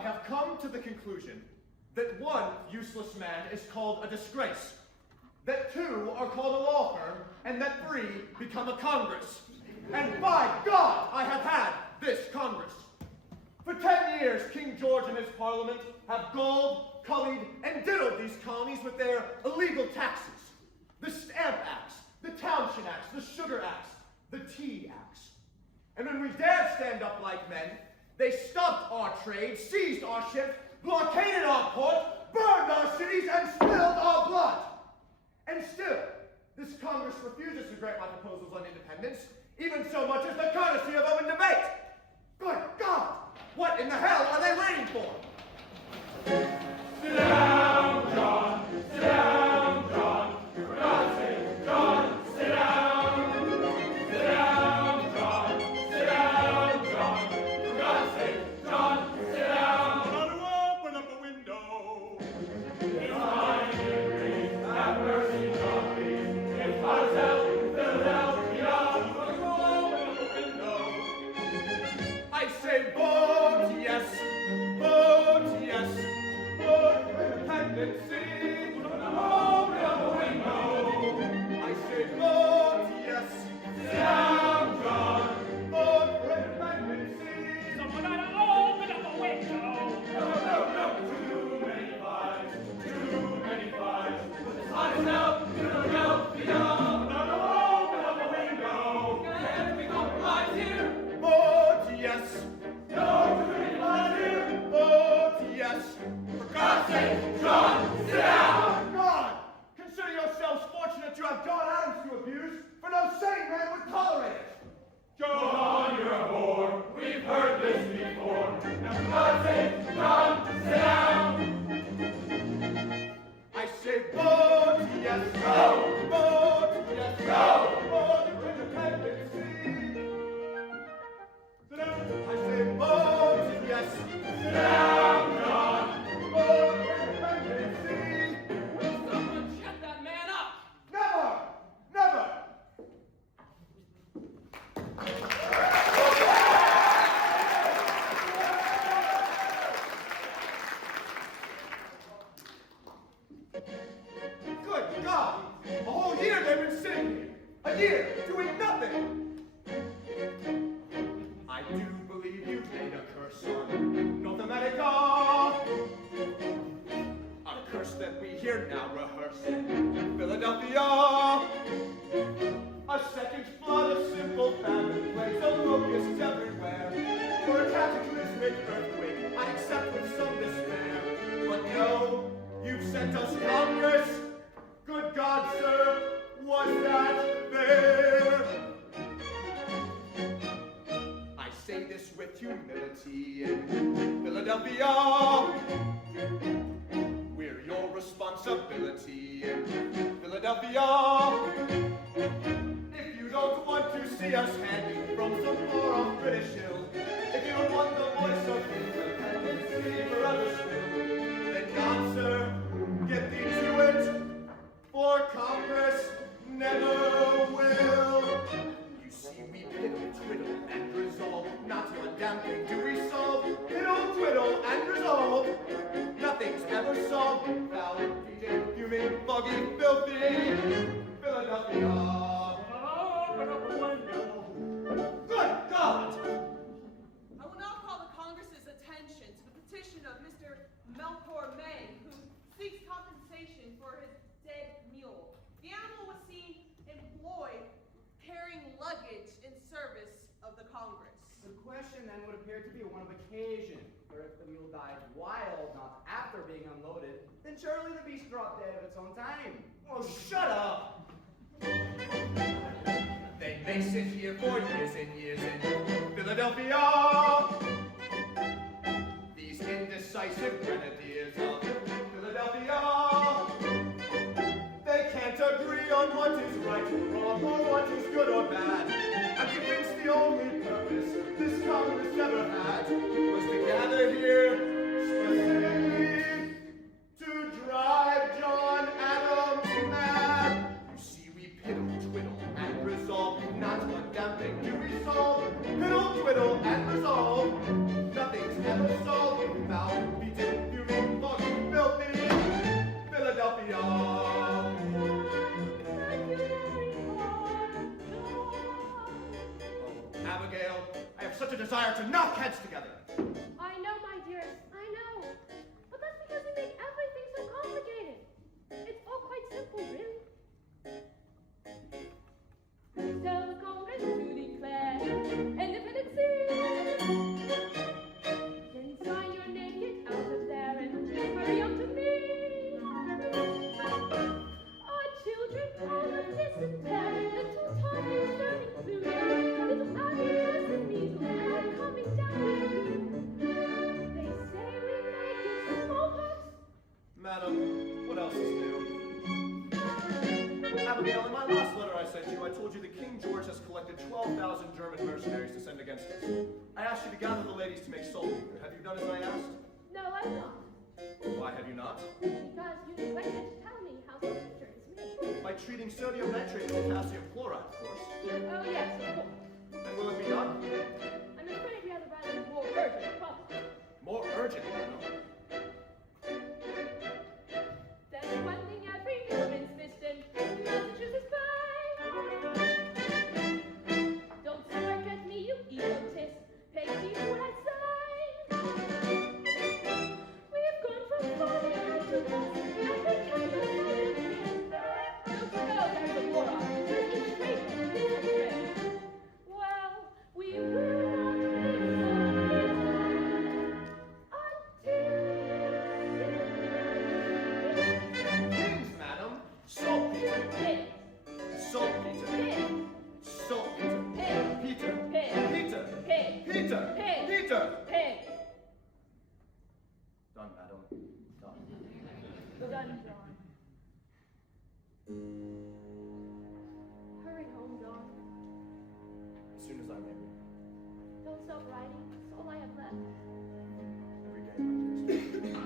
I have come to the conclusion that one useless man is called a disgrace, that two are called a law firm, and that three become a Congress. And by God, I have had this Congress. For 10 years, King George and his Parliament have gulled, cullied, and diddled these colonies with their illegal taxes. The Stamp Acts, the Townshend Acts, the Sugar Acts, the Tea Acts. And when we dared stand up like men, they stopped our trade, seized our ships, blockaded our ports, burned our cities, and spilled our blood. And still, this Congress refuses to grant my proposals on independence, even so much as the courtesy of open debate. Good God! What in the hell are they waiting for? Sit down, John! Sit down, John! For God's sake, John, sit down! Sit down, John! Sit down, John! For God's sake, John, sit down! How to open up a window? It's mine, dear Green, have mercy, John, please. It's hot as hell, Philadelphia! Open up a window. I say vote yes, vote yes, vote for independency. Open up a window. I say vote yes, Sit down, John! vote for independency. Someone ought to open up a window. No, too many flies, too many flies. It's hot as hell, Philadelphia. No, open up a window. Can't we compromise here? Vote yes, No, too many flies here. vote yes. For God's sake, John, sit down. God, consider yourselves fortunate to have John Adams to abuse, for no sane man would tolerate it. John, you're a whore. We've heard this before. Now, for God's sake, John, sit down. I say vote yes, No. vote yes, No. vote for independency. Sit down. I say vote yes, Sit down, John. vote for independency. Will someone shut that man up? Never, never. Good God! A whole year they've been sitting here. A year doing nothing. I do believe you've made a curse on North America. A curse that we here now rehearse in Philadelphia. A second flood of simple famine plagues of locusts everywhere. For a cataclysmic earthquake, I accept with some despair. But no, you've sent us Congress. Good God, sir, was that fair? I say this with humility in Philadelphia. We're your responsibility in Philadelphia. If you don't want to see us hanging from some far-off British hill, if you don't want the voice of independency forever still, then God, sir, get thee to it, for Congress never will. You see, we piddle, twiddle, and resolve, not one damn thing do we solve. Piddle, twiddle, and resolve, nothing's ever solved. Foul, defeated, human, foggy, filthy Philadelphia. Open up a window. Good God! I will now call the Congress's attention to the petition of Mr. Melchor May, who seeks compensation for his dead mule. The animal was seen employed carrying luggage in service of the Congress. The question then would appear to be one of occasion, for if the mule died while, not after being unloaded, then surely the beast dropped dead of its own time. Oh, shut up! They may sit here for years and years in Philadelphia. These indecisive grenadiers of Philadelphia. They can't agree on what is right or wrong, or what is good or bad. I'm convinced the only purpose this Congress ever had was to gather here specifically to drive John Adams mad. You see, we piddle, twiddle, and resolve, not one damn thing do we solve. Piddle, twiddle, and resolve, nothing's ever solved. Foul, knock heads together. I know, my dearest, I know. But that's because we make everything so complicated. It's all quite simple, really. Tell the Congress to declare independence. Then sign your name, get out of there, and hurry up to me. Our children all of this and that, little Tommy learning blue, little Abigail and measles are coming down with you. They say we might get smallpox. Madam, what else is new? Abigail, in my last letter I sent you, I told you that King George has collected 12,000 German mercenaries to send against us. I asked you to gather the ladies to make salt. Have you done as I asked? No, I'm not. Why have you not? Because you neglected to tell me how saltpeter is made. By treating sodium nitrate with potassium chloride, of course. Oh, yes, of course. And will it be done? I'm afraid we have a rather more urgent problem. More urgent, madam. There's one thing every woman's fist in Massachusetts Bay. Don't smirk at me, you egotist. Pay heed to what I say. We have gone from folly to lust, and we cannot find it. Don't you know there's a war on? Each trade is a threat. Well, we will not make Kings, madam. Saltpeter. Piddle. Saltpeter. Piddle. Saltpeter. Piddle. Peter. Piddle. Peter. Pig. Peter. Pig. Peter. Pig. Done, madam. Done. Done, John. Hurry home, John. As soon as I'm able. Don't stop writing. It's all I have left. Every day, my dearest.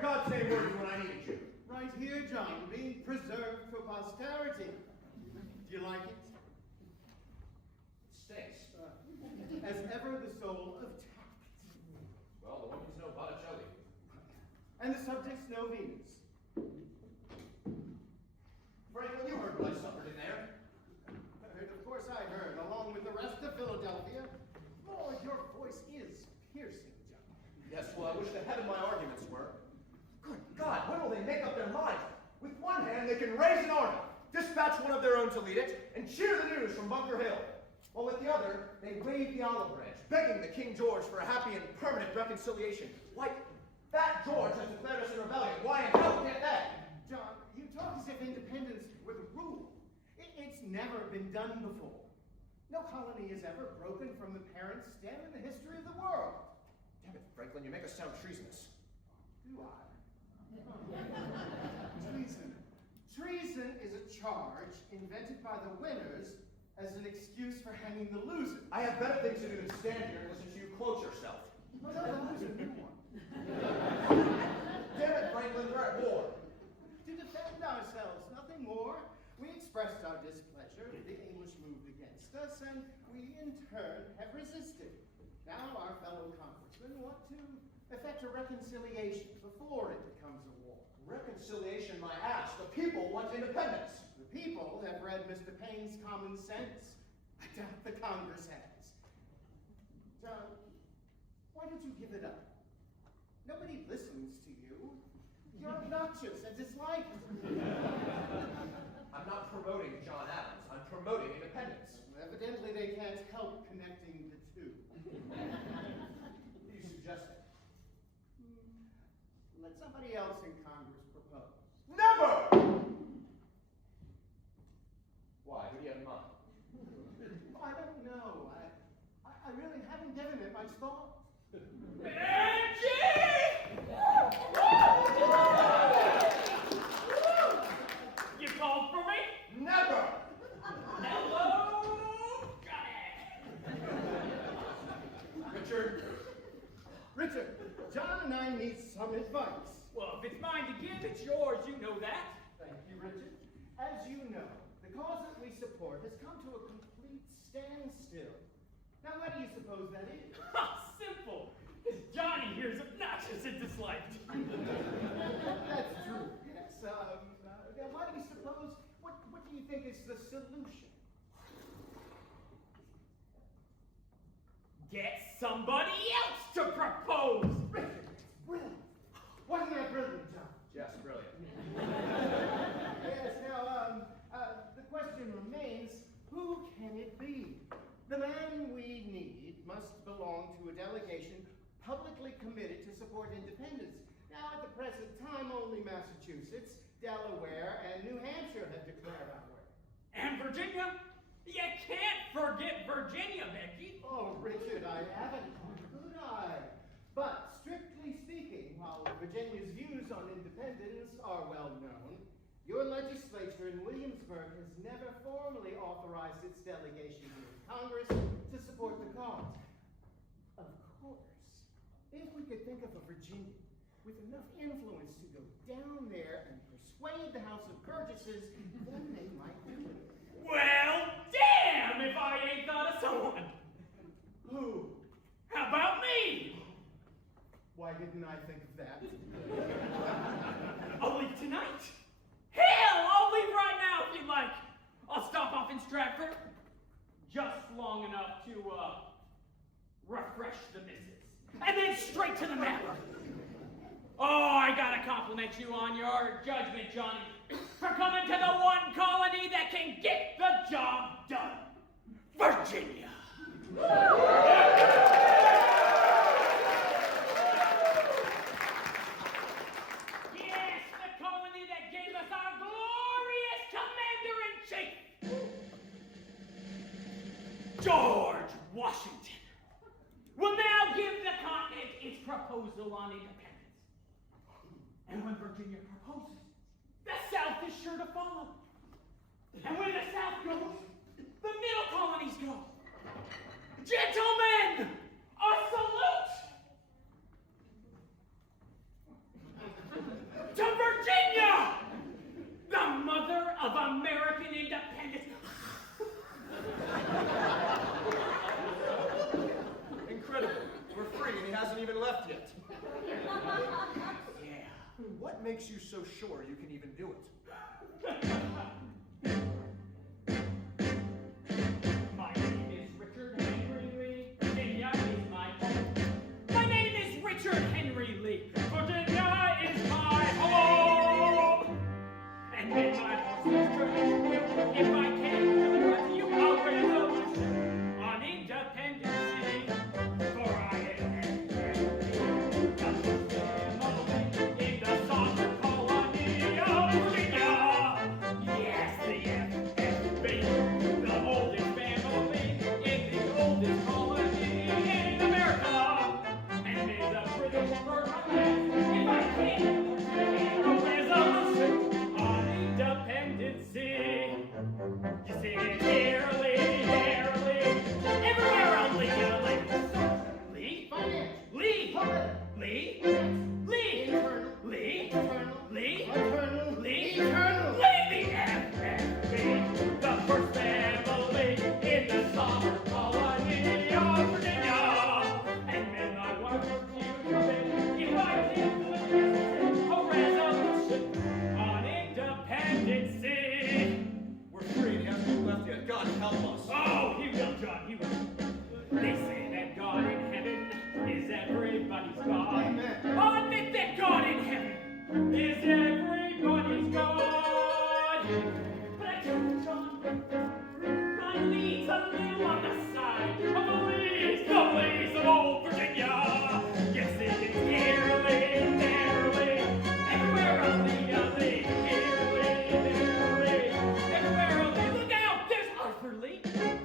God's name were you when I needed you? Right here, John, being preserved for posterity. Do you like it? It stinks. As ever, the soul of tact. Well, the woman's no Botticelli. And the subject's no Venus. Franklin, you heard what I suffered in there. Of course I heard, along with the rest of Philadelphia. Oh, your voice is piercing, John. Yes, well, I wish the head of my arguments were. Good God, when will they make up their minds? With one hand, they can raise an army, dispatch one of their own to lead it, and cheer the news from Bunker Hill. While with the other, they wave the olive branch, begging the King George for a happy and permanent reconciliation. Why, that George has declared us in rebellion. Why in hell can't they? John, you talk as if independence were the rule. It's never been done before. No colony has ever broken from the parent stem in the history of the world. Damn it, Franklin, you make us sound treasonous. Do I? Treason. Treason is a charge invented by the winners as an excuse for hanging the losers. I have better things to do than stand here and listen to you quote yourself. Well, that was a new one. Damn it, Franklin, we're at war. To defend ourselves, nothing more. We expressed our displeasure. The English moved against us, and we in turn have resisted. Now our fellow congressmen want to effect a reconciliation before it becomes a war. Reconciliation, my ass. The people want independence. The people have read Mr. Paine's Common Sense. I doubt the Congress has. John, why don't you give it up? Nobody listens to you. You're obnoxious and disliked. I'm not promoting John Adams. I'm promoting independence. Evidently, they can't help connecting the two. What are you suggesting? Let somebody else in Congress propose. Never! Why? Who do you have in mind? I don't know. I really haven't given it much thought. You called for me? Never! Hello, Johnny. Richard, John and I need some advice. Well, if it's mine to give, it's yours. You know that. Thank you, Richard. As you know, the cause that we support has come to a complete standstill. Now, what do you suppose that is? Simple. Because Johnny here is obnoxious and disliked. That's true, yes. Then what do you suppose, what do you think is the solution? Get somebody else to propose. Richard, it's brilliant. Wasn't that brilliant, John? Yes, brilliant. Yes, now, the question remains, who can it be? The man we need must belong to a delegation publicly committed to support independence. Now, at the present time, only Massachusetts, Delaware, and New Hampshire have declared our way. And Virginia? You can't forget Virginia, Becky. Oh, Richard, I haven't, could I? But, strictly speaking, while Virginia's views on independence are well known, your legislature in Williamsburg has never formally authorized its delegation here in Congress to support the cause. Of course, if we could think of a Virginian with enough influence to go down there and persuade the House of Burgesses, then they might do it. Well, damn if I ain't thought of someone. Who? How about me? Why didn't I think of that? I'll leave tonight. Hell, I'll leave right now if you'd like. I'll stop off in Stratford. Just long enough to, refresh the missus. And then straight to the matter. Oh, I gotta compliment you on your judgment, Johnny, for coming to the one colony that can get the job done. Virginia. Yes, the colony that gave us our glorious commander-in-chief, George Washington, will now give the continent its proposal on independence. And when Virginia proposes, the South is sure to follow. And when the South goes, the middle colonies go. Gentlemen, a salute to Virginia, the mother of American independence. Incredible. We're free and he hasn't even left yet. Yeah. What makes you so sure you can even do it? My name is Richard Henry Lee. Virginia is my home. My name is Richard Henry Lee. Virginia is my home. And then my horse's journey will, if I can deliver to you a resolution on independence, for I am in the southern colony of Virginia. They say that God in heaven is everybody's God. Amen. I'll admit that God in heaven is everybody's God. But I tell you, John, God leads a little on the side of the leaves of old Virginia. Yes, it is here, there, everywhere on the Lee, here, there, everywhere on the look out, there's Arthur Lee,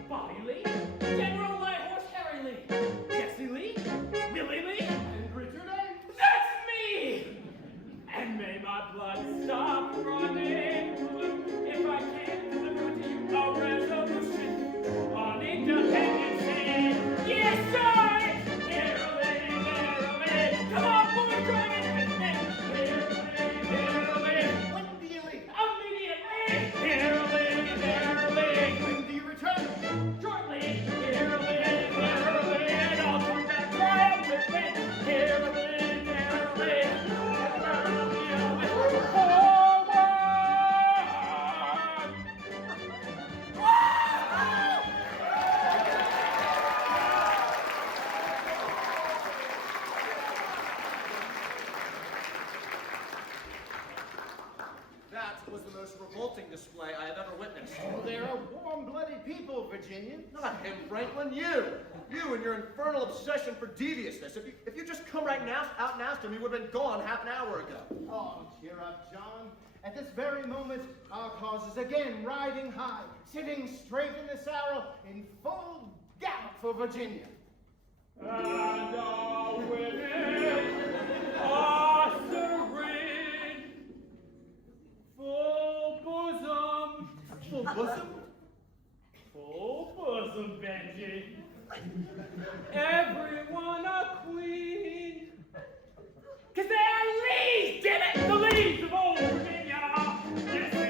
Bobby Lee, General Lighthorse Harry Lee, Jesse Lee, Willie Lee, And Richard A. that's me! And may my blood stop running if I can't deliver to you a resolution on independence day. Yes, I! There, come on, boys, join in with me! When do you leave? Immediately! When do you return? Shortly! And I'll come back triumphantly! That was the most revolting display I have ever witnessed. Oh, they're a warm-blooded people, Virginian. Not him, Franklin, you! You and your infernal obsession for deviousness. If you just come right now, out and asked him, he would have been gone half an hour ago. Oh, cheer up, John. At this very moment, our cause is again riding high, sitting straight in the saddle, in full gallop for Virginia. And our women are serene, full bosom. Full bosom? Full bosom, Benji. Everyone a queen. 'Cause they are leaves, damn it! The leaves of old Virginia. This is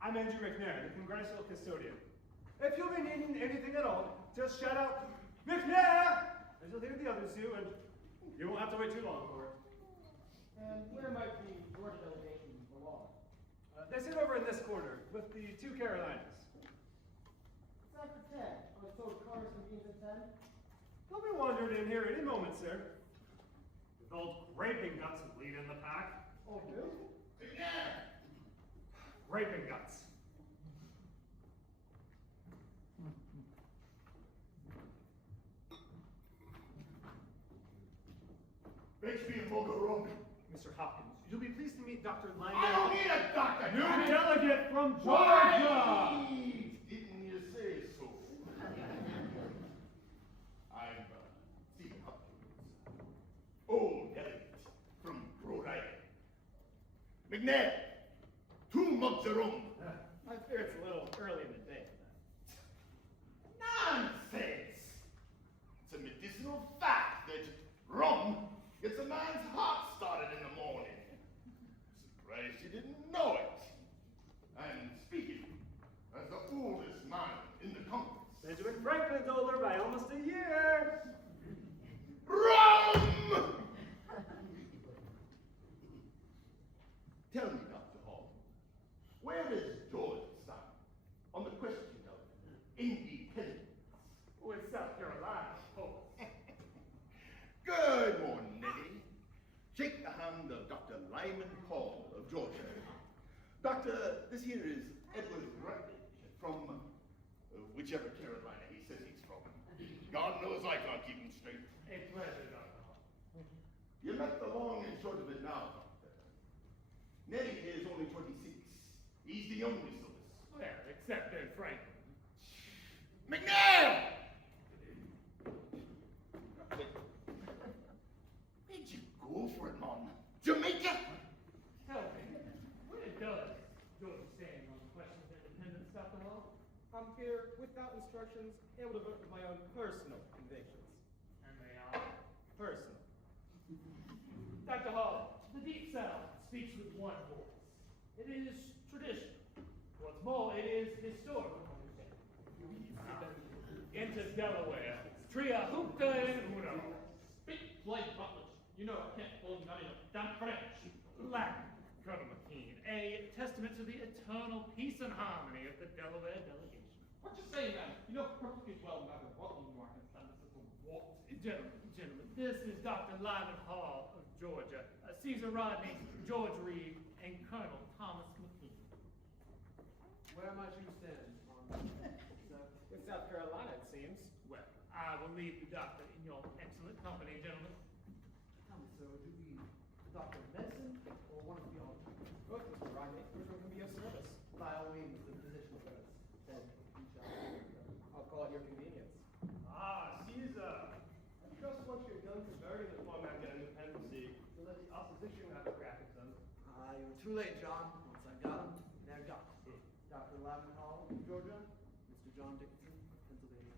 I'm Andrew McNair, the Congressional Custodian. If you'll be needing anything at all, just shout out, McNair! As you'll hear the others do, and you won't have to wait too long for it. And where might the Georgia delegation belong? They sit over in this corner, with the two Carolinas. It's after 10. I was told Congress convenes at 10. They'll be wandering in here any moment, sir. With old Raping Guts leading the pack. Oh, who? Raping Guts. Makes me a Monologue. Mr. Hopkins, you'll be pleased to meet Dr. Lyman. I don't need a doctor. New delegate from Georgia! Why? Didn't you say so? I'm Steve Hopkins, old delegate from Rhode Island. McNair, 2 mugs of rum. I fear it's a little early in the day for that. Nonsense! It's a medicinal fact that rum gets a man's heart started in the morning. Surprised you didn't know it. And speaking as the oldest man in the Congress. Benjamin Franklin's older by almost a year. Rum! Tell me, Dr. Hall, where does Georgia stand on the question of independence? With South Carolina, of course. Good morning, Nettie. Shake the hand of Dr. Lyman Hall of Georgia. Doctor, this here is Edward Rutledge from whichever Carolina he says he's from. God knows I can't keep him straight. A pleasure, Dr. Hall. You met the long and short of it now, Doctor. Nettie is only 26. He's the youngest of us. Well, except Ben Franklin. McNair! instructions, able to vote with my own personal convictions. And they are? Personal. Dr. Hall, the Deep South speaks with one voice. It is tradition. What's more, it is historical. Into Delaware, Tria Hoopta and Uno. Speak plain Rutledge. You know I can't pull none of your damn French. Latin, Colonel McKean, a testament to the eternal peace and harmony of the Delaware delegation. What you say, man? You know perfectly well no matter what you are concerned, this is a what? Gentlemen, this is Dr. Lyman Hall of Georgia, Caesar Rodney, George Reed, and Colonel Thomas McKean. Where might you stand? In South Carolina, it seems. Well, I will leave the doctor in your excellent company, gentlemen. Tell me, sir, do we the doctor of medicine or one of the other? Both, Mr. Rodney. Which one can be of service? By all means, the physician service. Then we shall. I'll call at your convenience. Ah, Caesar! I just want you done converting the format get independency to let the opposition have a crack at them. You're too late, John. Once I got him, they're gone. Dr. Lyman Hall, Georgia. Mr. John Dickinson, Pennsylvania.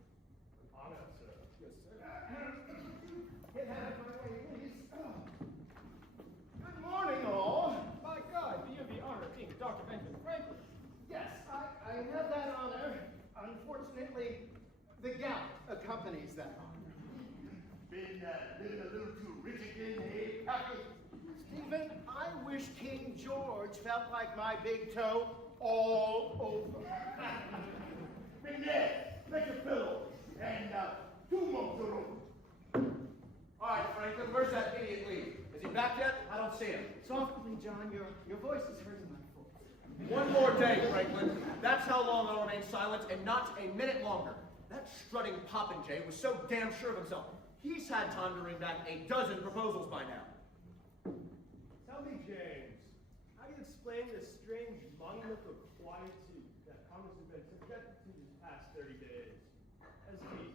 Honor, sir. Yes, sir. Get out of my way, please. Good morning, all. My God, do you have the honor of being Dr. Benjamin Franklin? Yes, I have that honor. Unfortunately, the gout accompanies that honor. Been living a little too rich again, eh, Pappy? Stephen, I wish King George felt like my big toe all over. McNair, make a pillow, and 2 months of room. All right, Franklin, where's that idiot leave? Is he back yet? I don't see him. Softly, John, your voice is hurting my throat. One more day, Franklin. That's how long I'll remain silent, and not a minute longer. That strutting popinjay was so damn sure of himself. He's had time to ring back 12 proposals by now. Tell me, James, how do you explain this strange monument of quietude that Congress has been subjected to these past 30 days? Has the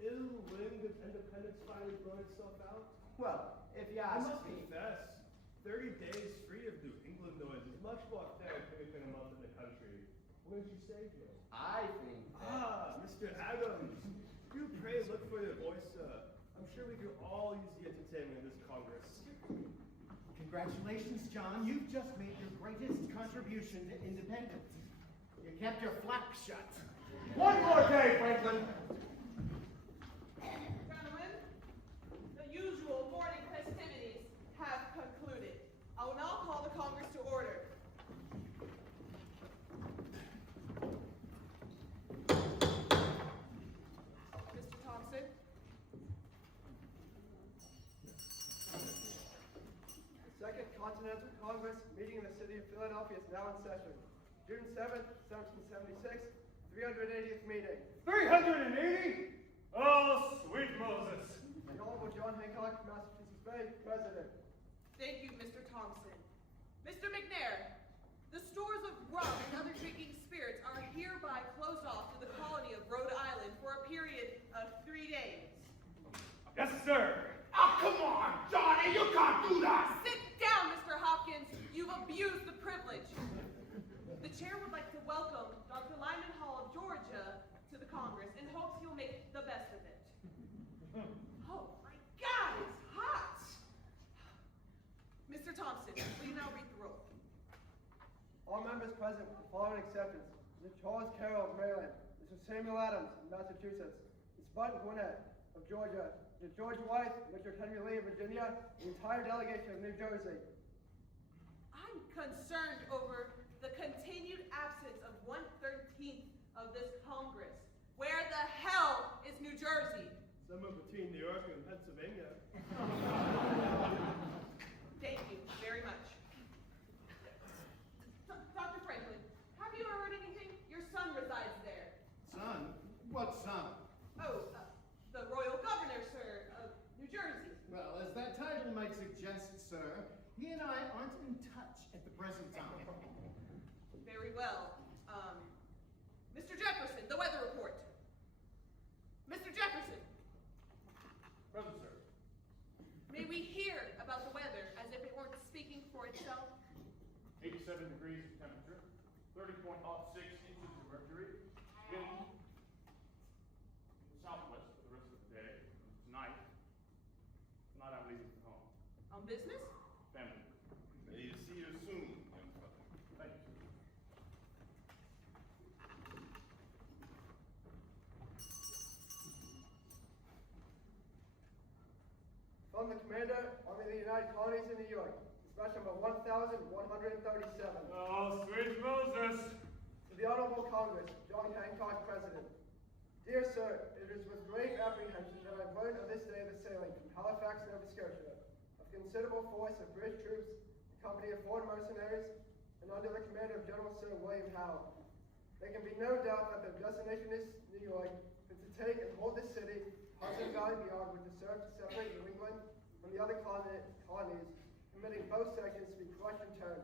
ill wind of independence finally blown itself out? Well, if you I ask must me. confess, 30 days free of New England noise is much more fair than anything a month in the country. What did you say, Joe? I think. Mr. Adams, do pray look for your voice, sir. I'm sure we could all use the entertainment of this Congress. Congratulations, John. You've just made your greatest contribution to independence. You kept your flap shut. One more day, Franklin. Gentlemen, the usual morning festivities have concluded. I will now call the Congress to order. Mr. Thompson. The Second Continental Congress meeting in the city of Philadelphia is now in session. June 7th, 1776, 380th meeting. 380? Oh, sweet Moses. The Honorable John Hancock, Massachusetts Bay, President. Thank you, Mr. Thompson. Mr. McNair, the stores of rum and other drinking spirits are hereby closed off to the colony of Rhode Island for a period of 3 days. Yes, sir. Oh, come on, Johnny, you can't do that. Sit down, Mr. Hopkins. You've abused the privilege. The chair would like to welcome Dr. Lyman Hall of Georgia to the Congress in hopes he'll make the best of it. Oh my God, it's hot! Mr. Thompson, will you now read the roll? All members present with the following exceptions. Mr. Charles Carroll of Maryland, Mr. Samuel Adams of Massachusetts, Ms. Bud Gwinnett of Georgia, Mr. George White, Mr. Henry Lee of Virginia, the entire delegation of New Jersey. I'm concerned over the continued absence of 1/13 of this Congress. Where the hell is New Jersey? Somewhere between New York and Pennsylvania. Thank you very much. Dr. Franklin, have you heard anything? Your son resides there. Son? What son? Oh, the royal governor, sir, of New Jersey. Well, as that title might suggest, sir, he and I aren't in touch at the present time. Very well. Mr. Jefferson, the weather report. Mr. Jefferson, Present, sir. may we hear about the weather as if it weren't speaking for itself? 87 degrees of temperature, 30.06 inches of mercury, wind From the Commander, Army of the United Colonies in New York, dispatch number 1137. Oh, sweet Moses. To the Honorable Congress, John Hancock, President. Dear Sir, it is with great apprehension that I learned of this day of the sailing from Halifax, Nova Scotia, of considerable force of British troops, a company of foreign mercenaries, and under the command of General Sir William Howe. There can be no doubt that their destination is New York, and to take and hold this city, Hudson Valley beyond, with the serve to separate New England from the other colonies, permitting both sections to be crushed in turn.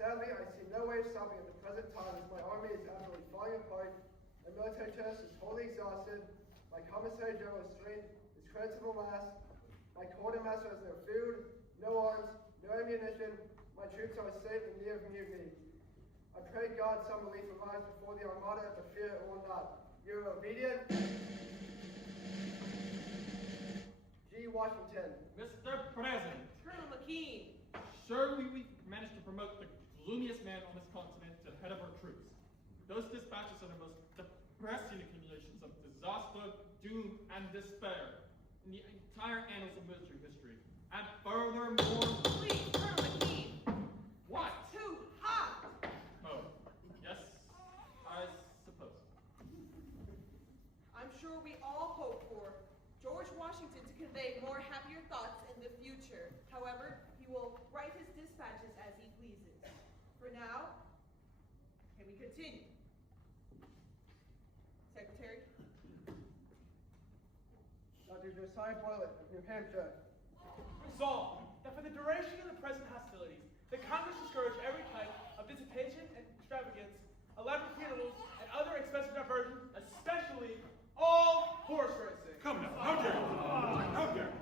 Sadly, I see no way of stopping at the present time as my army is absolutely falling apart, my military chest is wholly exhausted, my commissary general is strained, his credits to the last, my quartermaster has no food, no arms, no ammunition, my troops are safe and near mutiny. I pray God some relief arrives before the armada, but fear it will not. You are obedient? G. Washington. Mr. President, Colonel McKean. surely we've managed to promote the gloomiest man on this continent to the head of our troops. Those dispatches are the most depressing accumulations of disaster, doom, and despair in the entire annals of military history. And furthermore... Please, Colonel McKean. What? Too hot. Oh, yes, I suppose. I'm sure we all hope for George Washington to convey more happier thoughts in the future. However, he will write his dispatches as he pleases. For now, can we continue? Secretary? Dr. Josiah Boylan of New Hampshire. Resolved that for the duration of the present hostilities, the Congress discourage every type of dissipation and extravagance, elaborate funerals, and other expensive diversions, especially all horse racing. Come now, how dare you? How dare you?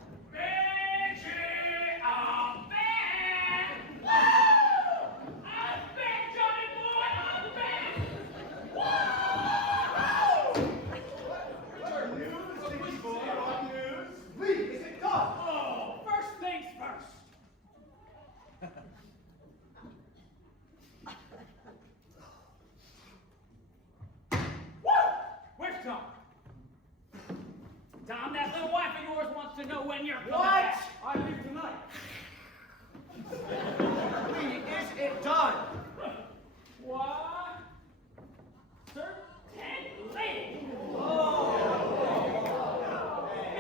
First things first. Woo! Where's Tom? Tom, that little wife of yours wants to know when you're coming back. I leave tonight. Lee, is it done? What? Certainly.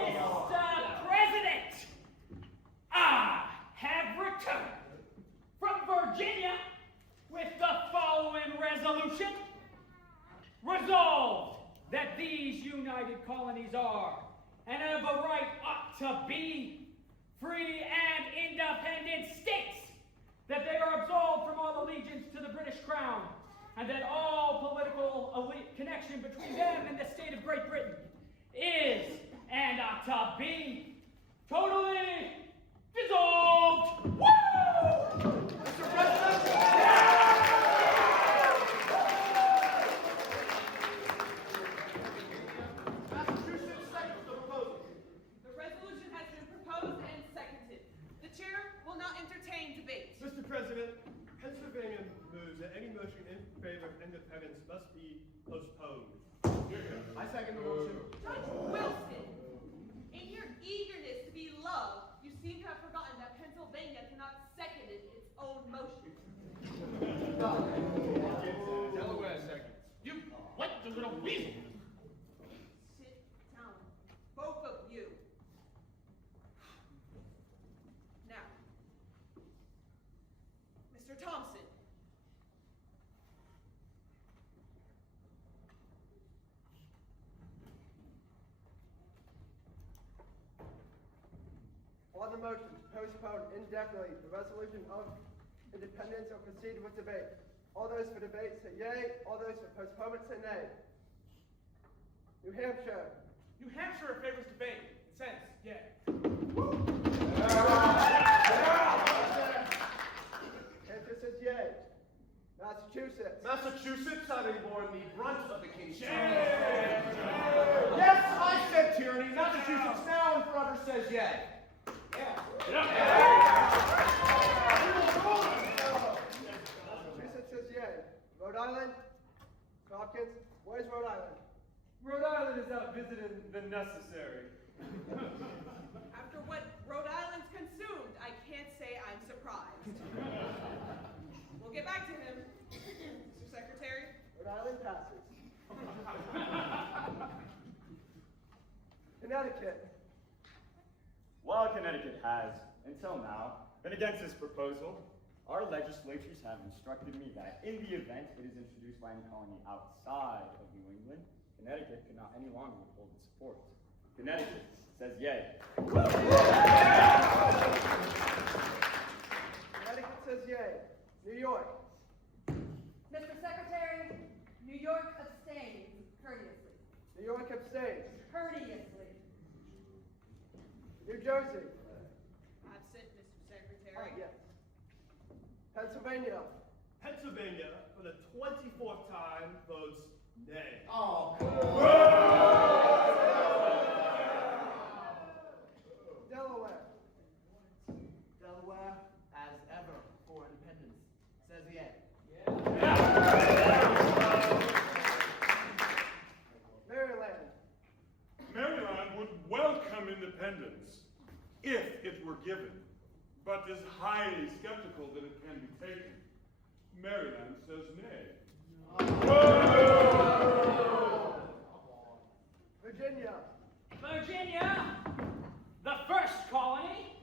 Mr. President, I have returned from Virginia with the following resolution. Resolved that these united colonies are, and of a right ought to be, free and independent states, that they are absolved from all allegiance to the British Crown, and that all political connection between them and the state of Great Britain is and ought to be totally dissolved. Woo! Mr. President! Massachusetts seconds the proposal. The resolution has been proposed and seconded. The chair will now entertain debate. Mr. President, Pennsylvania moves that any motion in favor of independence must be postponed. I second the motion. Judge Wilson, in your eagerness to be loved, you seem to have forgotten that Pennsylvania cannot second its own motion. Delaware seconds. You what the little weasel? Sit down, both of you. Now, Mr. Thompson. On the motion to postpone indefinitely the resolution of independence or proceed with debate. All those for debate say yea, all those for postponement say nay. New Hampshire. New Hampshire favors debate and says, yeah. Hampshire says yea. Massachusetts. Massachusetts, having borne the brunt of the king's tyranny. Yes, I said tyranny. Massachusetts now and forever says yay. Massachusetts says yea. Rhode Island. Hopkins. Where's Rhode Island? Rhode Island is out visiting the necessary. After what Rhode Island's consumed, I can't say I'm surprised. We'll get back to him. Mr. Secretary? Rhode Island passes. Connecticut. While Connecticut has, until now, been against this proposal, our legislatures have instructed me that in the event it is introduced by any colony outside of New England, Connecticut cannot any longer withhold its support. Connecticut says yay. Connecticut says yay. New York. Mr. Secretary, New York abstains courteously. New York abstains. Courteously. New Jersey. Absent, Mr. Secretary. Yes. Pennsylvania. Pennsylvania, for the 24th time, votes nay. Oh, Delaware. Delaware, as ever, for independence, says yay. Maryland. Maryland would welcome independence if it were given, but is highly skeptical that it can be taken. Maryland says nay. Virginia. Virginia, the first colony.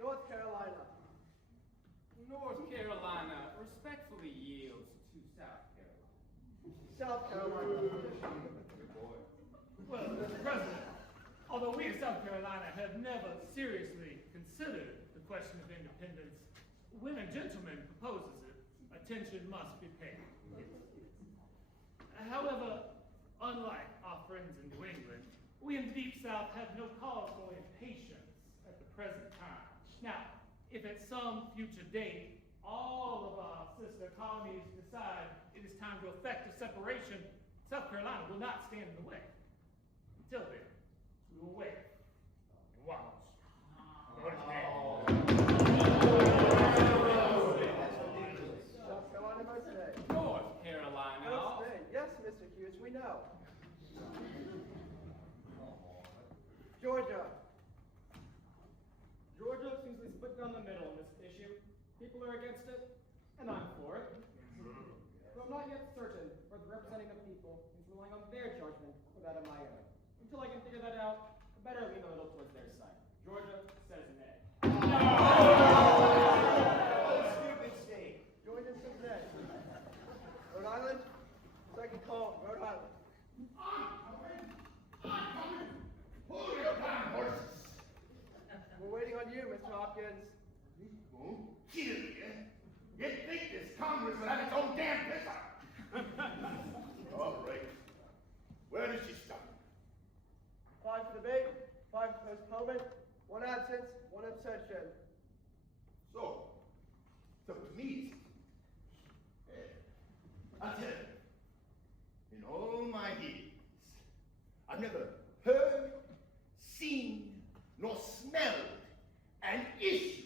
North Carolina. North Carolina respectfully yields to South Carolina. South Carolina. Well, Mr. President, although we in South Carolina have never seriously considered the question of independence, when a gentleman proposes it, attention must be paid. However, unlike our friends in New England, we in the Deep South have no cause for impatience at the present time. Now, if at some future date all of our sister colonies decide it is time to effect a separation, South Carolina will not stand in the way. Until then, we will wait and watch. South Carolina must stay. North Carolina. Must stay. Yes, Mr. Hughes, we know. Georgia. Georgia seems to be split down the middle on this issue. People are against it, and I'm for it. But I'm not yet certain whether representing the people is relying on their judgment or that of my own. Until I can figure that out, I better lean a little towards their side. Georgia says nay. stupid state. Georgia says nay. Rhode Island. Second call. Rhode Island. Hold your time, horses. We're waiting on you, Mr. Hopkins. Won't kill you. You'd think this Congress would have its own damn pisser. All right. Where does she stop? 5 for debate, 5 for postponement, 1 absence, 1 abstention. So, it's up to me. I'll tell you, in all my years, I've never heard, seen, nor smelled an issue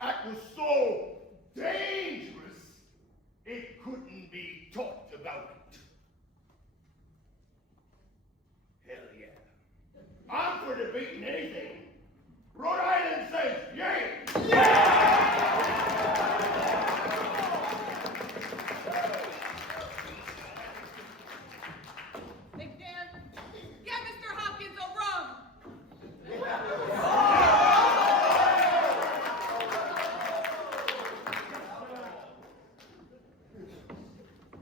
that was so dangerous it couldn't be talked about. Hell yeah. I'm for debating anything. Rhode Island says yay! McDan, get Mr. Hopkins a rum!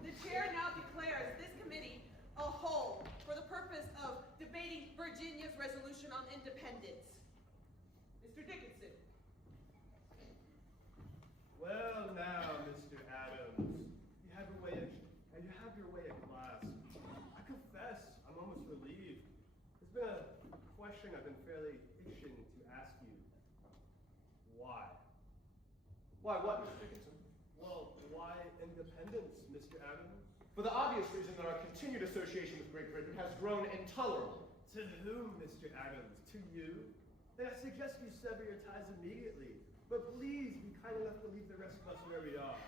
The chair now declares this committee a whole for the purpose of debating Virginia's resolution on independence. Mr. Dickinson. Well now, Mr. Adams, you have your way at class. I confess, I'm almost relieved. There's been a question I've been fairly itching to ask you. Why? Why what, Mr. Dickinson? Well, why independence, Mr. Adams? For the obvious reason that our continued association with Great Britain has grown intolerable. To whom, Mr. Adams? To you? Then I suggest you sever your ties immediately. But please be kind enough to leave the rest of us where we are.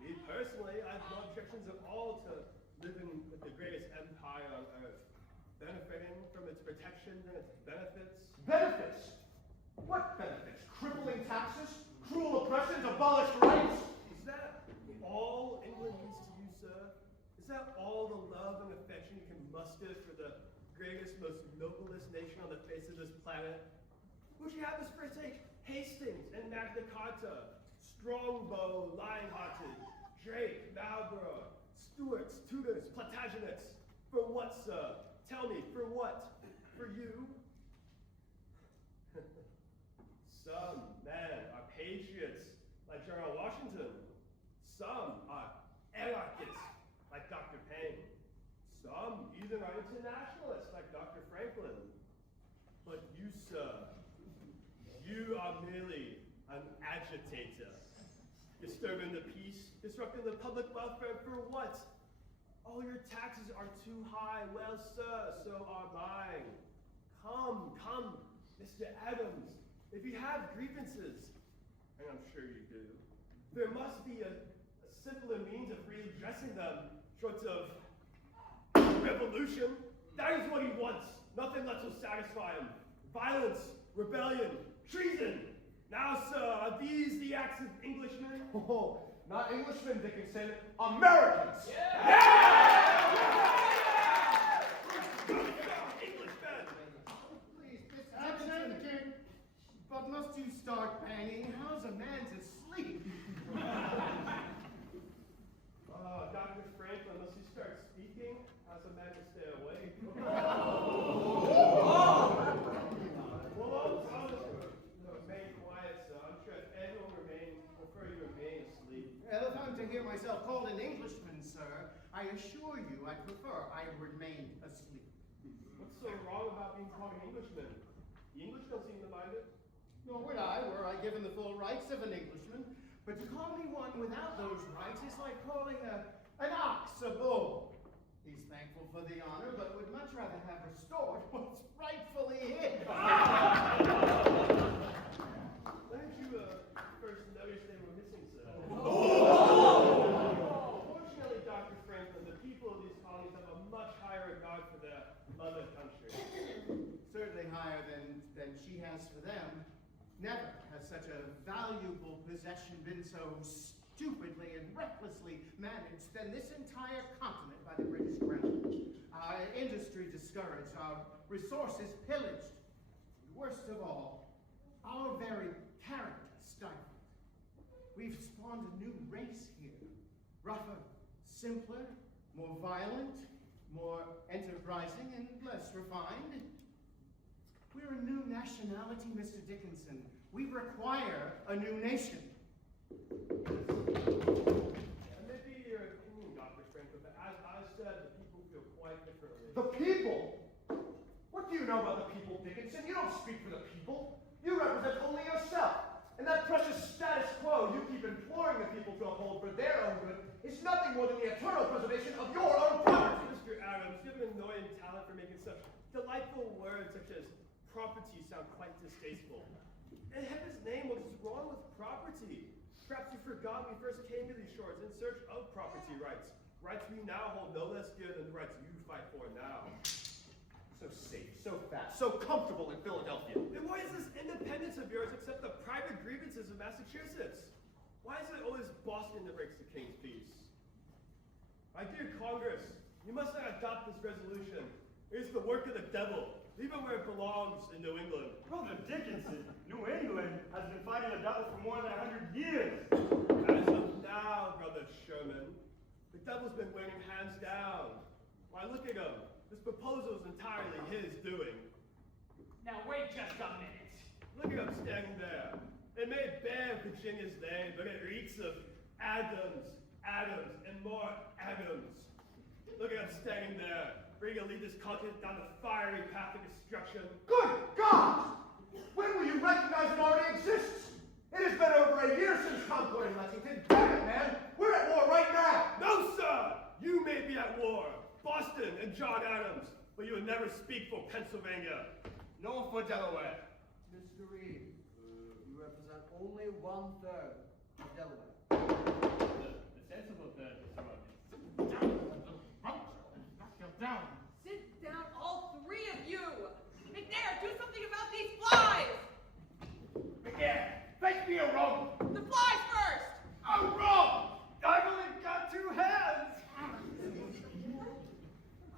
Me personally, I have no objections at all to living with the greatest empire on earth, benefiting from its protection and its benefits. Benefits? What benefits? Crippling taxes? Cruel oppressions? Abolished rights? Is that all England needs to you, sir? Is that all the love and affection you can muster for the greatest, most noblest nation on the face of this planet? Would you have us forsake Hastings and Magna Carta, Strongbow, Lionhearted, Drake, Marlborough, Stuarts, Tudors, Plantagenets? For what, sir? Tell me, for what? For you? Some men are patriots, like General Washington. Some are anarchists, like Dr. Payne. Some even are internationalists, like Dr. Franklin. But you, sir, you are merely an agitator. Disturbing the peace, disrupting the public welfare for what? All your taxes are too high. Well, sir, so are mine. Come, Mr. Adams. If you have grievances, and I'm sure you do, there must be a simpler means of redressing them, short of revolution. That is what he wants. Nothing less will satisfy him. Violence, rebellion, treason. Now, sir, are these the acts of Englishmen? Oh, not Englishmen, Dickinson. Americans! Englishmen! Please, Mr. Jefferson, but must you start banging? How's a man to sleep? Dr. Franklin, must you start speaking? How's a man to stay awake? Remain quiet, sir. I'm sure if anyone prefer you remain asleep. Well, if I'm to hear myself called an Englishman, sir, I assure you I prefer I remain asleep. What's so wrong about being called an Englishman? The English don't seem to mind it. Nor would I, were I given the full rights of an Englishman. But to call me one without those rights is like calling an ox a bull. He's thankful for the honor, but would much rather have restored what's rightfully his. When did you first notice they were missing, sir? Fortunately, Dr. Franklin, the people of these colonies have a much higher regard for their mother country. Certainly higher than she has for them. Never has such a valuable possession been so stupidly and recklessly managed than this entire continent by the British Crown. Our industry discouraged, our resources pillaged. And worst of all, our very character stifled. We've spawned a new race here. Rougher, simpler, more violent, more enterprising, and less refined. We're a new nationality, Mr. Dickinson. We require a new nation. That may be your opinion, Dr. Franklin, but as I said, the people feel quite differently. The people? What do you know about the people, Dickinson? You don't speak for the people. You represent only yourself. And that precious status quo you keep imploring the people to uphold for their own good is nothing more than the eternal preservation of your own property. Mr. Adams, you have an annoying talent for making such delightful words such as property sound quite distasteful. In heaven's name, what is wrong with property? Perhaps you forgot we first came to these shores in search of property rights. Rights we now hold no less dear than the rights you fight for now. So safe, so fast, so comfortable in Philadelphia. Then why is this independence of yours except the private grievances of Massachusetts? Why is it always Boston that breaks the king's peace? My dear Congress, you must not adopt this resolution. It is the work of the devil. Leave it where it belongs in New England. Brother Dickinson, New England has been fighting the devil for more than 100 years. As of now, Brother Sherman, the devil's been winning hands down. Why, look at him. This proposal is entirely his doing. Now wait just a minute. Look at him standing there. It may bear Virginia's name, but it reeks of Adams, Adams, and more Adams. Look at him standing there, ready to lead this continent down the fiery path of destruction. Good God! When will you recognize it already exists? It has been over a year since Concord and Lexington. Damn it, man! We're at war right now! No, sir! You may be at war, Boston and John Adams, but you will never speak for Pennsylvania, nor for Delaware. Mr. Reed, you represent only 1/3 of Delaware. The sensible third is Down. Sit down, all three of you! McNair, do something about these flies! McNair, fetch me a rope. The flies first! A rope! I've only got 2 hands.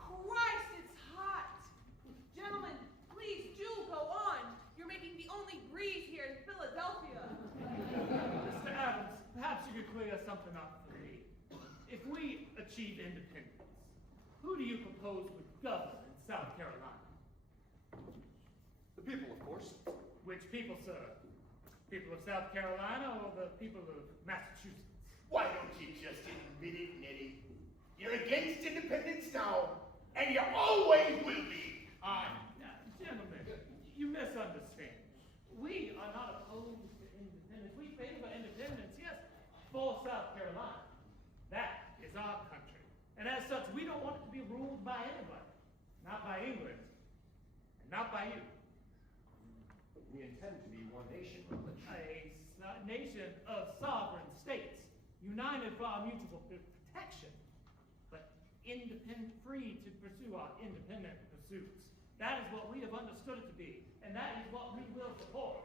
Christ, it's hot! Gentlemen, please do go on. You're making the only breeze here in Philadelphia. Mr. Adams, perhaps you could clear something up for me. If we achieve independence, who do you propose would govern in South Carolina? The people, of course. Which people, sir? People of South Carolina or the people of Massachusetts? Why don't you just admit it, Nettie? You're against independence now, and you always will be. Gentlemen, you misunderstand. We are not opposed to independence. We favor independence, yes, for South Carolina. That is our country. And as such, we don't want it to be ruled by anybody. Not by England. And not by you. We intend to be one nation, Rutledge. A nation of sovereign states, united for our mutual protection, but independent, free to pursue our independent pursuits. That is what we have understood it to be, and that is what we will support,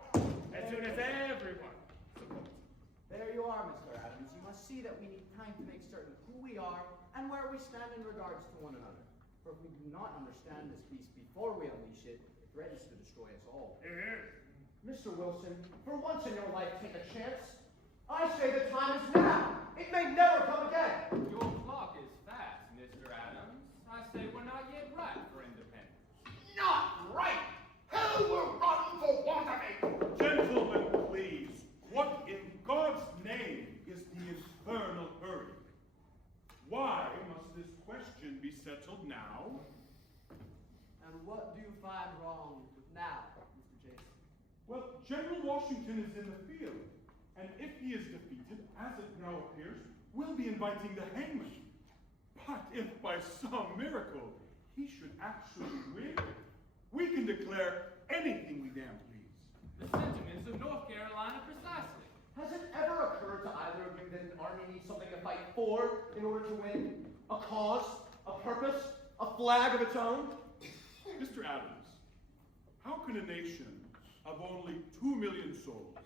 as soon as everyone supports. There you are, Mr. Adams. You must see that we need time to make certain who we are and where we stand in regards to one another. For if we do not understand this beast before we unleash it, it threatens to destroy us all. Mr. Wilson, for once in your life, take a chance. I say the time is now. It may never come again. Your clock is fast, Mr. Adams. I say we're not yet ripe for independence. Not right. Hell will run for want of it. Gentlemen, please. What in God's name is the infernal hurry? Why must this question be settled now? And what do you find wrong with now, Mr. Jason? Well, General Washington is in the field, and if he is defeated, as it now appears, we'll be inviting the hangman. But if by some miracle he should actually win, we can declare anything we damn please. The sentiments of North Carolina precisely. Has it ever occurred to either of you that an army needs something to fight for in order to win? A cause? A purpose? A flag of its own? Mr. Adams, how can a nation of only 2 million souls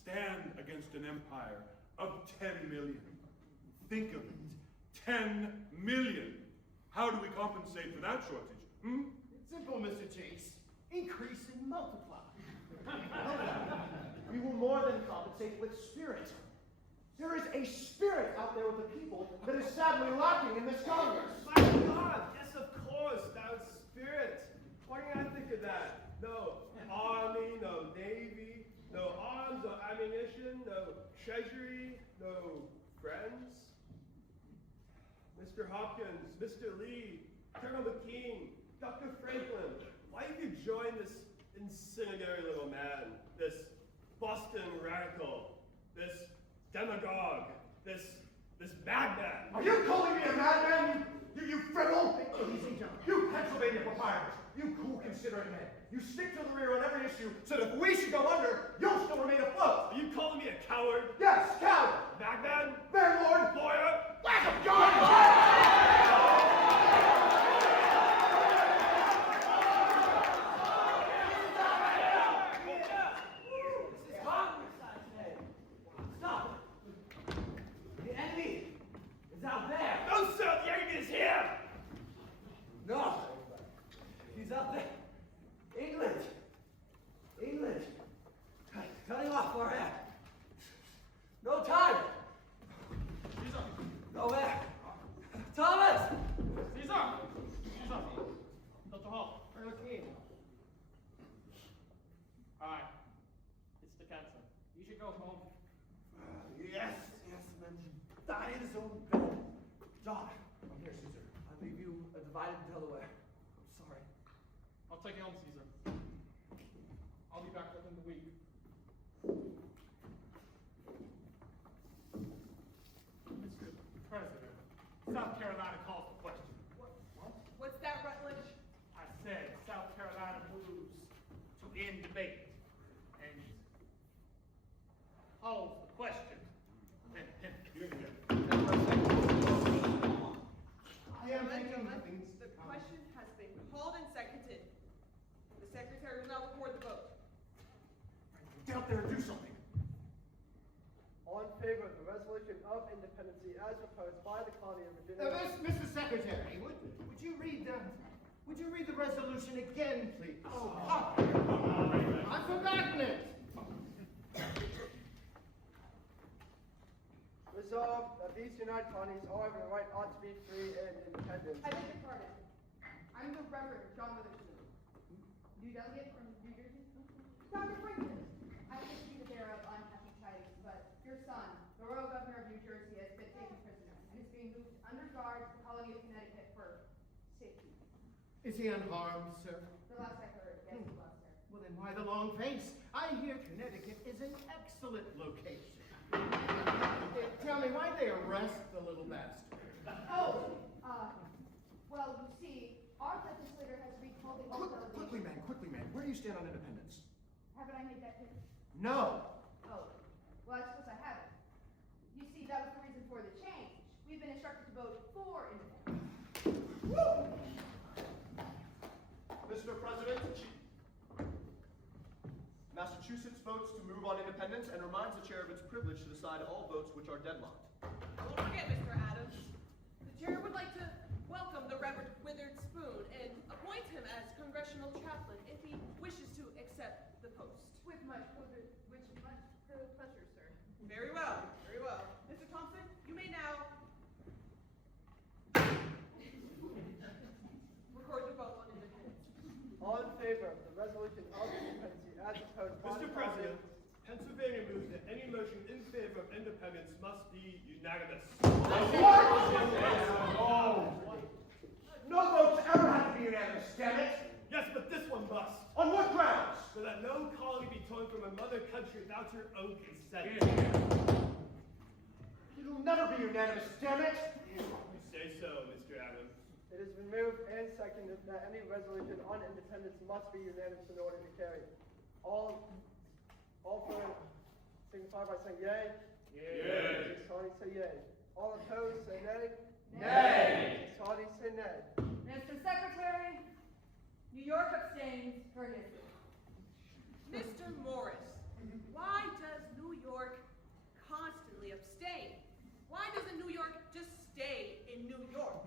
stand against an empire of 10 million? Think of it. 10 million. How do we compensate for that shortage? Simple, Mr. Chase. Increase and multiply. We will more than compensate with spirit. There is a spirit out there with the people that is sadly lacking in this Congress. My God, yes, of course, that was spirit. Why didn't I think of that? No army, no navy, no arms, no ammunition, no treasury, no friends. Mr. Hopkins, Mr. Lee, Colonel McKean, Dr. Franklin, why did you join this incendiary little man, this Boston radical, this demagogue, this madman? Are you calling me a madman? You fribble? You Pennsylvania proprietors, you cool, considerate men. You stick to the rear on every issue so that if we should go under, you'll still remain afloat. Are you calling me a coward? Yes, coward. Madman? Landlord. Lawyer? Lack of God! No, he's out there. England. Cutting off our head. No time. Go back. Thomas! Caesar! Dr. Hall. Colonel King. Hi. It's Dickinson. You should go home. Yes, man. Die in his own bed. Die. I'm here, Caesar. I leave you a divided Delaware. I'm sorry. I'll take you home, Caesar. I'll be back within the week. Mr. President, South Carolina calls for question. What? What's that, Rutledge? I said South Carolina moves to end debate. And calls the question. The question has been called and seconded. The secretary will now record the vote. Get up there and do something. All in favor of the resolution of independency as proposed by the colony of Virginia. Mr. Secretary, would you read the resolution again, please? Oh, I've forgotten it. Resolved that these United Colonies all have the right ought to be free and independent. I beg your pardon. I'm the Reverend John Livingston, new delegate from New Jersey. Dr. Franklin, I hate to be the bearer of unhappy tidings, but your son, the Royal Governor of New Jersey, has been taken prisoner and is being moved under guard to the colony of Connecticut for safety. Is he unharmed, sir? The last I heard, yes, he was, sir. Well, then why the long face? I hear Connecticut is an excellent location. Tell me, why'd they arrest the little bastard? Oh, well, you see, our legislator has recalled the old delegation. Quickly, man. Where do you stand on independence? Haven't I made that clear? No. Oh, well, I suppose I haven't. You see, that was the reason for the change. We've been instructed to vote for independence. Mr. President, Massachusetts votes to move on independence and reminds the chair of its privilege to decide all votes which are deadlocked. Don't forget, Mr. Adams. The chair would like to welcome the Reverend Withered Spoon and appoint him as Congressional chaplain if he wishes to accept the post. With much pleasure, sir. Very well, very well. Mr. Thompson, you may now record the vote on independence. All in favor of the resolution of independency as proposed by Mr. the President, colony. Pennsylvania moves that any motion in favor of independence must be unanimous. No votes ever have to be unanimous, damn it! Yes, but this one must. On what grounds? So that no colony be torn from a mother country without your own consent. It'll never be unanimous, damn it! You say so, Mr. Adams. It has been moved and seconded that any resolution on independence must be unanimous in order to carry. All for it, signify by saying yea. Yea. Colony say yea. All opposed say nay. Nay. Colony say nay. Mr. Secretary, New York abstains courteously. Mr. Morris, why does New York constantly abstain? Why doesn't New York just stay in New York?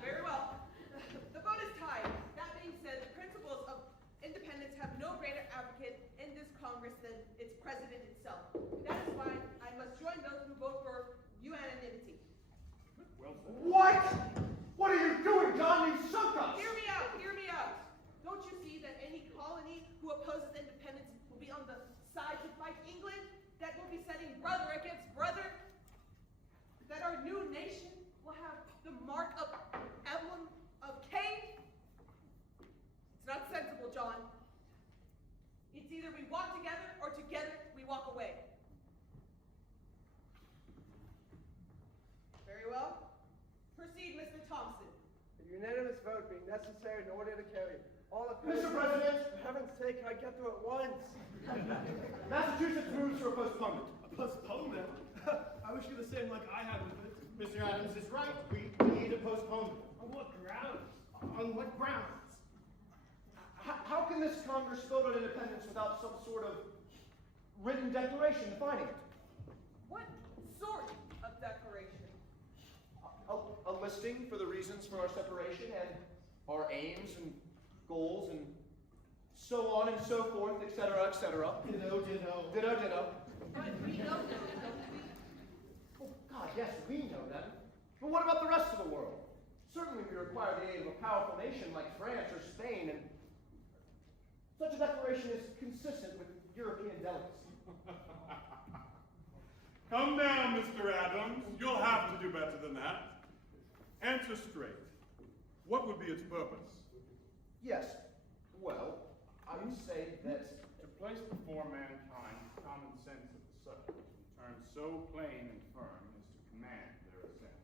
Very well. The vote is tied. That being said, the principles of independence have no greater advocate in this Congress than its president itself. That is why I must join those who vote for unanimity. What? What are you doing, John? You sunk us! Hear me out, hear me out. Don't you see that any colony who opposes independence will be on the side to fight England? That will be setting brother against brother? That our new nation will have the mark of emblem of Cain? It's not sensible, John. It's either we walk together or together we walk away. Very well. Proceed, Mr. Thompson. The unanimous vote being necessary in order to carry. All opposed. Mr. President! For heaven's sake, can I get through at once? Massachusetts moves for a postponement. A postponement? I wish you were the same like I had with it. Mr. Adams is right. We need a postponement. On what grounds? On what grounds? How can this Congress vote on independence without some sort of written declaration defining it? What sort of declaration? A listing for the reasons for our separation and our aims and goals and so on and so forth, etc., etc. Ditto. But we know that, don't we? Oh, God, yes, we know that. But what about the rest of the world? Certainly we require the aid of a powerful nation like France or Spain, and such a declaration is consistent with European delicacy. Come down, Mr. Adams. You'll have to do better than that. Answer straight. What would be its purpose? Yes, well, I would say that To place before mankind the common sense of the subject in terms so plain and firm as to command their assent.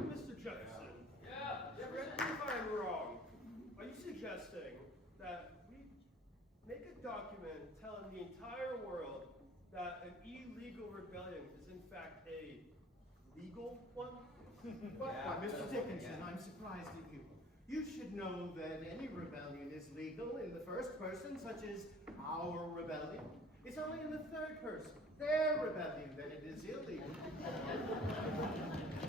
Mr. Jefferson. Correct me if I'm wrong. Are you suggesting that we make a document telling the entire rebellion is in fact a legal one? Why, Mr. Dickinson, I'm surprised at you. You should know that any rebellion is legal in the first person, such as our rebellion. It's only in the third person, their rebellion, that it is illegal.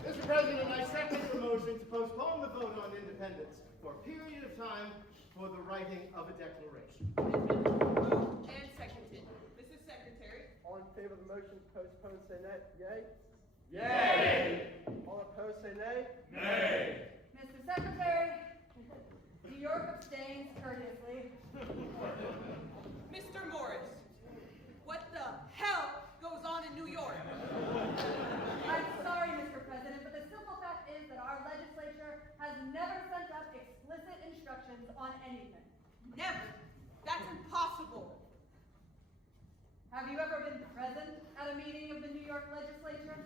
Mr. President, I second the motion to postpone the vote on independence for a period of time for the writing of a declaration. Moved and seconded. Mrs. Secretary. All in favor of the motion to postpone, say nay. Yay? Yay! All opposed, say nay. Nay! Mr. Secretary, New York abstains courteously. Mr. Morris. What the hell goes on in New York? I'm sorry, Mr. President, but the simple fact is that our legislature has never sent up explicit instructions on anything. Never. That's impossible. Have you ever been present at a meeting of the New York legislature?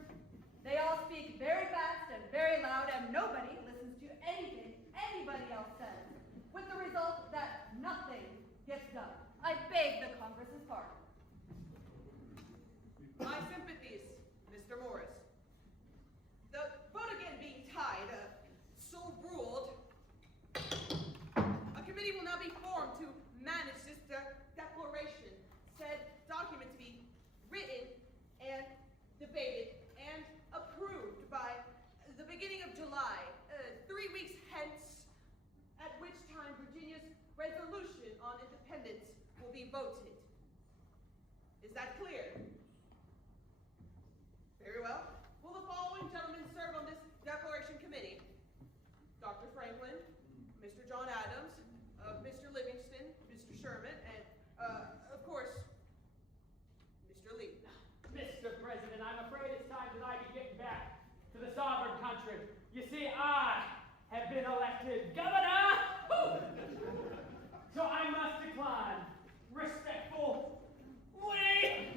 They all speak very fast and very loud, and nobody listens to anything anybody else says, with the result that nothing gets done. I beg the Congress's pardon. My sympathies, Mr. Morris. The vote again being tied, so ruled, a committee will now be formed to manage this declaration. Said document to be written and debated and approved by the beginning of July, 3 weeks hence, at which time Virginia's resolution on independence will be voted. Is that clear? Very well. Will the following gentlemen serve on this declaration committee? Dr. Franklin, Mr. John Adams, Mr. Livingston, Mr. Sherman, and, of course, Mr. Lee. Mr. President, I'm afraid it's time that I be getting back to the sovereign country. You see, I have been elected governor, so I must decline respectful Lee.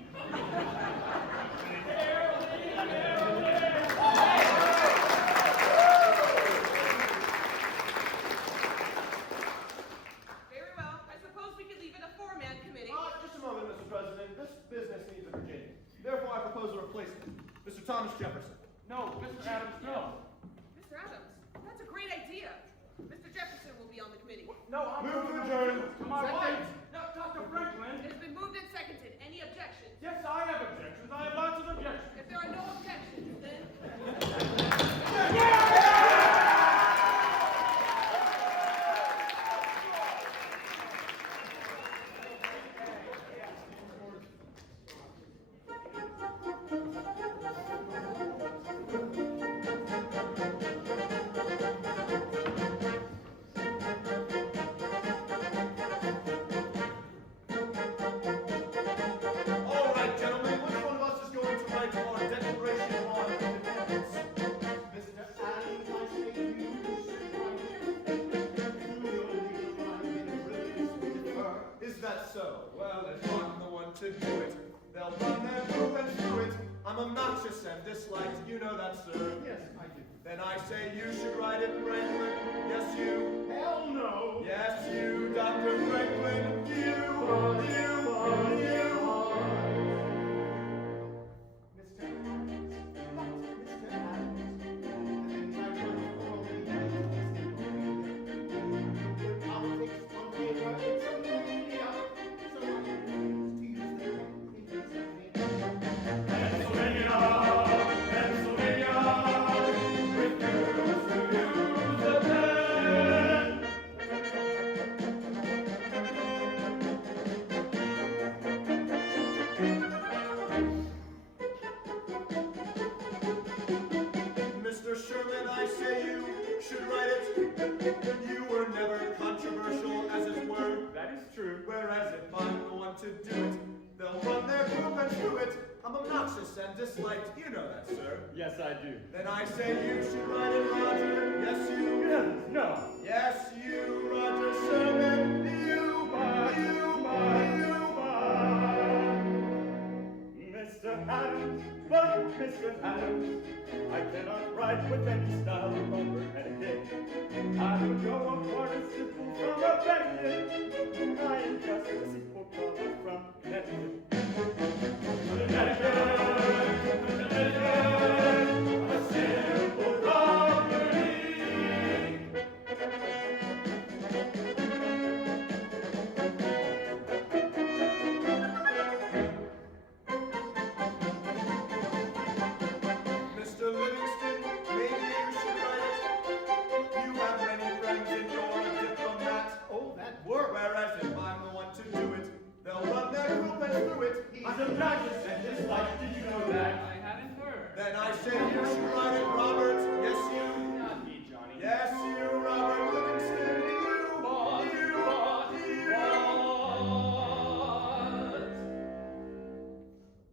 Very well. I suppose we could leave it a four-man committee. Just a moment, Mr. President. This business needs a Virginian. Therefore, I propose a replacement. Mr. Thomas Jefferson. No, Mr. Adams, no. Mr. Adams, that's a great idea. Mr. Jefferson will be on the committee. No, I'm Move to adjourn. To my Second. wife. No, Dr. Franklin. It has been moved and seconded. Any objections? Yes, I have objections. I have lots of objections. If there are no objections, then... All right, gentlemen, which one of us is going to write our Declaration on Independence? Mr. Adams, I say you should. Is that so? Well, if I'm the one to do it, they'll run their group and do it. I'm obnoxious and disliked, you know that, sir. Yes, I do. Then I say you should write it, Franklin. Yes, you. Hell no. Yes, you, Dr. Franklin. You. Mr. Adams, and I run for politics on paper, it's a mania. So I refuse to use their opinions Pennsylvania, Pennsylvania, refuse to use the pen. Mr. Sherman, I say you should write it. You were never controversial, as it were. That is true. Whereas if I'm the one to do it, they'll run their group and do it. I'm obnoxious and disliked, you know that, sir. Yes, I do. Then I say you should write it, Roger. Yes, you. No. Yes, you, Roger Sherman. Mr. Adams, but Mr. Adams, I cannot write with any style of overhead again. I would go on participle from a Connecticut. I am just a simple comer from Connecticut. Connecticut. of practice and dislike. Did you know that? I hadn't heard. Then I say you should write it, Robert. Yes, you. Not me, Johnny. Yes, you, Robert Livingston.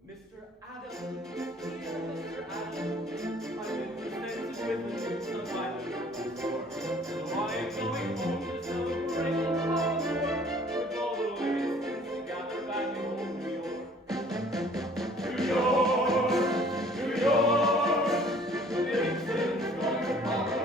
Mr. Adams, dear Mr. Adams, I've been presented with the news of my little before. So I am going home to celebrate the holiday with all the Livingstons together back in old New York. New York, New York, Livingston's going to pop a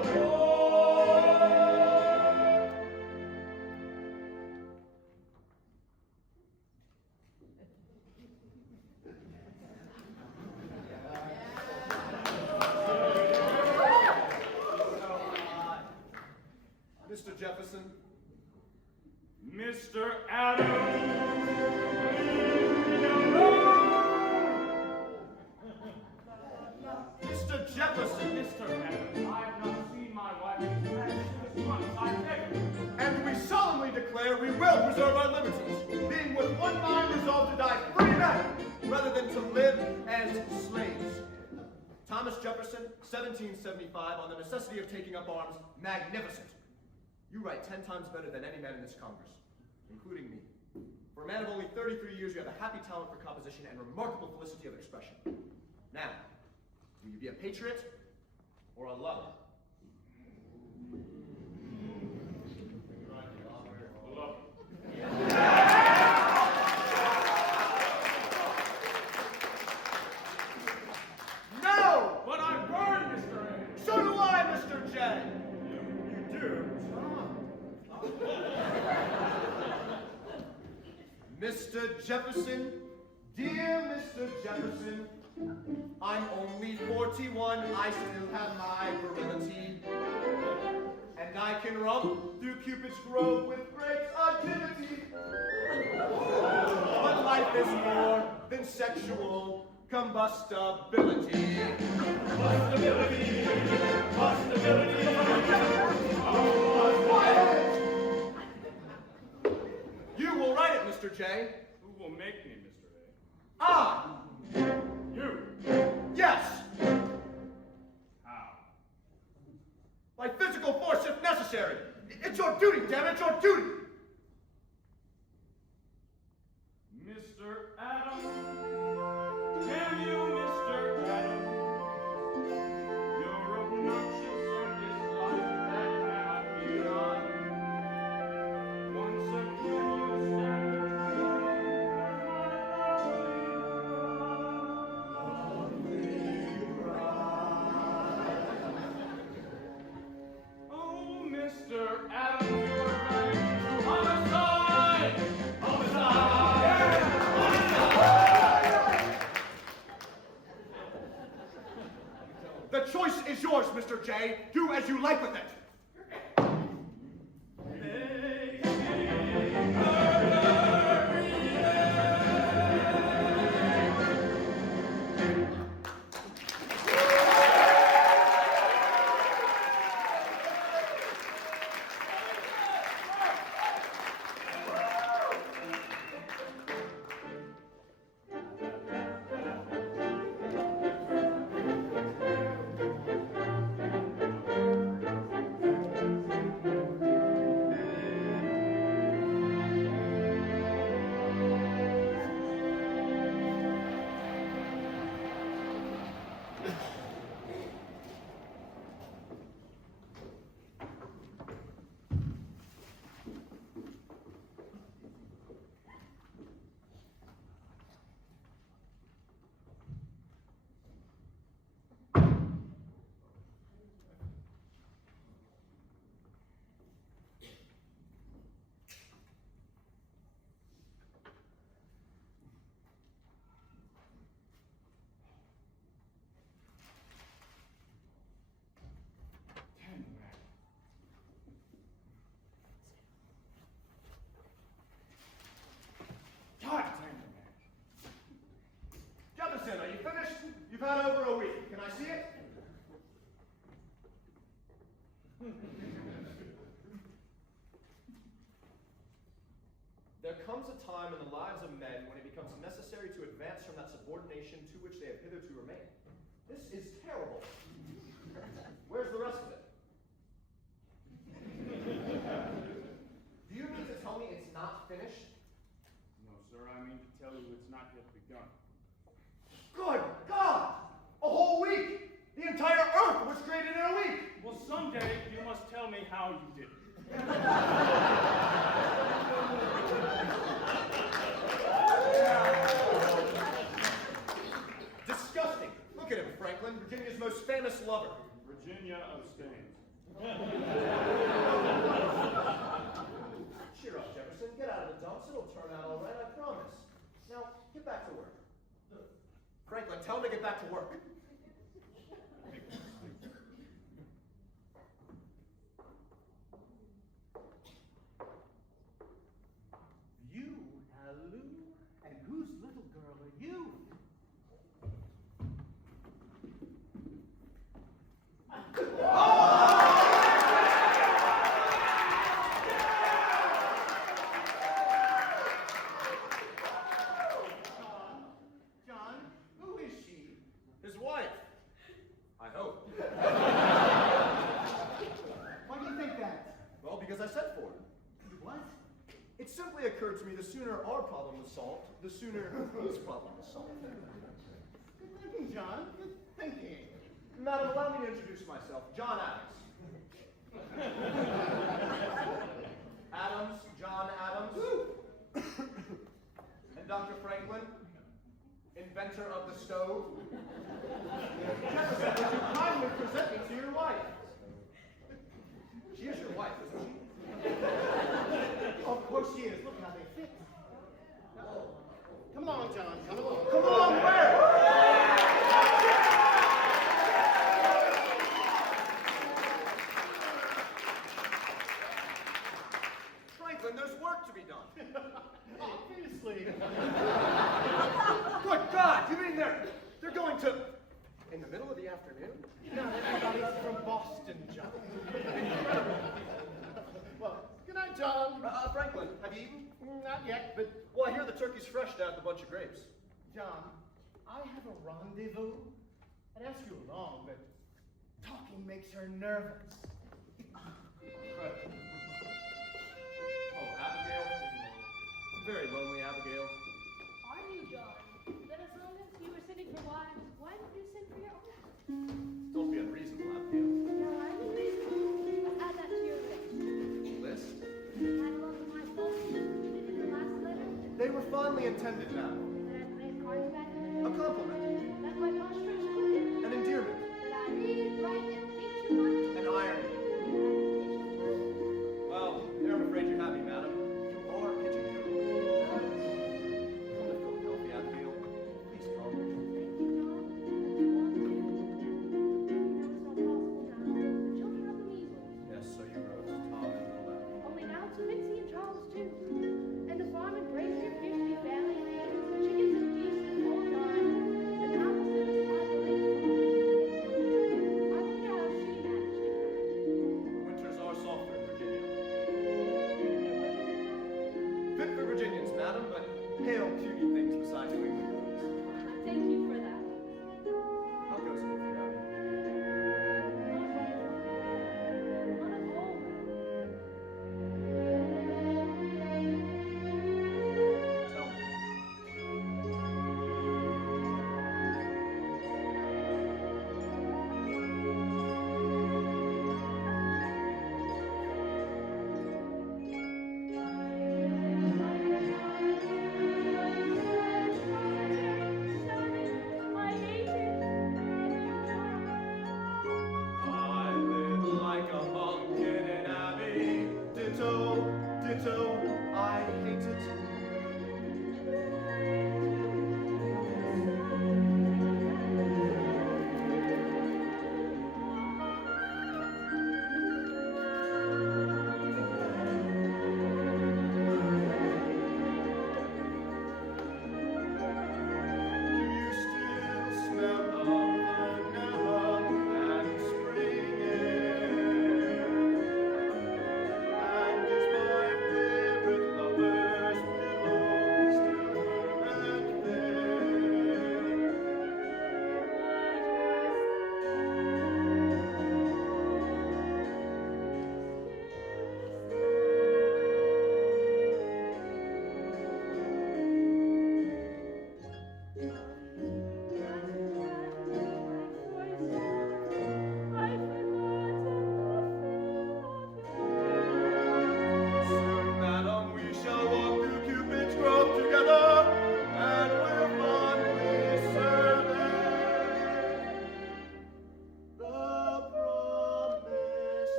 Mr. Jefferson. Mr. Adams! Mr. Jefferson. Mr. Adams, I have not seen my wife in 6 months, I beg you. And we solemnly declare we will preserve our liberties, being with one mind resolved to die free men, rather than to live as slaves. Thomas Jefferson, 1775, on the necessity of taking up arms, magnificent. You write 10 times better than any man in this Congress, including me. For a man of only 33 years, you have a happy talent for composition and remarkable felicity of expression. Now, will you be a patriot or a lover? No! But I burn, Mr. A. So do I, Mr. J. You do? Mr. Jefferson, dear Mr. Jefferson, I'm only 41, I still have my virility. And I can romp through Cupid's grove with great agility. But life is more than sexual combustibility. Combustibility, combustibility. Quiet! You will write it, Mr. J. Who will make me, Mr. A? I. You? Yes. How? By physical force if necessary. It's your duty, damn it, it's your duty. Mr. Adams? Damn you, Mr. Adams? You're obnoxious and dislike that cannot be done. Once again you stand Oh, Mr. Adams, you are right. Homicide! Homicide! The choice is yours, Mr. J. Do as you like with it. Jefferson, are you finished? You've had over a week. Can I see it? There comes comes a time in the lives of men when it becomes necessary to advance from that subordination to which they have hitherto remained. This is terrible. Where's the rest of it? Do you mean to tell me it's not finished? No, sir, I mean to tell you it's not yet begun. Good God! A whole week! The entire Earth was created in a week! Well, someday you must tell me how you did it. Disgusting! Look at him, Franklin, Virginia's most famous lover. Virginia abstains. Cheer up, Jefferson. Get out of the dumps. It'll turn out all right, I promise. Now, get back to work. Franklin, tell him to get back to work. You, Halloo, and whose little girl are you? John, who is she? His wife. I hope. Why do you think that? Well, because I said for it. What? It simply occurred to me the sooner our problem was solved, the sooner his problem was solved. Good thinking, John. Good thinking. Madam, allow me to introduce myself. John Adams. Adams, John Adams. And Dr. Franklin, inventor of the stove. Jefferson, would you kindly present me to your wife? She is your wife, isn't she? Of course she is. Look how they fit. Come along, John. Come along. Come along where? Franklin, there's work to be done. Obviously. Good God, you mean they're going to, in the middle of the afternoon? Not everybody's from Boston, John. Incredible. Well, good night, John. Franklin, have you eaten? Not yet, but Well, I hear the turkey's fresh down at the bunch of grapes. John, I have a rendezvous. I'd ask you along, but talking makes her nervous. Oh, Abigail. Very lonely, Abigail. Are you, John? Then as long as you were sitting for wives, why did you send for your own? Don't be unreasonable, Abigail. No, I'm reasonable. Add that to your list. List? Catalog of my faults included in the last letter. They were fondly intended, madam. That I play cards better. A compliment. That my nostrils crooked. An endearment. That I read, write, and think too much. An irony. Well, there I'm afraid you have me, madam. You are pitching good. Come with Philadelphia, Abigail. Please come. Thank you, John. You want to? Now it's not possible now. The children have the measles. Yes, so you wrote. Tom and Lola. Only now it's Quincy and Charles too. And the farm and Brazier appear to be failing. The chickens and geese and all gone. And the apples that are by the lake farm. I wonder how she managed it. Winters are softer in Virginia. Fit for Virginians, madam, but pale, puny things beside New England girls. Thank you for that. How goes it with you, Abby? Not at all. Tell me.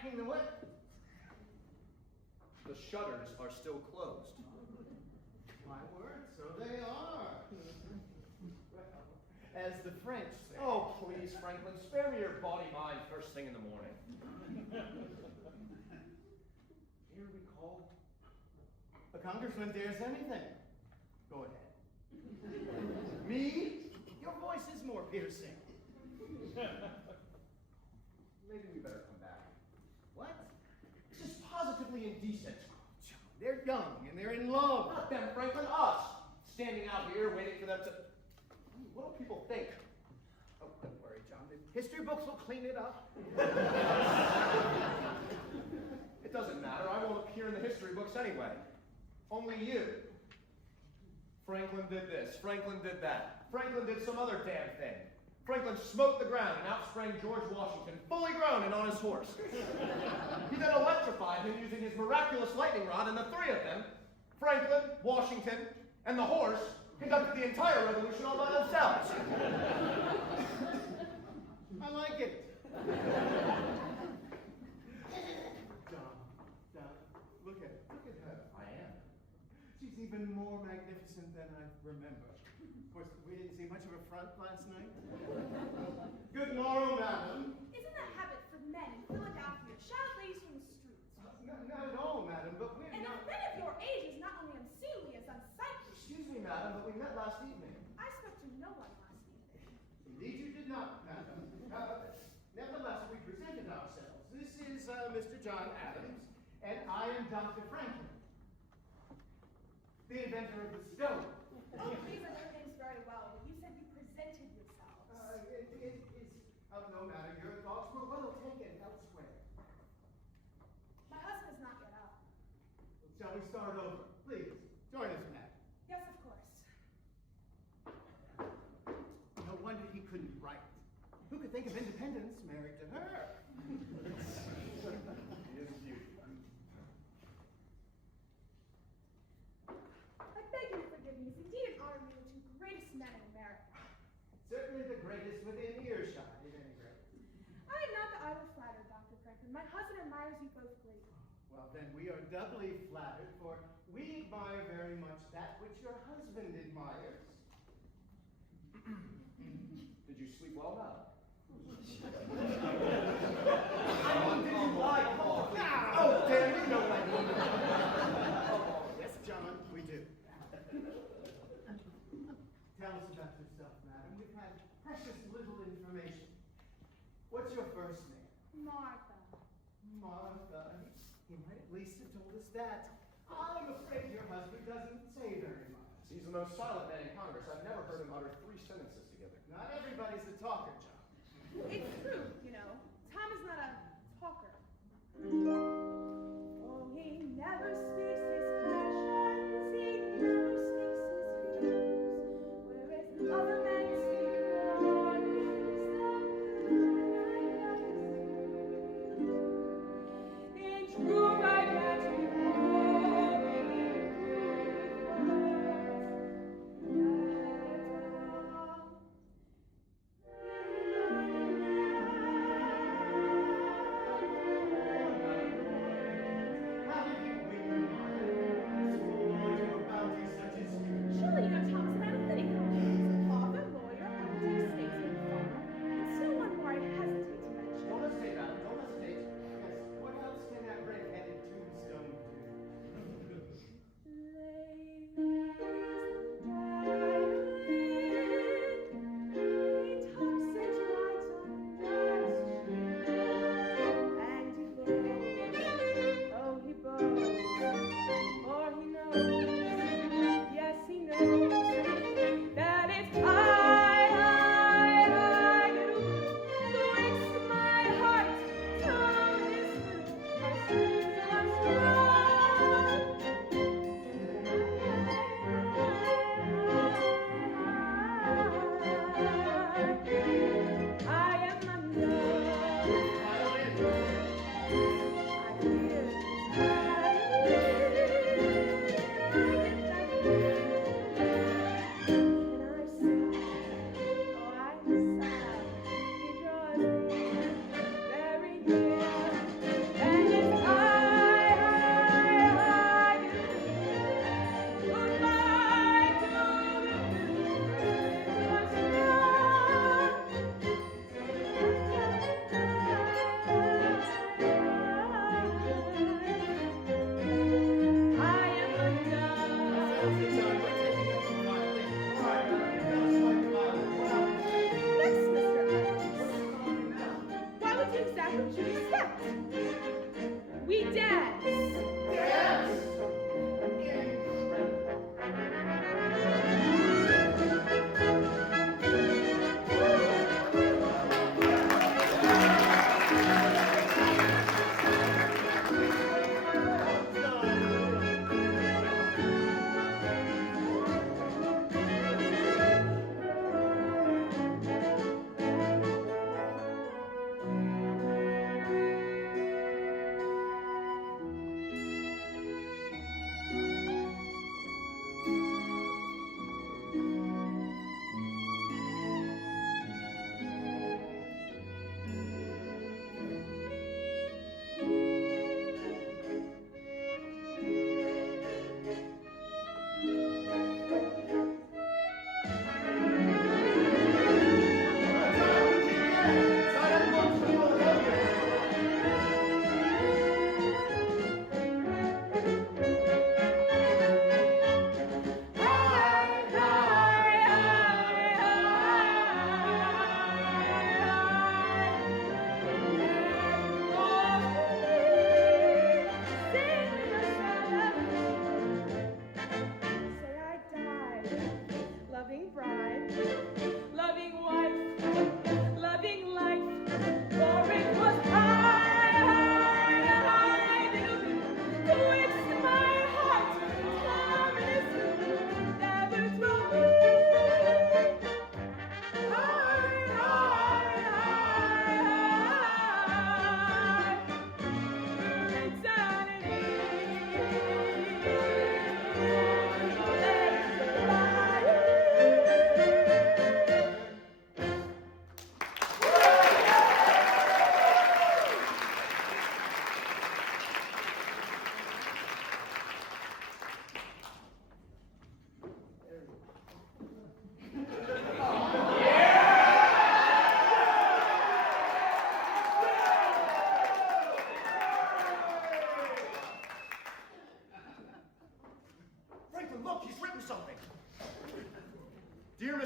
packing the whip. The shutters are still closed. My word, so they are. Well, as the French say. Oh, please, Franklin, spare me your body mind first thing in the morning. Here we call. A congressman dares anything. Go ahead. Me? Your voice is more piercing. Maybe we better come back. What? It's just positively indecent. They're young and they're in love. Not them, Franklin, us. Standing out here waiting for them to... What do people think? Oh, don't worry, John. The history books will clean it up. It doesn't matter. I won't appear in the history books anyway. Only you. Franklin did this. Franklin did that. Franklin did some other damn thing. Franklin smote the ground and outsprang George Washington, fully grown and on his horse. He then electrified him using his miraculous lightning rod, and the three of them, Franklin, Washington, and the horse, conducted the entire revolution all by themselves. I like it. John, look at her. I am. She's even more magnificent than I remember. Of course, we didn't see much of a front last night. Good morrow, madam. Isn't that habit for men in Philadelphia? Shout ladies from the streets. Not at all, madam, but we're And not... a men of your age is not only unseemly as unsightly. Excuse me, madam, but we met last evening. I spoke to no one last evening. Indeed you did not, madam. Nevertheless, we presented ourselves. This is Mr. John Adams, and I am Dr. Franklin, the inventor of the stone. Oh, these are their names very well, but you said you presented yourselves. It is of no matter. Your thoughts were well taken elsewhere. My husband is not yet up. Shall we start over? Please, join us, Matt. Yes, of course. No wonder he couldn't write. Who could think of independence married to her? He is a beauty. I beg you to forgive me. It's indeed an honor to be the two greatest men in America. Certainly the greatest within earshot, at any rate. I am not the idle flatterer, Dr. Franklin. My husband admires you both greatly. Well, then we are doubly flattered, for we admire very much that which your husband admires. Did you sleep well, madam? Oh, damn, you know what I mean. Yes, John, we do. Tell us about yourself, madam. We've had precious little information. What's your first name? Martha. Martha. He might at least have told us that. I'm afraid your husband doesn't say very much. He's the most silent man in Congress. I've never heard him utter 3 sentences together. Not everybody's a talker, John. It's true, you know. Tom is not a talker. Oh, he never speaks his passions, he never speaks his views, whereas other men speak more news than in truth, I can't surely you know Tom is a man of many qualities. Father, lawyer, architect, statesman, farmer, and still one more I hesitate to mention. Don't hesitate, madam. Don't hesitate. Yes, what else can that redhead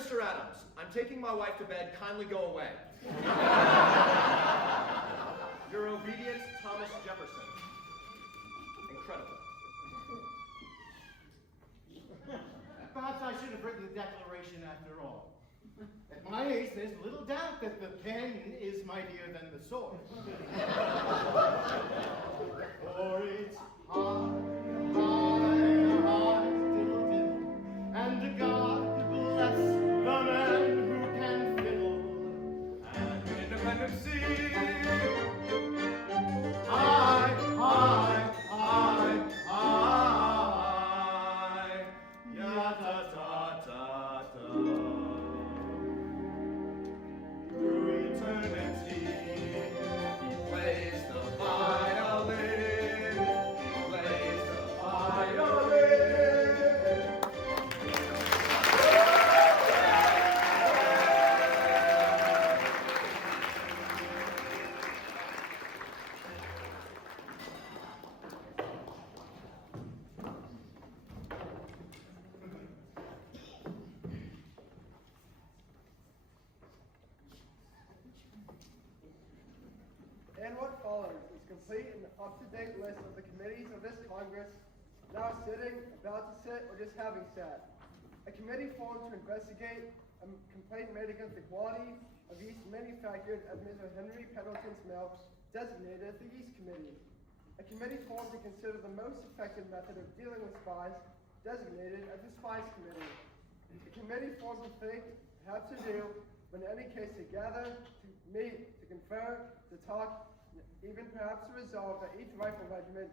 Mr. Adams. I'm taking my wife to bed. Kindly go away. Your obedient Thomas Jefferson. Incredible. Perhaps I should have written the Declaration after all. At my age, there's little doubt that the pen is mightier than the sword. For it's high, high, high, diddle, diddle, and God bless the man who can fiddle. And independency. High, high, high, high, Ya-da-da-da-da. Through eternity, he plays the violin. He plays the violin. And what follows is complete and up-to-date list of the committees of this Congress now sitting, about to sit, or just having sat. A committee formed to investigate a complaint made against the quality of yeast manufactured at Mr. Henry Pendleton's mill, designated as the Yeast Committee. A committee formed to consider the most effective method of dealing with spies, designated as the Spies Committee. A committee formed to think, have to do, but in any case to gather, to meet, to confer, to talk, even perhaps to resolve that each rifle regiment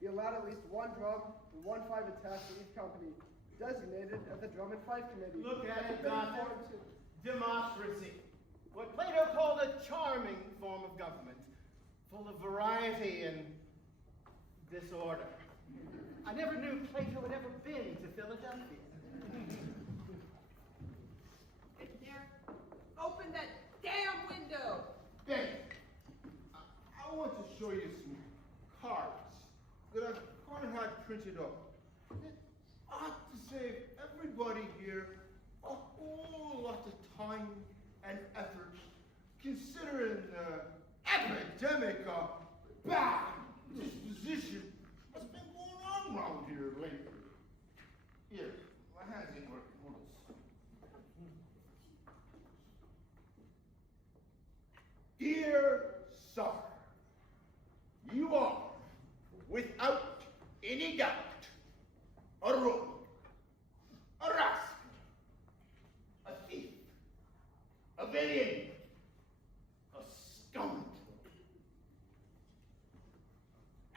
be allowed at least one drum and one fife attached to each company, designated as the Drum and Fife Committee. Look at it, A committee Doctor. formed to- Democracy. What Plato called a charming form of government, full of variety and disorder. I never knew Plato had ever been to Philadelphia. There. Open that damn window. Hey, I want to show you some cards that I've had printed up. It ought to save everybody here a whole lot of time and effort, considering the epidemic of bad disposition that's been going on around here lately. Here, my hands ain't working. Hold on. Dear sir, you are, without any doubt, a rogue, a rascal, a thief, a villain, a scoundrel,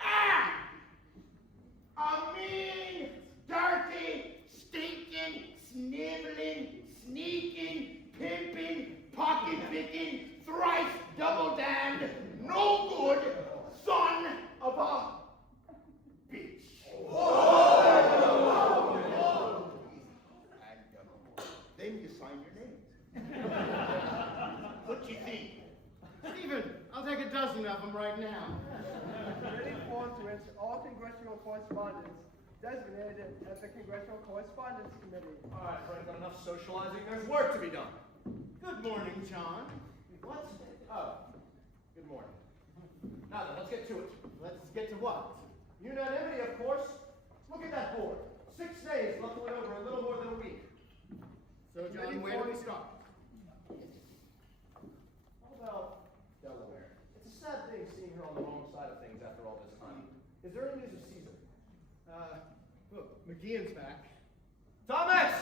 and a mean, dirty, stinking, sniveling, sneaking, pimping, pocket-picking, thrice double-damned, no good son of a bitch. And then you sign your name. What you think? Stephen, I'll take a dozen of them right now. A committee formed to answer all congressional correspondence, designated as the Congressional Correspondence Committee. All right, Frank, got enough socializing. There's work to be done. Good morning, John. What? Oh, good morning. Now then, let's get to it. Let's get to what? Unanimity, of course. Look at that board. 6 days left to win over a little more than a week. So, John, where do we start? How about Delaware? It's a sad thing seeing her on the wrong side of things after all this time. Is there any news of Caesar? Look, McGeehan's back. Thomas!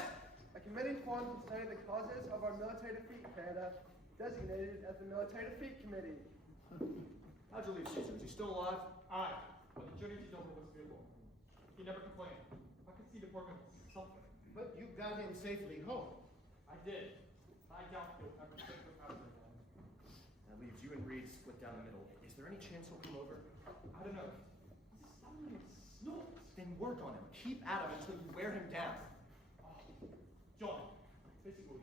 A committee formed to study the causes of our military defeat in Canada, designated as the Military Defeat Committee. How'd you leave Caesar? Is he still alive? Aye, but the journey to Dover was fearful. He never complained. I could see the work of something. But you got him safely home. I did. I doubt he'll ever take us out of there again. That leaves you and Reed split down the middle. Is there any chance he'll come over? I don't know. He's stumbling and snores. Then work on him. Keep at him until you wear him down. Oh, John, basically,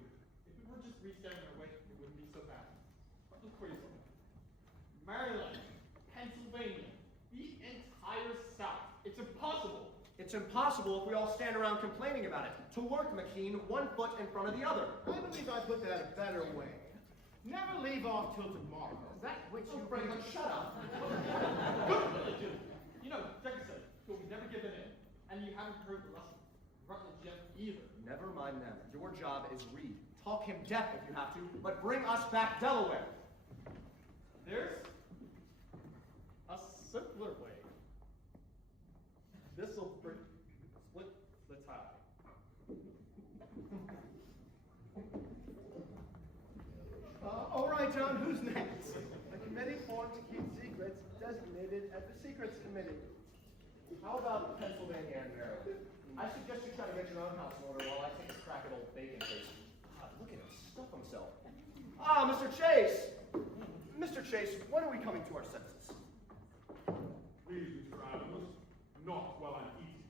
if we were just restanding our way, it wouldn't be so bad. But look for yourself. Maryland, Pennsylvania, the entire South. It's impossible. It's It's impossible if we all stand around complaining about it. To work, McKean, one foot in front of the other. I believe I put that a better way. Never leave off till tomorrow. That which you Franklin, shut up. Good, Rutledge. You know, Dickinson, who we've never given in, and you haven't heard the Russian Rutledge yet either. Never mind them. Your job is read. Talk him deaf if you have to, but bring us back Delaware. There's a simpler way. This'll split the tie. All right, John, who's next? A committee formed to keep secrets designated as the Secrets Committee. How about Pennsylvania and Maryland? I suggest you try to get your own house in order while I take a crack at old bacon face. God, look at him stuff himself. Ah, Mr. Chase! Mr. Chase, when are we coming to our senses? Please, Mr. Adams, not while I'm eating.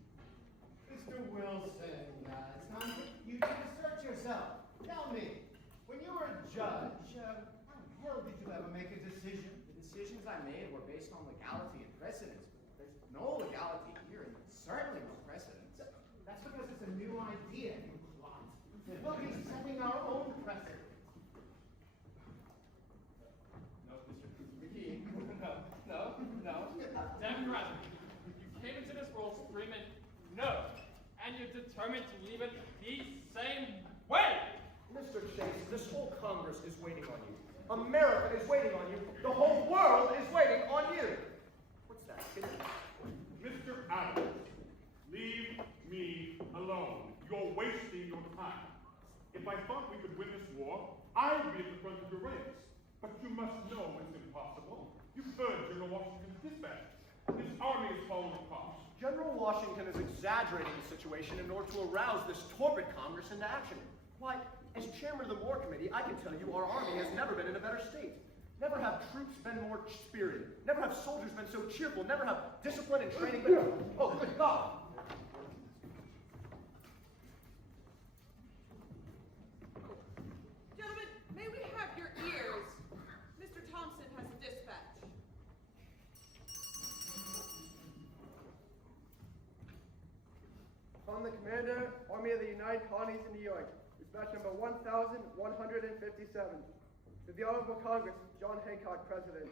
Mr. Wilson, it's time for you to assert yourself. Tell me, when you were a judge, how the hell did you ever make a decision? The decisions I made were based on legality and precedence. There's no legality here, and certainly no precedence. That's because it's a new idea, you plot. We'll be setting our own precedent. No, Mr. McKee. No. Damn right. You came into this world screaming no, and you're determined to leave it the same way. Mr. Chase, this whole Congress is waiting on you. America is waiting on you. The whole world is waiting on you. What's that? Mr. Adams, leave me alone. You're wasting your time. If I thought we could win this war, I'd be at the front of your ranks. But you must know it's impossible. You've heard General Washington's dispatch. His army is falling apart. General Washington is exaggerating the situation in order to arouse this torpid Congress into action. Why, as chairman of the War Committee, I can tell you our army has never been in a better state. Never have troops been more spirited. Never have soldiers been so cheerful. Never have discipline and training been... Oh, good God! Gentlemen, may we have your ears? Mr. Thompson has a dispatch. From the Commander, Army of the United Colonies in New York, dispatch number 1157. To the Honorable Congress, John Hancock, President.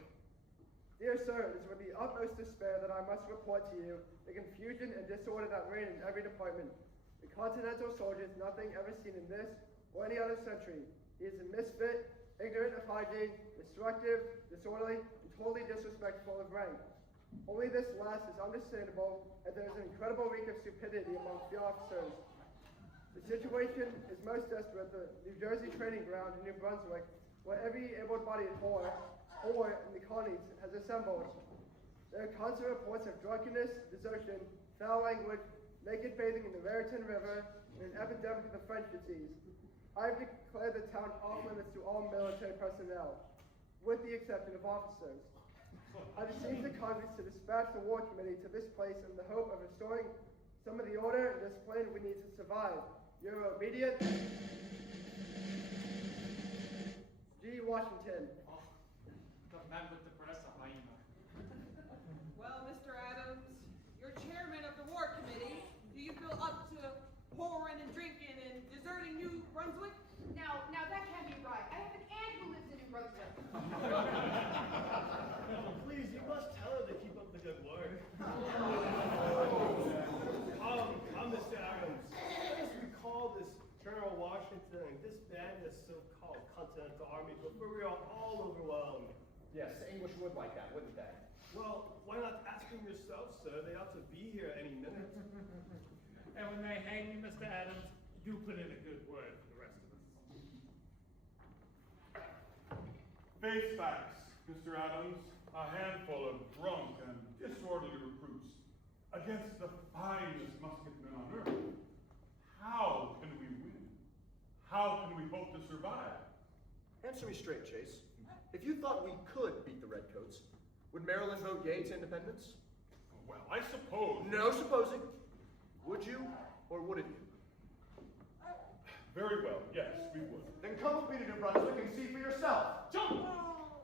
Dear sir, it is with the utmost despair that I must report to you the confusion and disorder that reign in every department. The Continental soldier is nothing ever seen in this or any other century. He is a misfit, ignorant of hygiene, destructive, disorderly, and totally disrespectful of rank. Only this last is understandable, as there is an incredible reek of stupidity amongst the officers. The situation is most desperate at the New Jersey training ground in New Brunswick, where every able-bodied whore in the colonies has assembled. There are constant reports of drunkenness, desertion, foul language, naked bathing in the Raritan River, and an epidemic of the French disease. I have declared the town off limits to all military personnel, with the exception of officers. I beseech the Congress to dispatch the War Committee to this place in the hope of restoring some of the order and discipline we need to survive. Your obedient G. Washington. Oh, the man with the press, a hyena. Well, Mr. Adams, you're chairman of the War Committee. Do you feel up to whoring and drinking and deserting New Brunswick? Now that can't be right. I have an aunt who lives in New Brunswick. Please, you must tell her to keep up the good work. Come, Mr. Adams. Let us recall this General Washington and disband this so-called Continental Army before we are all overwhelmed. Yes, the English would like that, wouldn't they? Well, why not ask them yourself, sir? They ought to be here any minute. And when they hang you, Mr. Adams, do put in a good word for the rest of us. Face facts, Mr. Adams. A handful of drunk and disorderly recruits against the finest musketmen on earth. How can we win? How can we hope to survive? Answer me straight, Chase. If you thought we could beat the Redcoats, would Maryland vote yea to independence? Well, I suppose. No supposing. Would you or wouldn't you? Very well, yes, we would. Then come with me to New Brunswick and see for yourself. John,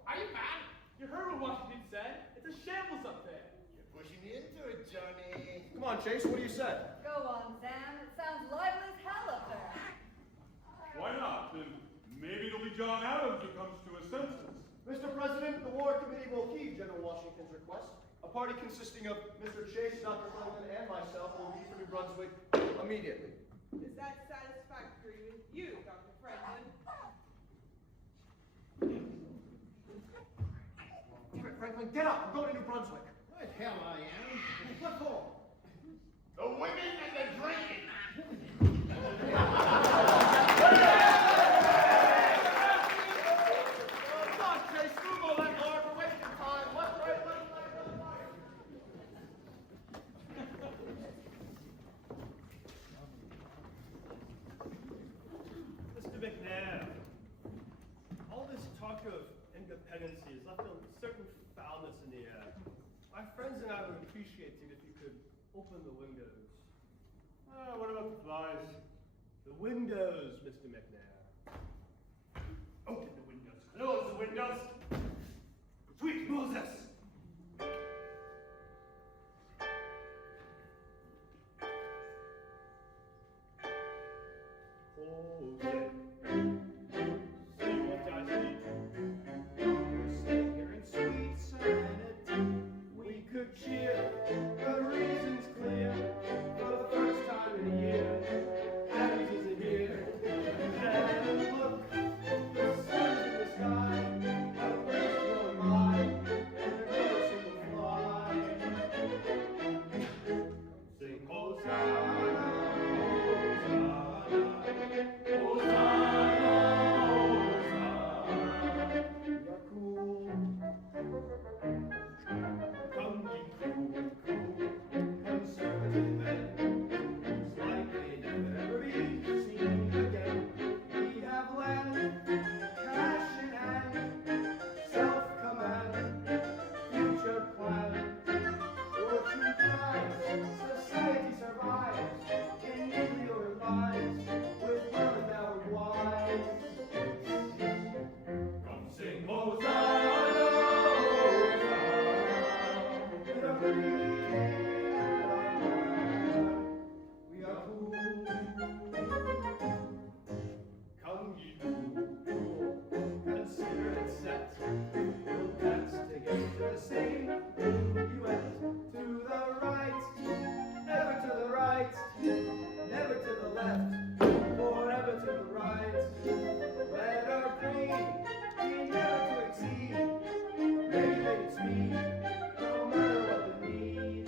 are you mad? You heard what Washington said. It's a shambles up there. You're pushing me into it, Johnny. Come on, on, Chase, what do you say? Go on, Sam. It sounds lively as hell up there. Why not? Then maybe it'll be John Adams who comes to his senses. Mr. President, the War Committee will heed General Washington's request. A party consisting of Mr. Chase, Dr. Franklin, and myself will leave for New Brunswick immediately. Is that satisfactory with you, Dr. Franklin? Franklin, get up! We're going to New Brunswick. What hell I am? What for? The women and the drinking. Come on, Chase, move all that guard. We're wasting time. Left, right, left, right, left, right. Mr. McNair, all this talk of independency has left a certain foulness in the air. My friends and I would appreciate it if you could open the windows. What about the flies? The windows, Mr. McNair. Open the windows. Close the windows. Sweet Moses! Jose, see what I see. We're here in sweet serenity. We could cheer, the reason's clear. For the first time in a year, Adams isn't here. And look, the sun's in the sky. A breeze blowing by, and the birds will fly. Sing Hosanna, Hosanna, Hosanna, Hosanna. We are cool. Come ye cool, conservative men, whose like may never be seen again. We have land, cash in hand, self-command, future plan. Fortune thrives, society survives, in nuclear lives, with well-endowed wives. Come sing Hosanna, Hosanna. We are cool. Come ye cool, considerate set. We'll dance together to the same duet. To the right, never to the right, never to the left, forever to the right. Letter green, be never to exceed. Regulated speed, no matter what the need.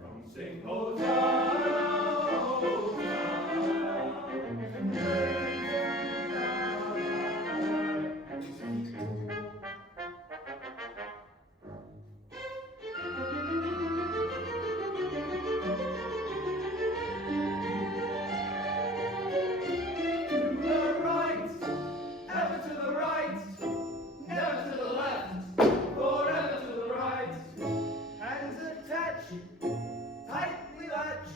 Come sing Hosanna, to the right, ever to the right, never to the left, forever to the right. Hands attached, tightly latch,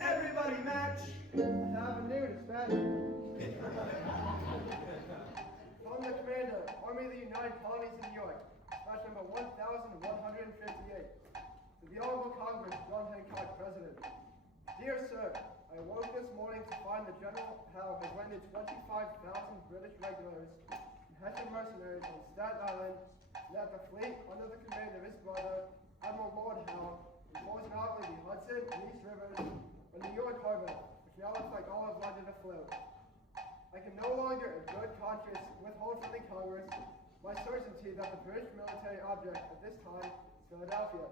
everybody match. Have a new dispatch. From the Commander, Army of the United Colonies in New York, dispatch number 1158. To the Honorable Congress, John Hancock, President. Dear Sir, I awoke this morning to find that General Howe has landed 25,000 British regulars and Hessian mercenaries on Staten Island, and that the fleet, under the command of his brother, Admiral Lord Howe, enforced not only the Hudson and East Rivers, but New York Harbor, which now looks like all of London afloat. I can no longer, in good conscience, withhold from the Congress my certainty that the British military object at this time is Philadelphia.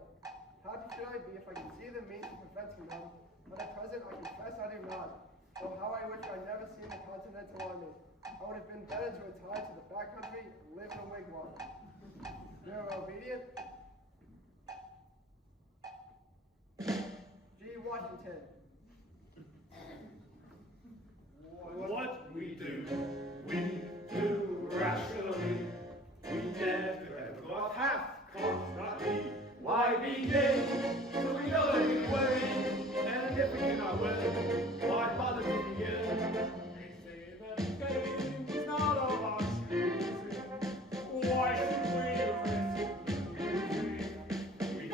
Happy should I be if I could see the means of preventing them, but at present I confess I do not. Oh, how I wish I'd never seen the Continental Army. I would have been better to retire to the backcountry and live in a wigwam. You're obedient? G. Washington. What we do rationally. We never ever off half cost, not me. Why begin till we know every way? And if we cannot win, why bother to begin? We say that game is not of our choosing. Why should we risk losing? We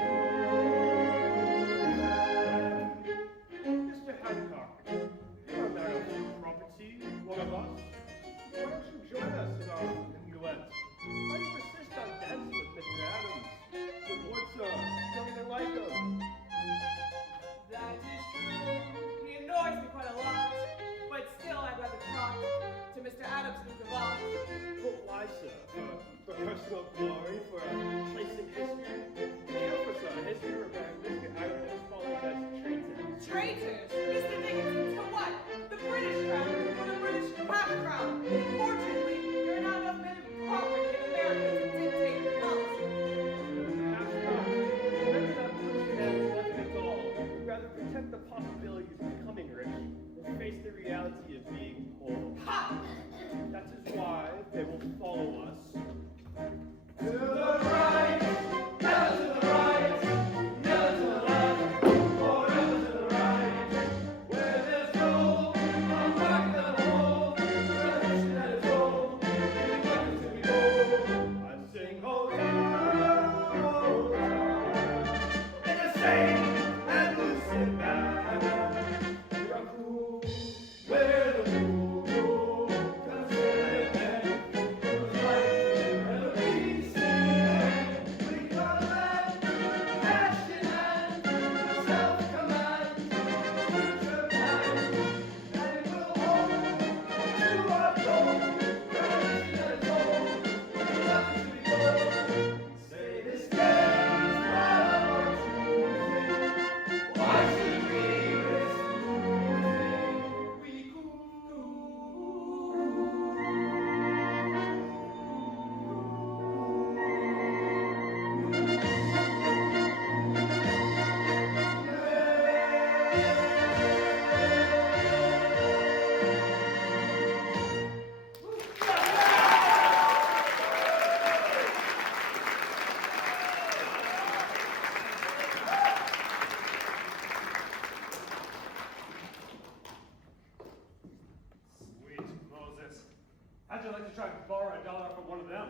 How'd you like to try to borrow $1 from one of them?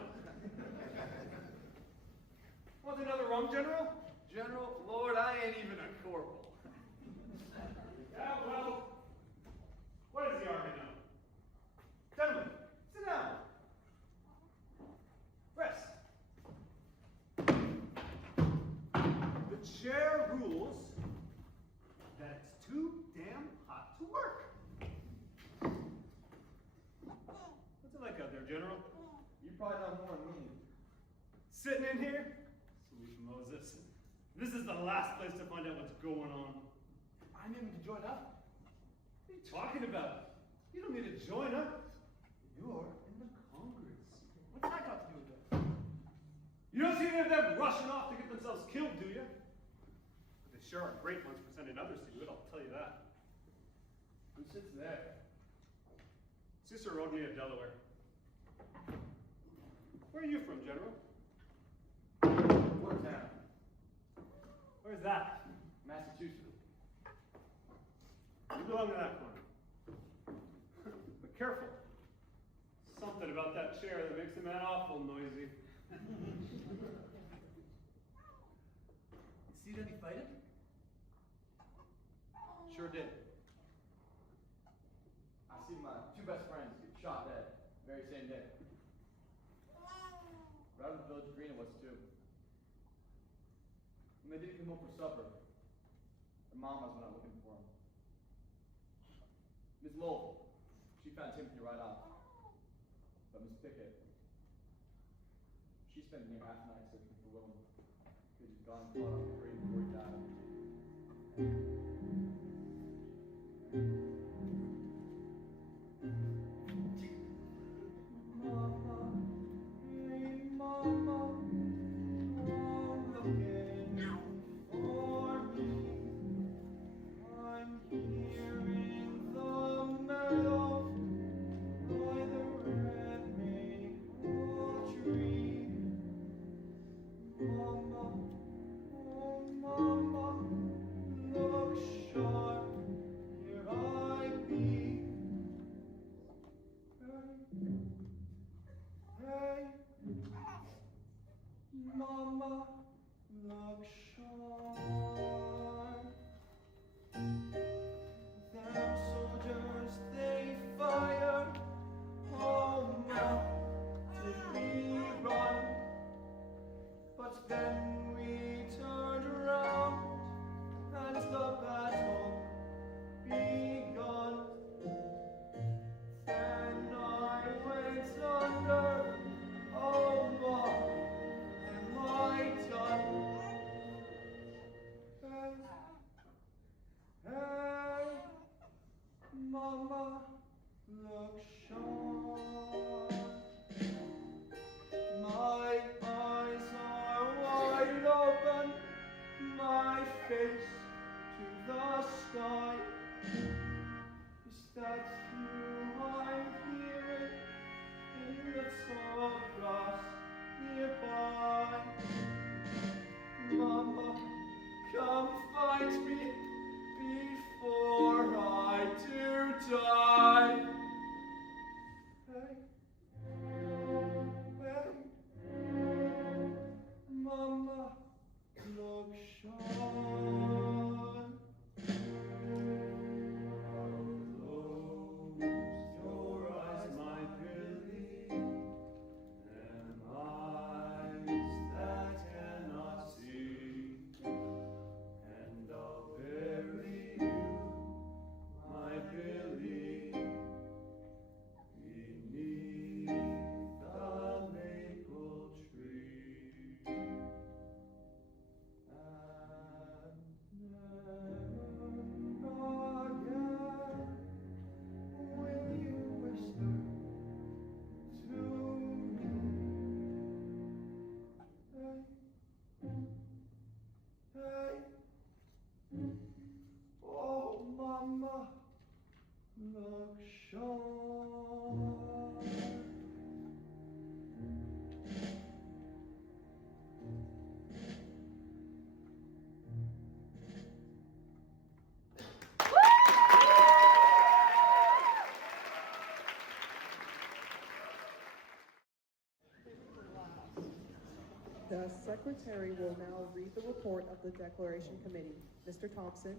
Want another rum, General? General, Lord, I ain't even a corporal. Yeah, well, what does the Army know? Gentlemen, sit down. Rest. The chair rules that it's too damn hot to work. What's it like out there, General? You probably know more than me. Sitting in here? Sweet Moses. This is the last place to find out what's going on. I need to join up. What are you talking about? You don't need to join up. You're in the Congress. What's that got to do with it? You don't see any of them rushing off to get themselves killed, do you? But they sure are great ones for sending others to do it, I'll tell you that. Who sits there? Sister Rodney of Delaware. Where are you from, General? What town? Where's that? Massachusetts. You belong in that corner. But careful. Something about that chair that makes a man awful noisy. You see any fighting? Sure did. I see my two best friends get shot dead the very same day. Right on the village green it was too. When they didn't come home for supper, their mamas went out looking for them. Miss Lowell, she found Timothy right off. But Miss Pickett, she spent near half the night searching for Willem. Because he'd gone and caught up the green before he died. Mama, look sharp. Hey. Oh, Momma. Look sharp. The Secretary will now read the report of the Declaration Committee. Mr. Thompson.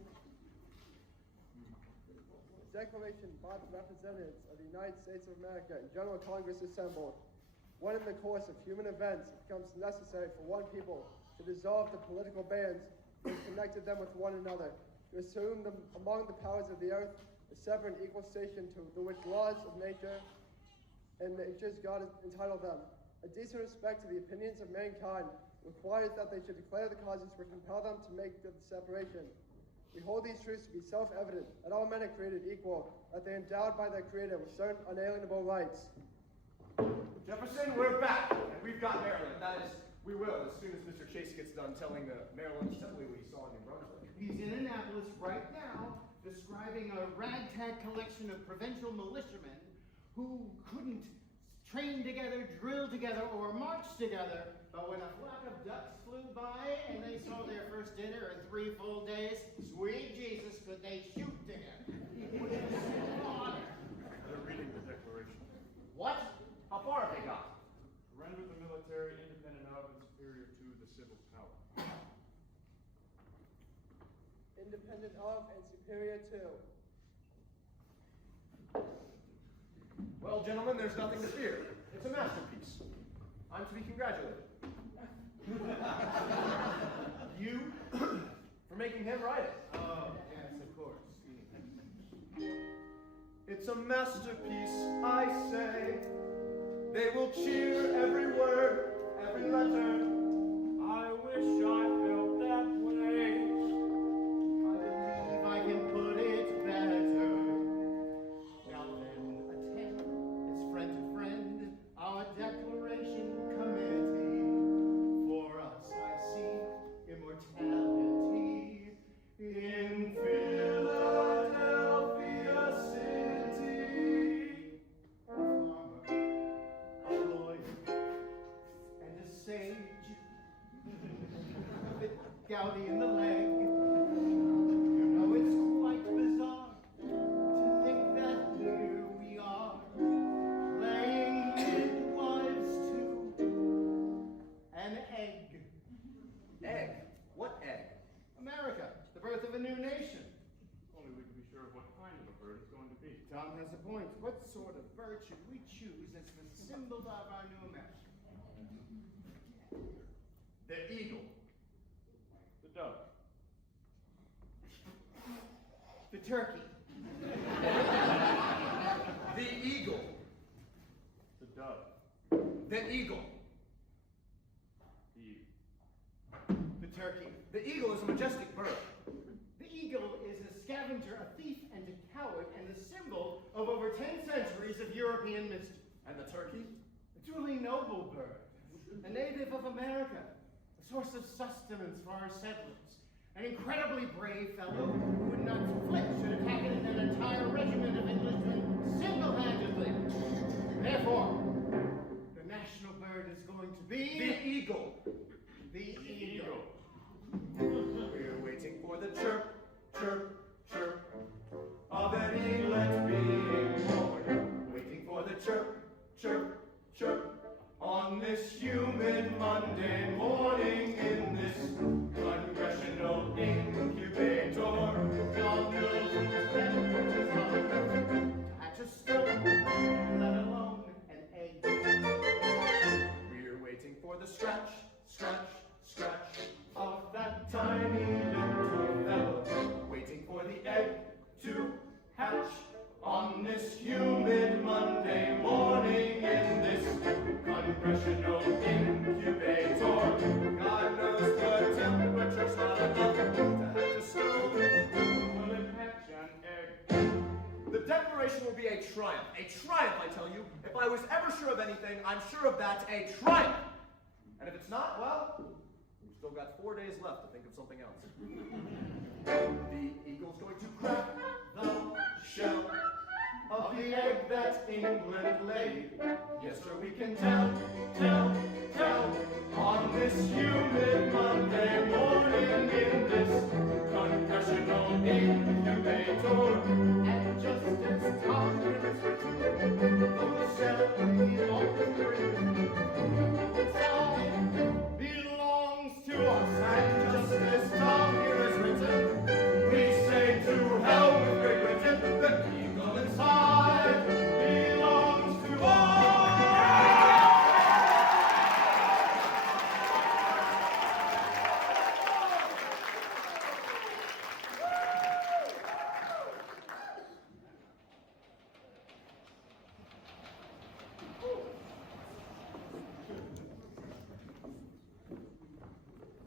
Declaration by the representatives of the United States of America and General Congress assembled. When in the course of human events it becomes necessary for one people to dissolve the political bands which connected them with one another, to assume them among the powers of the earth a separate and equal station to which laws of nature and nature's God has entitled them. A decent respect to the opinions of mankind requires that they should declare the causes which compel them to make the separation. We hold these truths to be self-evident, that all men are created equal, that they are endowed by their Creator with certain unalienable rights. Jefferson, we're back, and we've got Maryland. That is, we will, as soon as Mr. Chase gets done telling the Maryland Assembly what he saw in New Brunswick. He's in Annapolis right now, describing a ragtag collection of provincial militiamen who couldn't train together, drill together, or march together, but when a flock of ducks flew by and they saw their first dinner in 3 full days, sweet Jesus, could they shoot together? They're reading the Declaration. What? How far have they got? To render the military independent of and superior to the civil power. Independent of and superior to. Well, gentlemen, there's nothing to fear. It's a masterpiece. I'm to be congratulated. You for making him write it. Oh, yes, of course. It's a masterpiece, I say. They will cheer every word, every letter. I wish I felt that way. I believe I can put it better. Now then, attend, as friend to friend, our Declaration Committee. For us I seek immortality in Philadelphia City. A farmer, a lawyer, and a sage, a bit gouty in the leg. You know it's quite bizarre to think that here we are, playing midwives to an egg. Egg? What egg? America, the birth of a new nation. Only we can be sure of what kind of a bird it's going to be. Tom has a point. What sort of bird should we choose as the symbol of our new America? The eagle. The dove. The turkey. The eagle. The dove. The eagle. The eagle. The turkey. The eagle is a majestic bird. The eagle is a scavenger, a thief, and a coward, and the symbol of over 10 centuries of European mischief. And the turkey? A truly noble bird, a native of America, a source of sustenance for our settlers, an incredibly brave fellow who would not flinch at attacking an entire regiment of Englishmen single-handedly. Therefore, the national bird is going to be The eagle. the eagle. We're waiting for the chirp, chirp, chirp of an eaglet being born. Waiting for the chirp, chirp, chirp on this humid Monday morning in this Congressional incubator. God knows whose temper is hot. Hatch a stone, let alone an egg. We're waiting for the scratch, scratch, scratch of that tiny little fellow. Waiting for the egg to hatch on this humid Monday morning in this Congressional incubator. God knows the temperature's hot enough to hatch a stone. Will it hatch an egg? The Declaration will be a triumph. A triumph, I tell you. If I was ever sure of anything, I'm sure of that. A triumph. And if it's not, well, we've still still got 4 days left to think of something else. The eagle's going to crack the shell of the egg that England laid. Yes, sir, we can tell on this humid Monday morning in this Congressional incubator. And just as Tom is written, though the shell we always bring inside belongs to us. And just as Tom here is written, we say to hell with Great Britain, the eagle inside belongs to us.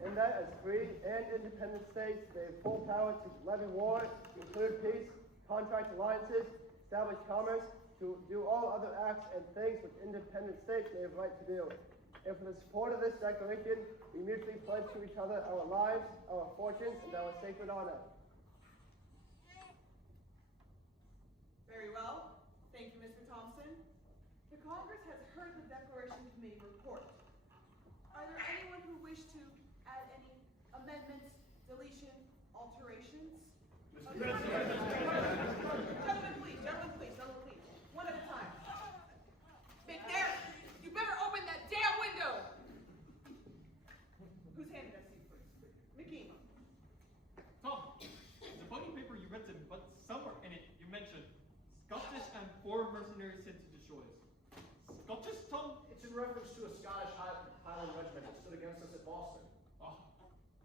In that, as free and independent states, they have full power to levy war, conclude peace, contract alliances, establish commerce, to do all other acts and things which independent states may have right to do. And for the support of this declaration, we mutually pledge to each other our lives, our fortunes, and our sacred honor. Very well. Thank you, Mr. Thompson. The Congress has heard the Declaration Committee report. Are there anyone who wish to add any amendments, deletion, alterations? Gentlemen, please. One at a time. McNair, you better open that damn window! Whose hand did I see first? McKee. Tom, the funny paper you read in, but somewhere in it you mentioned Scottish and 4 mercenaries sent to the shores. Scottish, Tom? It's in reference to a Scottish Highland regiment that stood against us at Boston. Oh,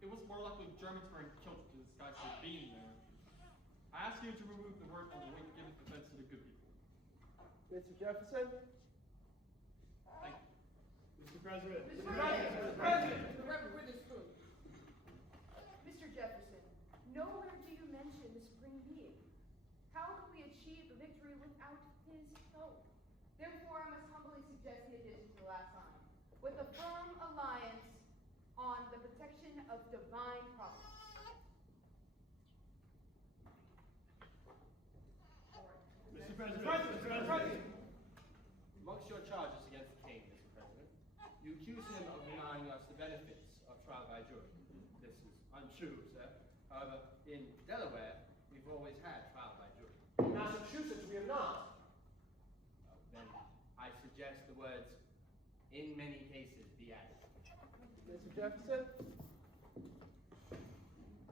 it was more likely Germans wearing kilts to disguise their being there. I ask you to remove the word on the weight given defense to the good people. Mr. Jefferson? Thank you. Mr. President. Mr. President! The Reverend Witherspoon. Mr. Jefferson, nowhere do you mention the Supreme Being. How can we achieve a victory without his help? Therefore, I must humbly suggest the addition to the last line, with a firm alliance on the protection of divine providence. Mr. President. Amongst your charges against the king, Mr. President, you accuse him of denying us the benefits of trial by jury. This is untrue, sir. However, in Delaware, we've always had trial by jury. In Massachusetts, we have not. Then I suggest the words, in many cases, be added. Mr. Jefferson?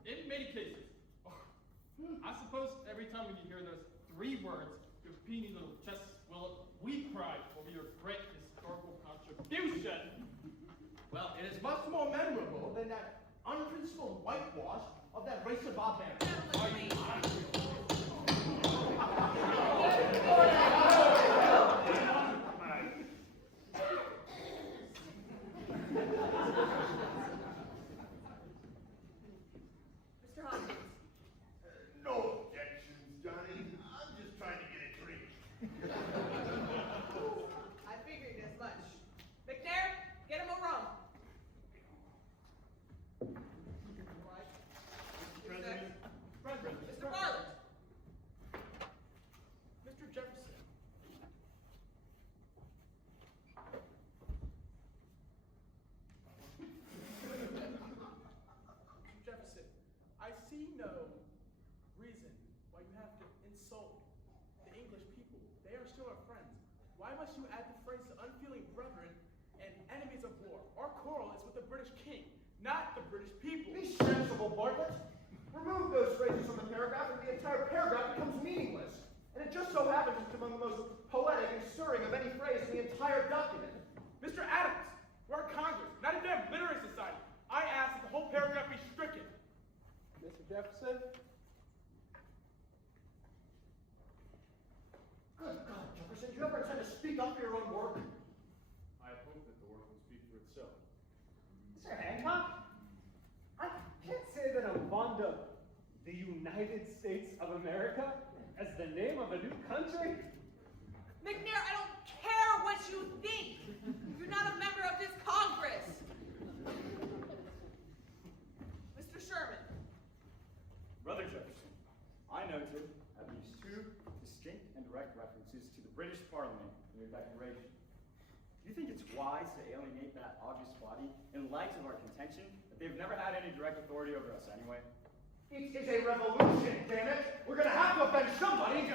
In many cases. I suppose every time when you hear those 3 words, your puny little chests will weep cry over your great historical contribution. Well, it is much more memorable than that unprincipled whitewash of that race of barbarians. Mr. Hopkins. No objections, Johnny. I'm just trying to get a drink. I figured as much. McNair, get him a rum. Right. Who's next? Mr. Bartlett. Mr. Jefferson. Jefferson, I see no reason why you have to insult the English people. They are still our friends. Why must you add the phrase to unfeeling brethren and enemies of war? Our quarrel is with the British king, not the British people. Be sensible, Bartlett. Remove those phrases from the paragraph and the entire paragraph becomes meaningless. And it just so happens it's among the most poetic and stirring of any phrase in the entire document. Mr. Adams, we're a Congress, not a damn literary society. I ask that the whole paragraph be stricken. Mr. Jefferson? Good God, Jefferson, do you ever intend to speak up for your own work? I hope that the work will speak for itself. Mr. Hancock? I can't say that I'm fond of the United States of America as the name of a new country. McNair, I don't care what you think. You're not a member of this Congress. wise to alienate that august body in light of our contention that they've never had any direct authority over us anyway? It is a revolution, damn it! We're gonna have to offend somebody!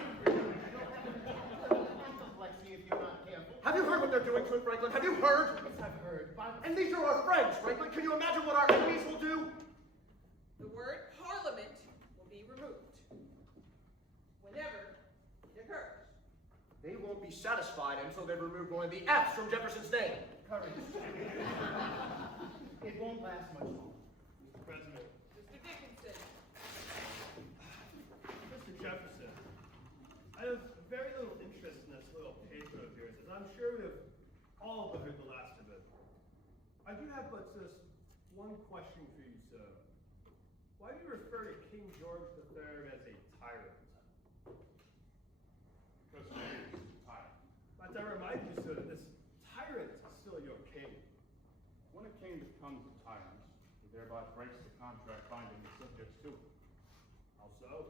Lexi, if you're not careful. Have you heard what they're doing to it, Franklin? Have you heard? Yes, I've heard. And these are our friends, Franklin. Can you imagine what our enemies will do? The word parliament will be removed. Whenever it occurs. They won't be satisfied until they've removed one of the F's from Jefferson's name. Courage. It won't last much longer. Mr. President. Mr. Dickinson. Mr. Jefferson, I have very little interest in this little paper of yours, as I'm sure we have all but heard the last of it. I do have but just one question for you, sir. Why do you refer to King George III as a tyrant? Because he is a tyrant. But I remind you, sir, that this tyrant is still your king. When a king becomes a tyrant, he thereby breaks the contract binding his subjects to him. How so?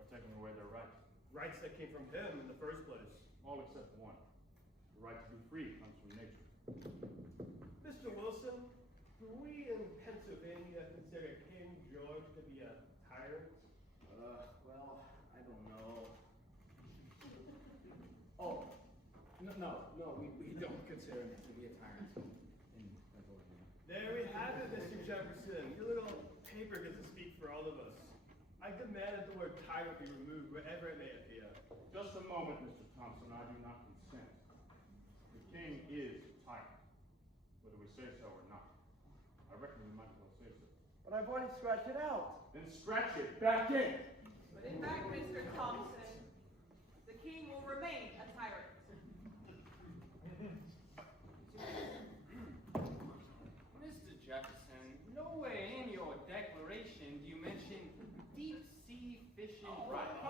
By taking away their rights. Rights that came from him in the first place. All except one. The right to be free comes from nature. Mr. Wilson, do we in Pennsylvania consider King George to be a tyrant? Well, I don't know. Oh, no, we don't consider him to be a tyrant in Pennsylvania. There we have it, Mr. Jefferson. Your little paper gets to speak for all of us. I demand that the word tyrant be removed wherever it may appear. Just a moment, Mr. Thompson. I do not consent. The king is a tyrant, whether we say so or not. I reckon we might as well say so. But I've already scratched it out. Then scratch it back in. But in fact, Mr. Thompson, the king will remain a tyrant. Mr. Jefferson, nowhere in your declaration do you mention deep sea fishing rights. Good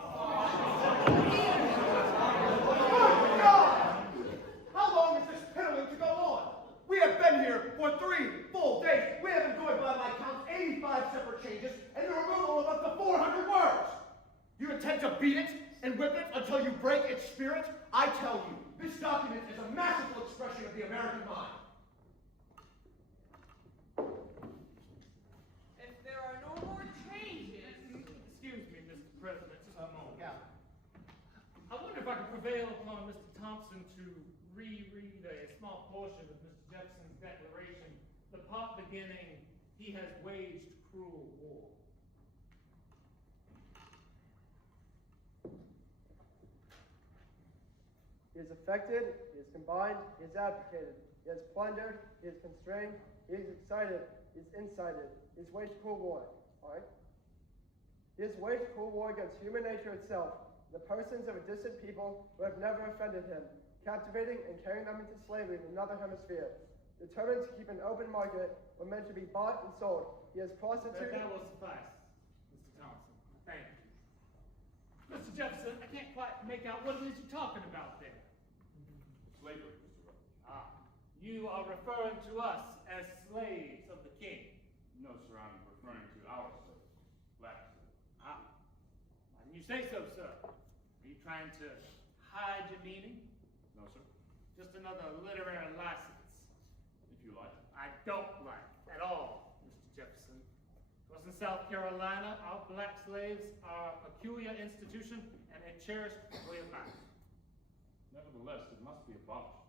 God! How long is this piddling to go on? We have been here for 3 full days. We have enjoyed, by my count, 85 separate changes and the removal of up to 400 words. You intend to beat it and whip it until you break its spirit? I tell you, this document is a masterful expression of the American mind. If there are no more changes. Excuse me, Mr. President, just a moment. Yeah. I wonder if I could prevail upon Mr. Thompson to reread a small portion of Mr. Jefferson's declaration, the part beginning, "He has waged cruel war." He is affected, he is combined, he is advocated, he has plundered, he is constrained, he is excited, he is incited, he has waged cruel war. Alright? He has waged cruel war against human nature itself, the persons of a distant people who have never offended him, captivating and carrying them into slavery in another hemisphere. Determined to keep an open market where men should be bought and sold, he has prostituted. That will suffice, Mr. Thompson. Thank you. Mr. Jefferson, I can't quite make out what it is you're talking about there. Slavery, Mr. Rutledge. You are referring to us as slaves of the king. No, sir, I'm referring to our slaves. Black slaves. Why didn't you say so, sir? Are you trying to hide your meaning? No, sir. Just another literary license. If you like. I don't like at all, Mr. Jefferson. Because in South Carolina, our black slaves are a peculiar institution and a cherished way of life. Nevertheless, it must be abolished.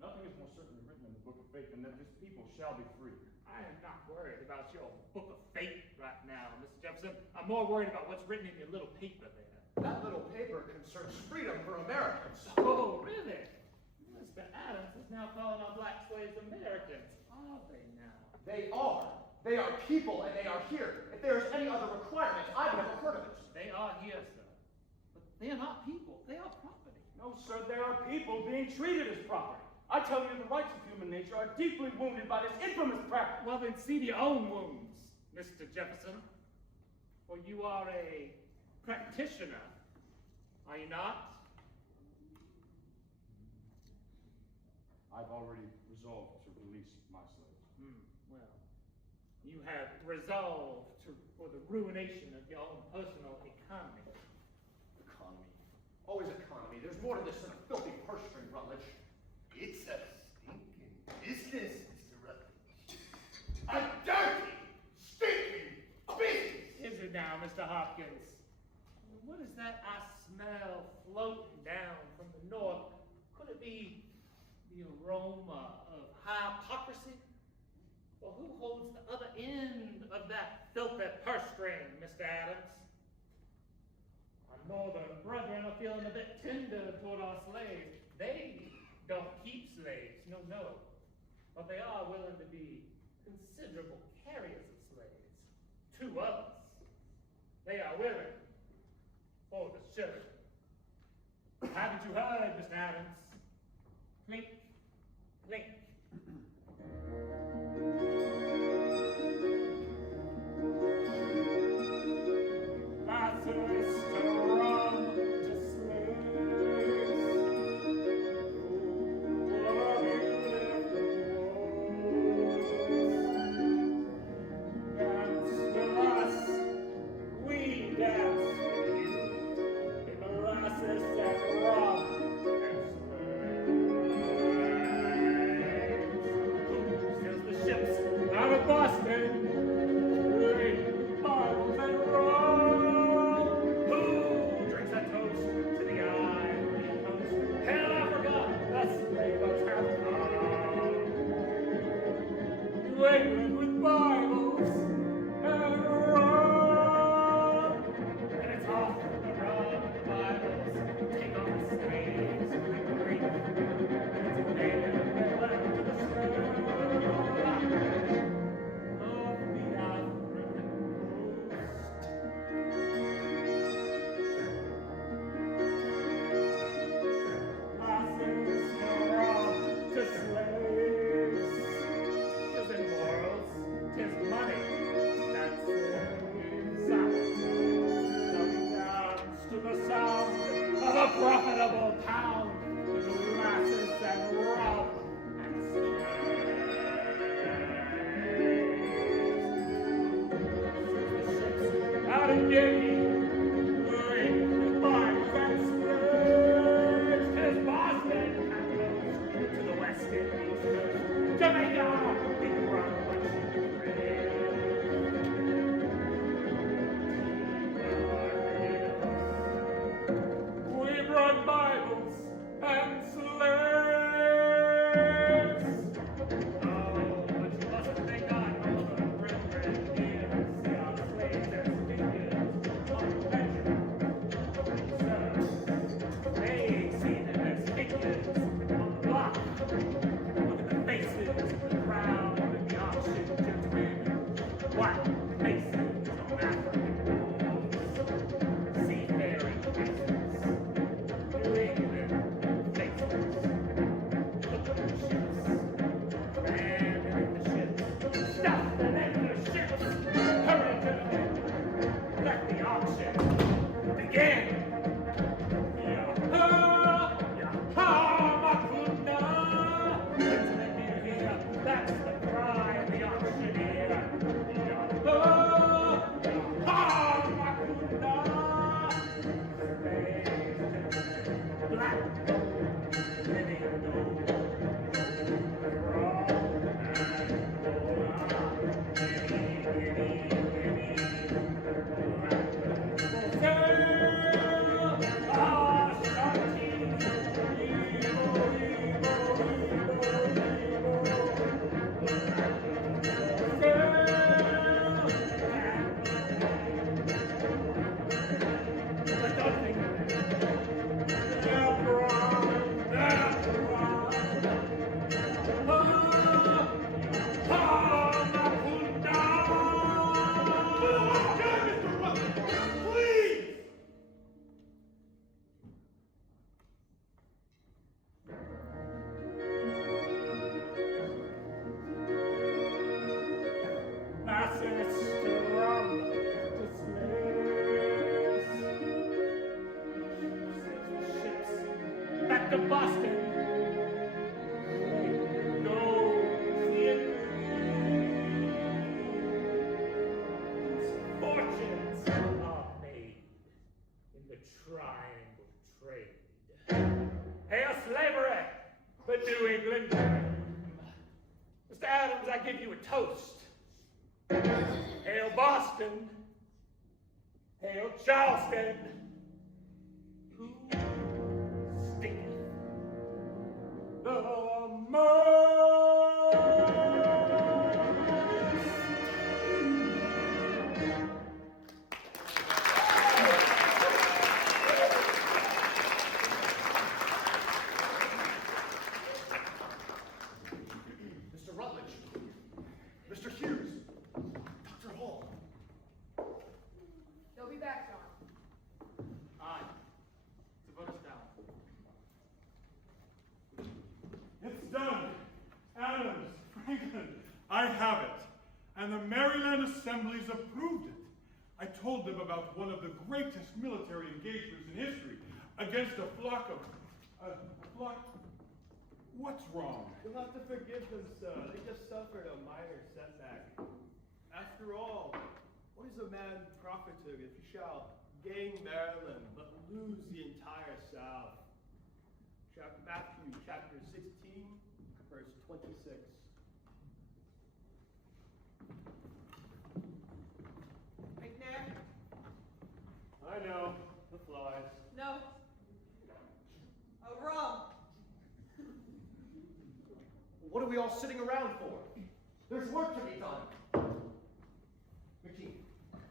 Nothing is more certainly written in the Book of Faith than that this people shall be free. I am not worried about your book of fate right now, Mr. Jefferson. I'm more worried about what's written in your little paper there. That little paper concerns freedom for Americans. Oh, really? Mr. Adams is now calling our black slaves Americans. Are they now? They are. They are people and they are here. If there is any other requirement, I've never heard of it. They are here, sir. But they are not people. They are property. No, sir, there are people being treated as property. I tell you, the rights of human nature are deeply wounded by this infamous practice. Well, then see to your own wounds, Mr. Jefferson. For you are a practitioner, are you not? I've already resolved to release my slaves. Well, you have resolved for the ruination of your own personal economy. Economy. Always economy. There's more to this than a filthy purse string, Rutledge. It's a stinking Mr. Hopkins. What is that I smell floating down from the north? Could it be the aroma of hypocrisy? Well, who holds the other end of that filthy purse string, Mr. Adams? Our northern brethren are feeling a bit tender toward our slaves. They don't keep slaves, no. But they are willing to be considerable carriers of slaves. To us, they are willing for the shirt. Haven't you heard, Mr. Adams? Clink, clink. Lazarus to rum to slaves. Oh, what a beautiful dance with us, we dance with you, in molasses and rum and slaves. Steals the ships out of Boston, bring bottles and rum. Who drinks a toast to the ivory coast? Hail Africa, the slavers have come. New England with Bibles and rum. And it's off the rum and the Bibles. Take on the slaves and the Greek. And it's a native farewell to the slave. Of the African coast. Passes the rum to slaves. 'Tis in morals, 'tis money that saves us. Some dance to the sound of a profitable pound with molasses and rum and slaves. Out of Guinea, bring mines and slaves. 'Tis Boston and goes to the West Indies coast. Jamaica, we run what you crave. We brought Bibles and slaves. Oh, but you mustn't think I know the brethren here. See our slaves as figures on the ledger. Sir, they see them as figures on the block. Look at the faces of the crowd and the auction gentlemen. White faces on African walls. Seafaring faces. New England faces. Look at the ships. Man in the ships. Stuff them in the ships. Hurry to the men. Let the auction begin. Yaha, yaha, Makunda. Gentlemen, you hear? That's the cry of the auctioneer. Yaha, yaha, Makunda. Black, living gold, raw to Boston. Fortunes are made in the triangle trade. Hail slavery, the New England dream. Mr. Adams, I give you a toast. Hail Boston, Hail Charleston! Who stinketh? The Mr. Rutledge, Mr. Hughes, Dr. Hall. They'll be back, John. Aye. To vote us down. It's done. Adams, Franklin, I have it. And the Maryland assemblies approved it. I told them about one of the greatest military engagements in history against a flock of... What's wrong? You'll have to forgive them, sir. They just suffered a minor setback. After all, what is a man profited if he shall gain Maryland but lose the entire South? Matthew chapter 16, verse 26. McNair? I know, the flies. No. A rum. What are we all sitting around for? There's work to be done. McKee,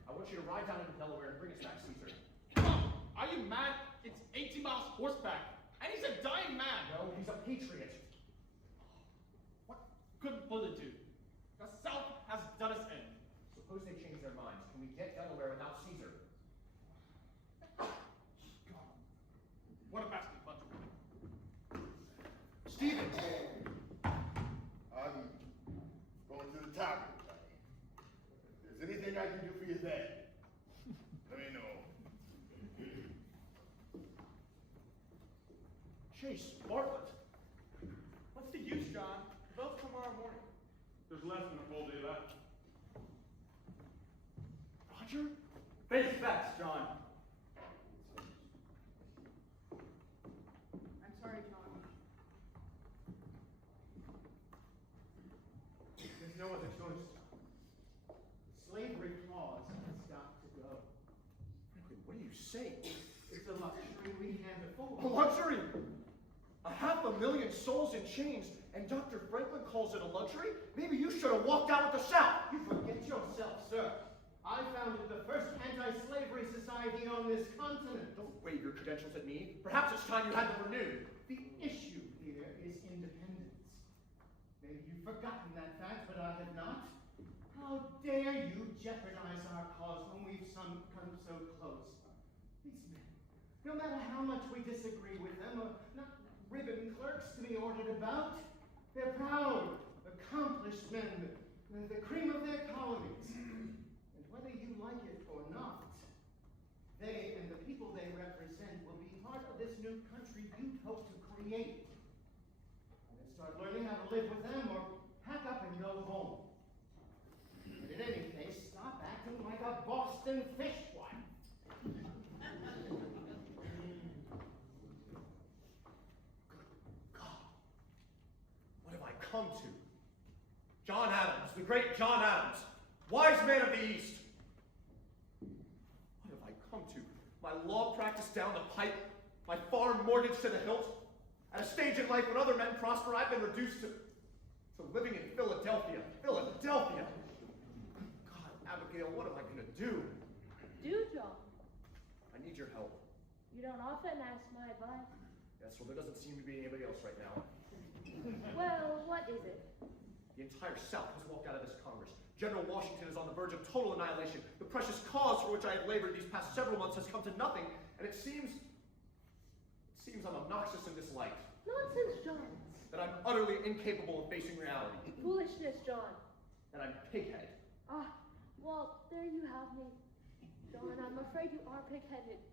I want you to ride down into Delaware and bring us back Caesar. Come on! Are you mad? It's 80 miles horseback. And he's a dying man. No, he's a patriot. What good will it do? The South has done us in. Suppose they change their minds. Can we get Delaware without Caesar? What a bastard bunch. Stephen! I'm going to the tavern. If there's anything I can do for you there, let me know. Chase, Bartlett. What's the use, John? Both tomorrow morning. There's less than a full day left. Roger? Face facts, John. I'm sorry, John. There's no other choice. The slavery clause has got to go. What are you saying? It's a luxury we can't A afford. luxury? 500,000 souls in chains, and Dr. Franklin calls it a luxury? Maybe you should have walked out with the South. You forget yourself, sir. I founded the first anti-slavery society on this continent. Don't wave your credentials at me. Perhaps it's time you had them renewed. The issue here is independence. Maybe you've forgotten that fact, but I have not. How dare you jeopardize our cause when we've come so close? These men, no matter how much we disagree with them, are not ribbon clerks to be ordered about. They're proud, accomplished men, the cream of their colonies. And whether you like it or not, they and the people they represent will be part of this new country you hope to create. And start learning how to live with them or pack up and go home. But in any case, stop acting like a Boston fishwife. What have I come to? John Adams, the great John Adams, wise man of the East. What have I come to? My law practice down the pipe, my farm mortgaged to the hilt. At a stage in life when other men prosper, I've been reduced to living in Philadelphia. Philadelphia! God, Abigail, what am I going to do? Do, John. I need your help. You don't often ask my advice. Yes, well, there doesn't seem to be anybody else right now. Well, what is it? The entire South has walked out of this Congress. General Washington is on the verge of total annihilation. The precious cause for which I have labored these past several months has come to nothing, and it seems I'm obnoxious in this light. Nonsense, John. That I'm utterly incapable of facing reality. Foolishness, John. That I'm pigheaded. Ah, well, there you have me. John, I'm afraid you are pig-headed.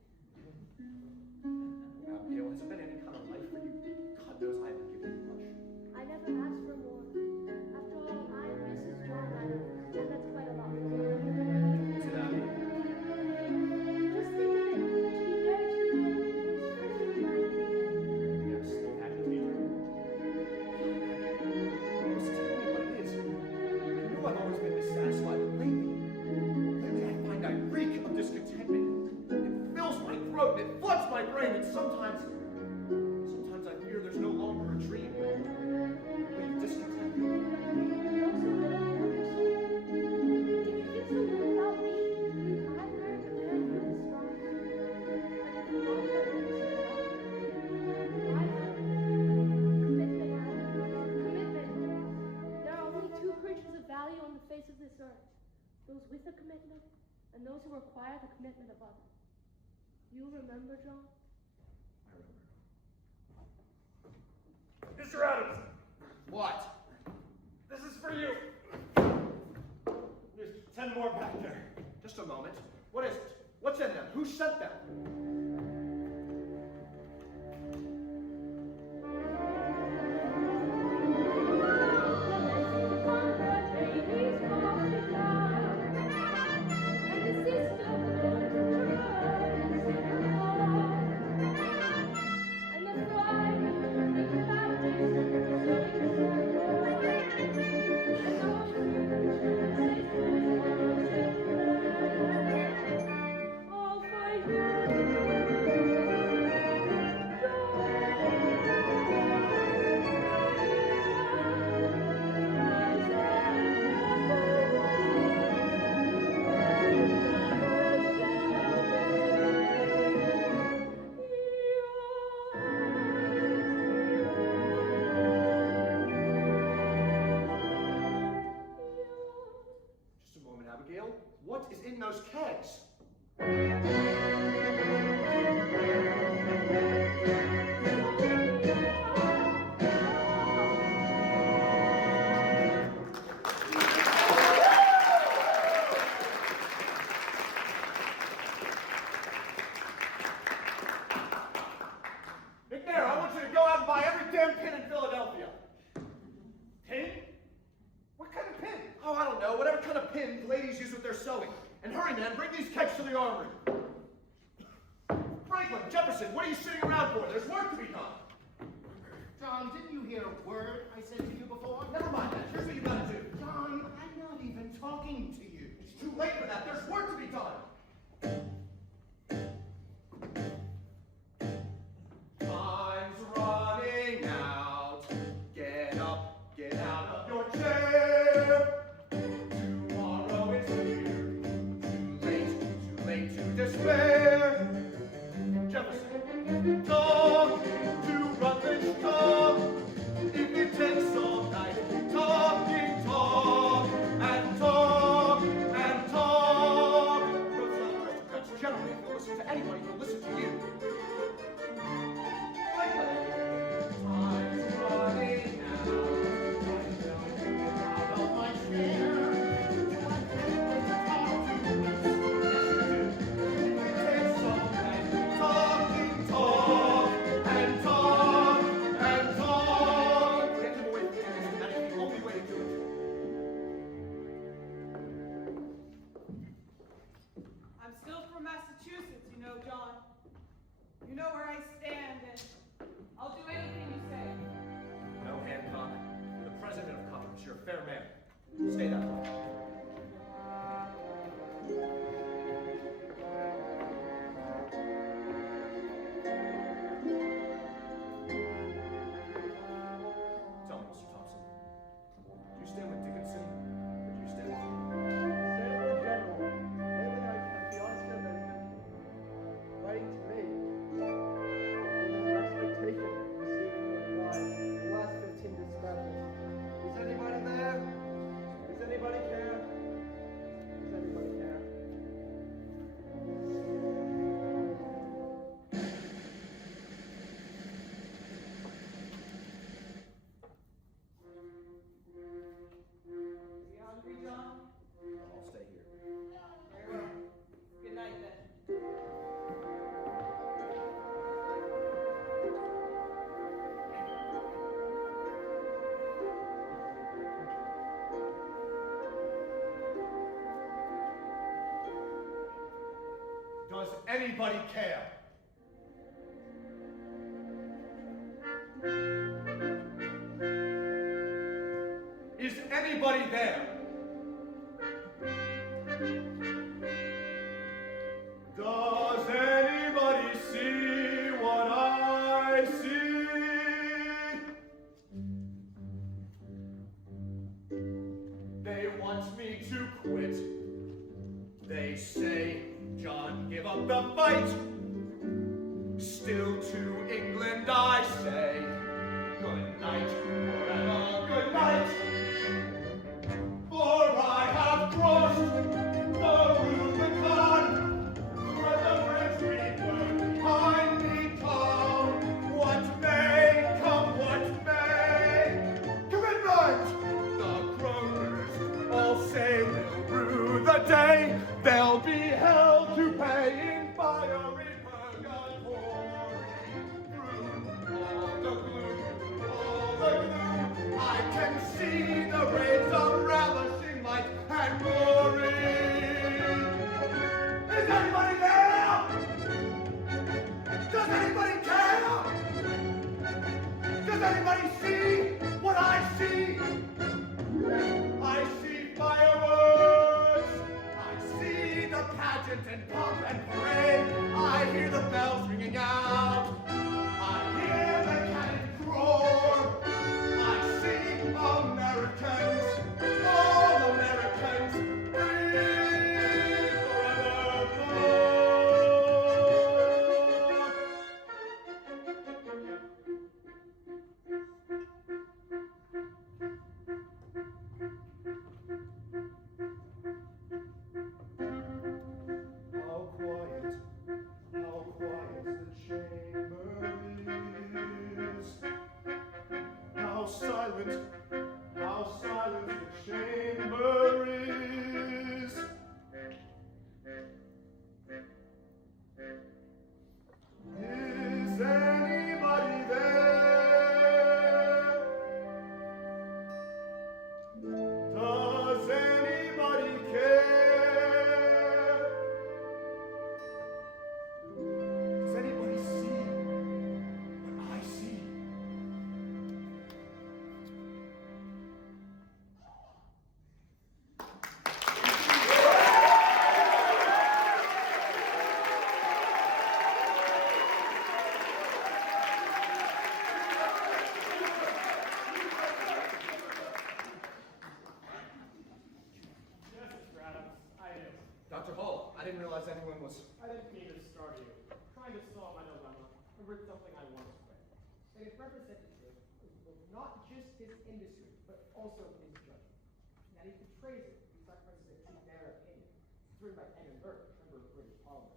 Abigail, has there been any kind of life for you? God knows I haven't given you much. I never asked for more. After all, I'm Mrs. John Adams, and that's quite a lot for me. Is it Abigail? Just think of it. To be married to the man who's first in line. Yes, the agitator. Just tell me what it is. I know I've always been dissatisfied, but lately I find I reek of discontentment. afraid. Sometimes I fear there's no longer a dream. We've discontented. Those with a commitment and those who require the commitment of others. You remember, John? Mr. Adams! What? This is for you. There's 10 more back there. Just a moment. What is it? What's in them? Who sent them? Abigail, what is in those kegs? McNair, I want you to go out and buy every damn pin in Philadelphia. Pin? What kind of pin? Oh, I don't know. Whatever kind of pin ladies use with their sewing. And hurry, man. Bring these kegs to the armory. Franklin, Jefferson, what are you sitting around for? There's work to be done. John, didn't you hear a word I said to you before? Never mind that. Here's what you gotta do. John, I'm not even talking to you. It's too late for that. There's work to be done. Time's running out. Get up, get out of your chair. Tomorrow is here. Too late to despair. Jefferson, talk to Rutledge, talk. If it takes all night, talking, talk, and talk, and talk. Those other aristocrats generally will listen to anybody who will listen to you. Time's running out. Out of my chair. Do I think to talk to you? Yes, you do. It takes all night, talking, talk, and talk, and talk. Get him away from here. That is the only way to do it. I'm still from Massachusetts, you know, John. You know where I stand, and I'll do anything you say. No, Hancock. You're the president of Congress. You're a fair man. Stay that way. Tell me, Mr. Thompson. Do you stand with Dickinson, or do you stand with me? Senator General, lately I've had the honor of writing to me. With an expectation of receiving a reply in the last 15 dispatches. Is anybody there? Does anybody care? Does anybody care? You hungry, John? I'll stay here. Very well. Good night, then. Does anybody care? Is anybody there? Does anybody see what say, John, give up the fight. Still to England I say, good night, forever, good night. For I have crossed the Rubicon, where the bridge we burn behind me town. What may, come what may. Commitment! The crooners all say will rue the day. They'll be held to pay in fiery purgatory. Through all the gloom, I can see the rays of ravishing light and glory. Is anybody there? Does anybody care? Does anybody see what I see? I see fireworks. I see the pageant and pomp and parade. I hear the bells ringing out. I hear the cannon roar. I see Americans, all Americans, free forevermore. How quiet the chamber is. How silent the chamber is. Is anybody there? Does anybody care? Does anybody see what I see? Dr. Hall, I didn't realize anyone was... I didn't mean to startle you. Trying to solve my dilemma over something I once read. And his representative was not just his industry, but also his judgment. That he betrays it, he sacrifices it to their opinion. It's written by Edmund Burke, member of British Parliament.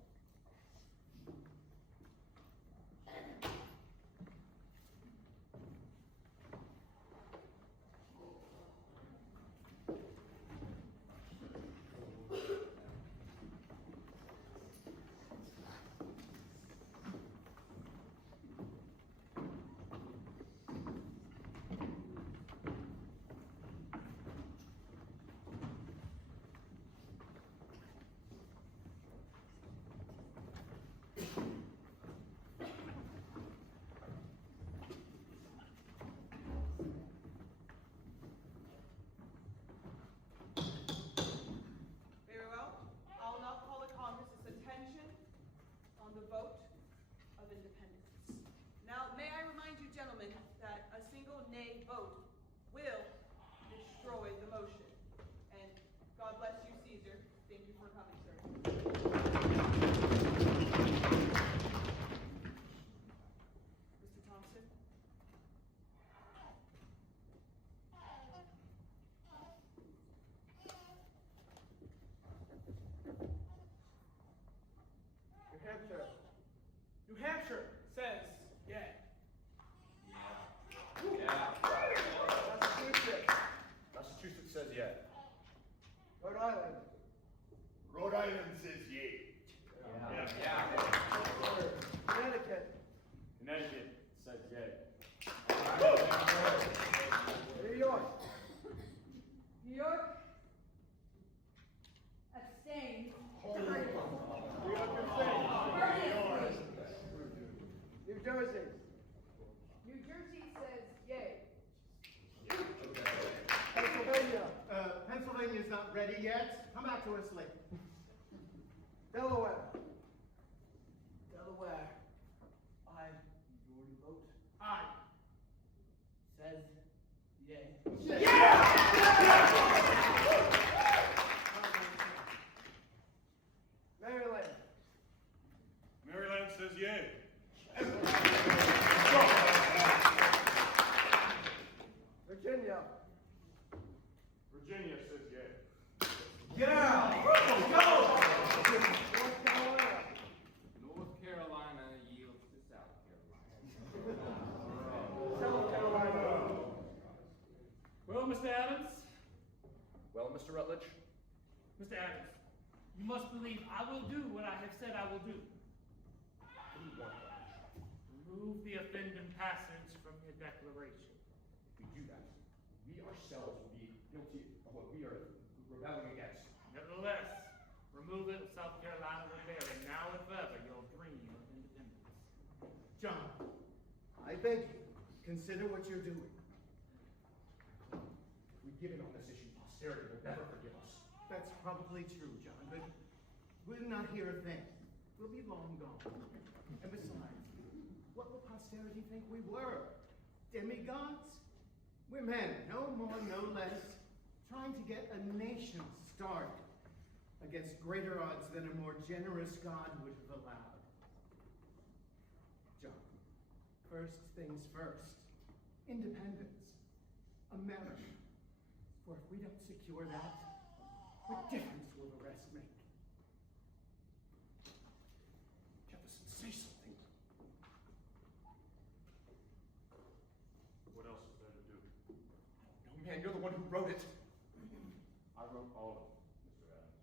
Very well. I'll now call the Congress's attention on the vote of independence. Now, may I remind you, gentlemen, that a single nay vote will destroy the motion. And God bless you, Caesar. Thank you for coming, sir. Mr. Thompson? New Hampshire. New Hampshire says yay. Massachusetts says yeah. Rhode Island. Rhode Island says yay. Connecticut. Connecticut says yay. New York. New York abstains. New Jersey. New Jersey says yay. Pennsylvania. Pennsylvania's not ready yet. Come back to us later. Delaware. Delaware. I, majority vote. Aye. Says yay. You must believe I will do what I have said I will do. Remove the offending passage from your declaration. If we do that, we ourselves will be guilty of what we are rebelling against. Nevertheless, remove it, South Carolina will bear, and now if ever your dream of independence. John, I beg you, consider what you're doing. If we give in on this issue, posterity will never forgive us. That's probably true, John, but we'll not hear a thing. We'll be long gone. And besides, what will posterity think we were? Demigods? We're men, no more, no less, trying to get a nation started against greater odds than a more generous God would have allowed. John, first things first. Independence. America. For if we don't secure that, what difference will the rest make? Jefferson, say something. What else is there to do? No, man, you're the one who wrote it. I wrote all of it, Mr. Adams.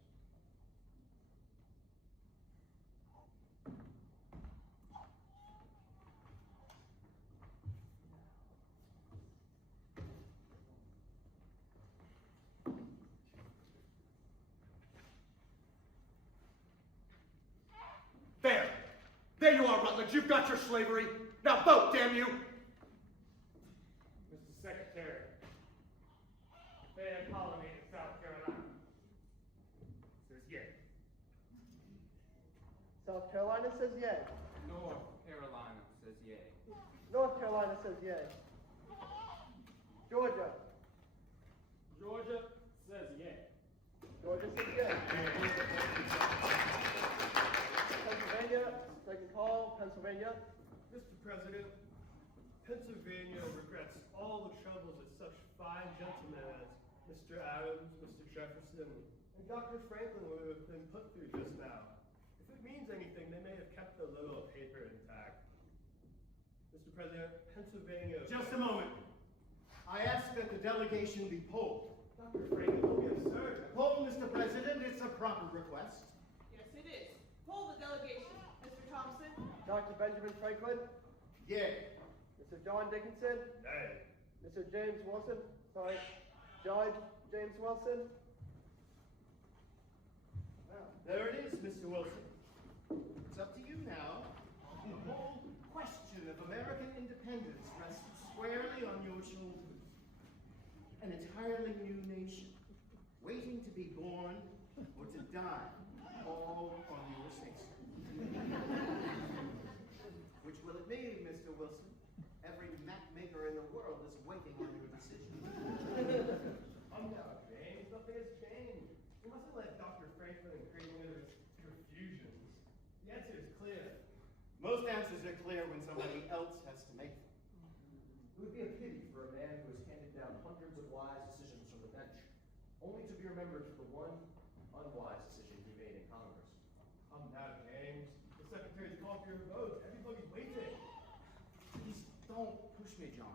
There! There you are, Rutledge. You've got your slavery. Now vote, damn you! Mr. Secretary, the fair colony of South Carolina says yay. South Carolina says yay. North Carolina says yay. North Carolina says yay. Georgia. Georgia says yay. Georgia says yay. Pennsylvania, second call, Pennsylvania. Mr. President, Pennsylvania regrets all the troubles that such fine gentlemen as Mr. Adams, Mr. Jefferson, and Dr. Franklin would have been put through just now. If it means anything, they may have kept a little paper intact. Mr. President, Pennsylvania... Just a moment. I ask that the delegation be polled. Dr. Franklin, don't be absurd. Poll, Mr. President, it's a proper request. Yes, it is. Poll the delegation. Mr. Thompson? Dr. Benjamin Franklin. Yay. Mr. John Dickinson. Nay. Mr. James Wilson. Sorry. Judge James Wilson. Well, there it is, Mr. Wilson. It's up to you now. The whole question of American independence rests squarely on your shoulders. An entirely new nation, waiting to be born or to die, all on your say-so. Which will it be, Mr. Wilson? Every map maker in the world is waiting on your decision. Calm down, James. Nothing has changed. You mustn't let Dr. Franklin create one of his confusions. The answer is clear. Most answers are clear when somebody else has to make them. It would be a pity for a man who has handed down hundreds of wise decisions from the bench, only to be remembered for the one unwise decision he made in Congress. Calm down, James. The secretary's called for your vote. Everybody's waiting. Please don't push me, John.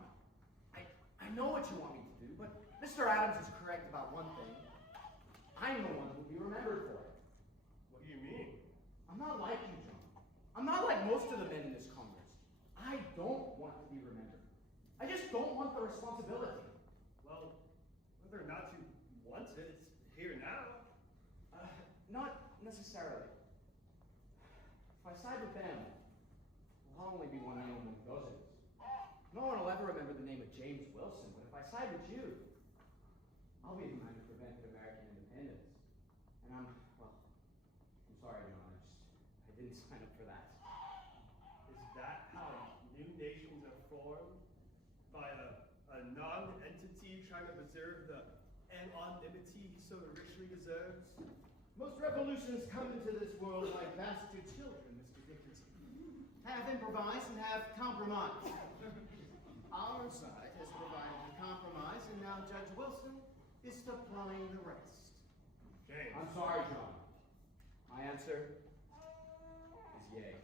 I know what you want me to do, but Mr. Adams is correct about one thing. I'm the one who will be remembered for it. What do you mean? I'm not like you, John. I'm not like most of the men in this Congress. I don't want to be remembered. I just don't want the responsibility. Well, whether or not you want it, it's here now. Not necessarily. If I side with them, I'll only be one man among dozens. No one will ever remember the name of James Wilson, but if I side with you, I'll be the man who prevented American independence. And I'm sorry, John, I didn't sign up for that. Is that how new nations are formed? By a non-entity trying to preserve the anonymity he so richly deserves? Most revolutions come into this world like bastard children, Mr. Dickinson. Have improvised and have compromised. Our side has provided the compromise, and now Judge Wilson is supplying the rest. James. I'm sorry, John. My answer is yay.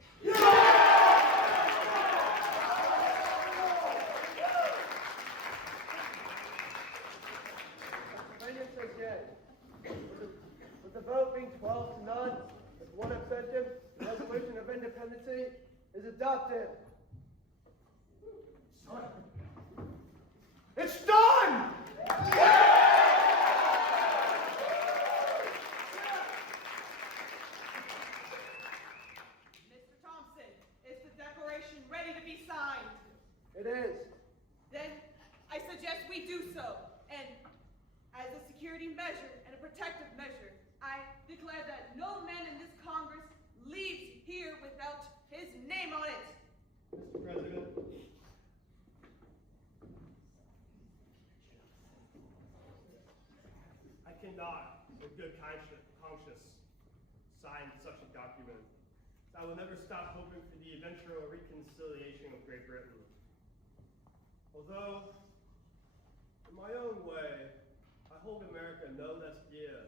Pennsylvania says yay. With the vote being 12 to 9, One abstention. The Resolution of Independency is adopted. It's done! Mr. Thompson, is the declaration ready to be signed? It is. Then I suggest we do so. And as a security measure and a protective measure, I declare that no man in this Congress leaves here without his name on it. Mr. President. I cannot, with good conscience, sign such a document. I will never stop hoping for the eventual reconciliation of Great Britain. Although, in my own way, I hold America no less dear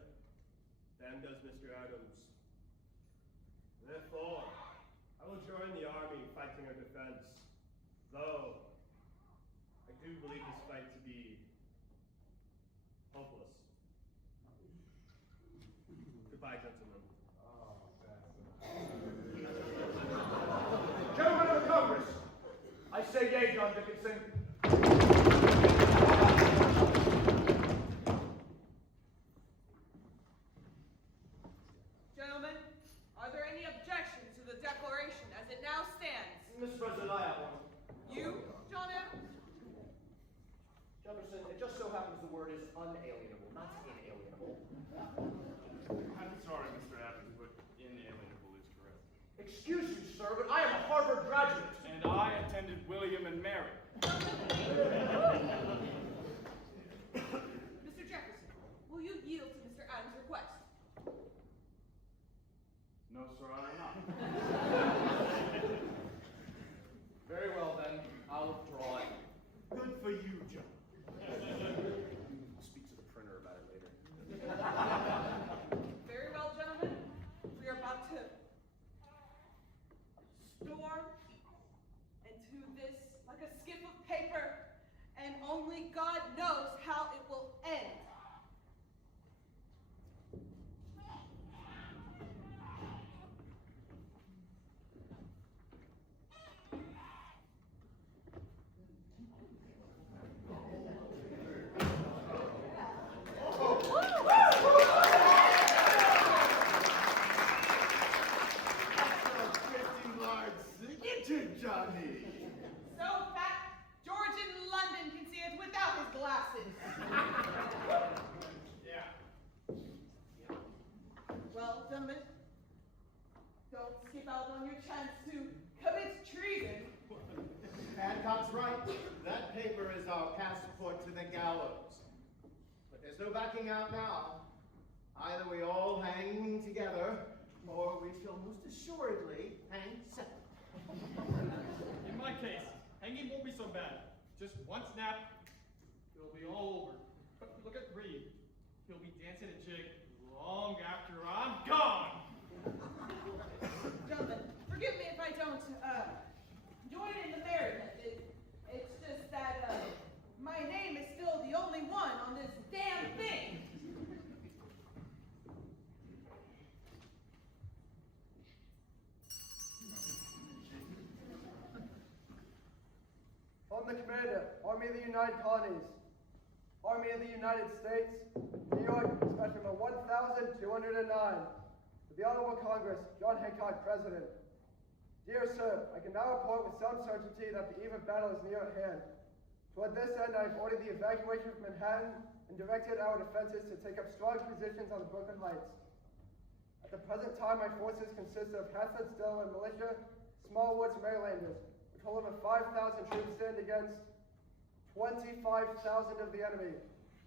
than does Mr. Adams. Therefore, I will join the army fighting our defense, though I do believe this fight to be hopeless. Goodbye, gentlemen. Gentlemen of the Congress, I say yea, John Dickinson. Gentlemen, are there any objections to the declaration as it now stands? Mr. President, I have one. You, John Adams? Jefferson, it just so happens the word is unalienable, not inalienable. I'm sorry, Mr. Apron, but inalienable is correct. Excuse you, sir, but I am a Harvard graduate. And I attended William and Mary. Mr. Jefferson, will you yield to Mr. Adams' request? No, sir, I will not. Very well then, I'll withdraw it. Good for you, John. I'll speak to the printer about it later. Very well, gentlemen. We are about to storm into this like a skip of paper, and only God knows how it will end. Johnny. So fat, George in London can see it without his glasses. Yeah. Well, gentlemen, don't skip out on your chance to commit treason. Hancock's right. That paper is our passport to the gallows. But there's no backing out now. Either we all hang together, or we shall most assuredly hang separate. In my case, hanging won't be so bad. Just one snap, it'll be all over. But look at Reed. He'll be dancing a jig long after I'm gone. Gentlemen, forgive me if I don't join in the merriment. It's just that my name is still the only one on this damn thing. I'm the commander, Army of the United Colonies, Army of the United States, New York, special number 1209. To the Honorable Congress, John Hancock, President. Dear Sir, I can now report with some certainty that the eve of battle is near at hand. Toward this end, I have ordered the evacuation of Manhattan and directed our defenses to take up strong positions on the Brooklyn Heights. At the present time, my forces consist of Hathaway's Delaware militia, Smallwood's Marylanders, a total of 5,000 troops stand against 25,000 of the enemy.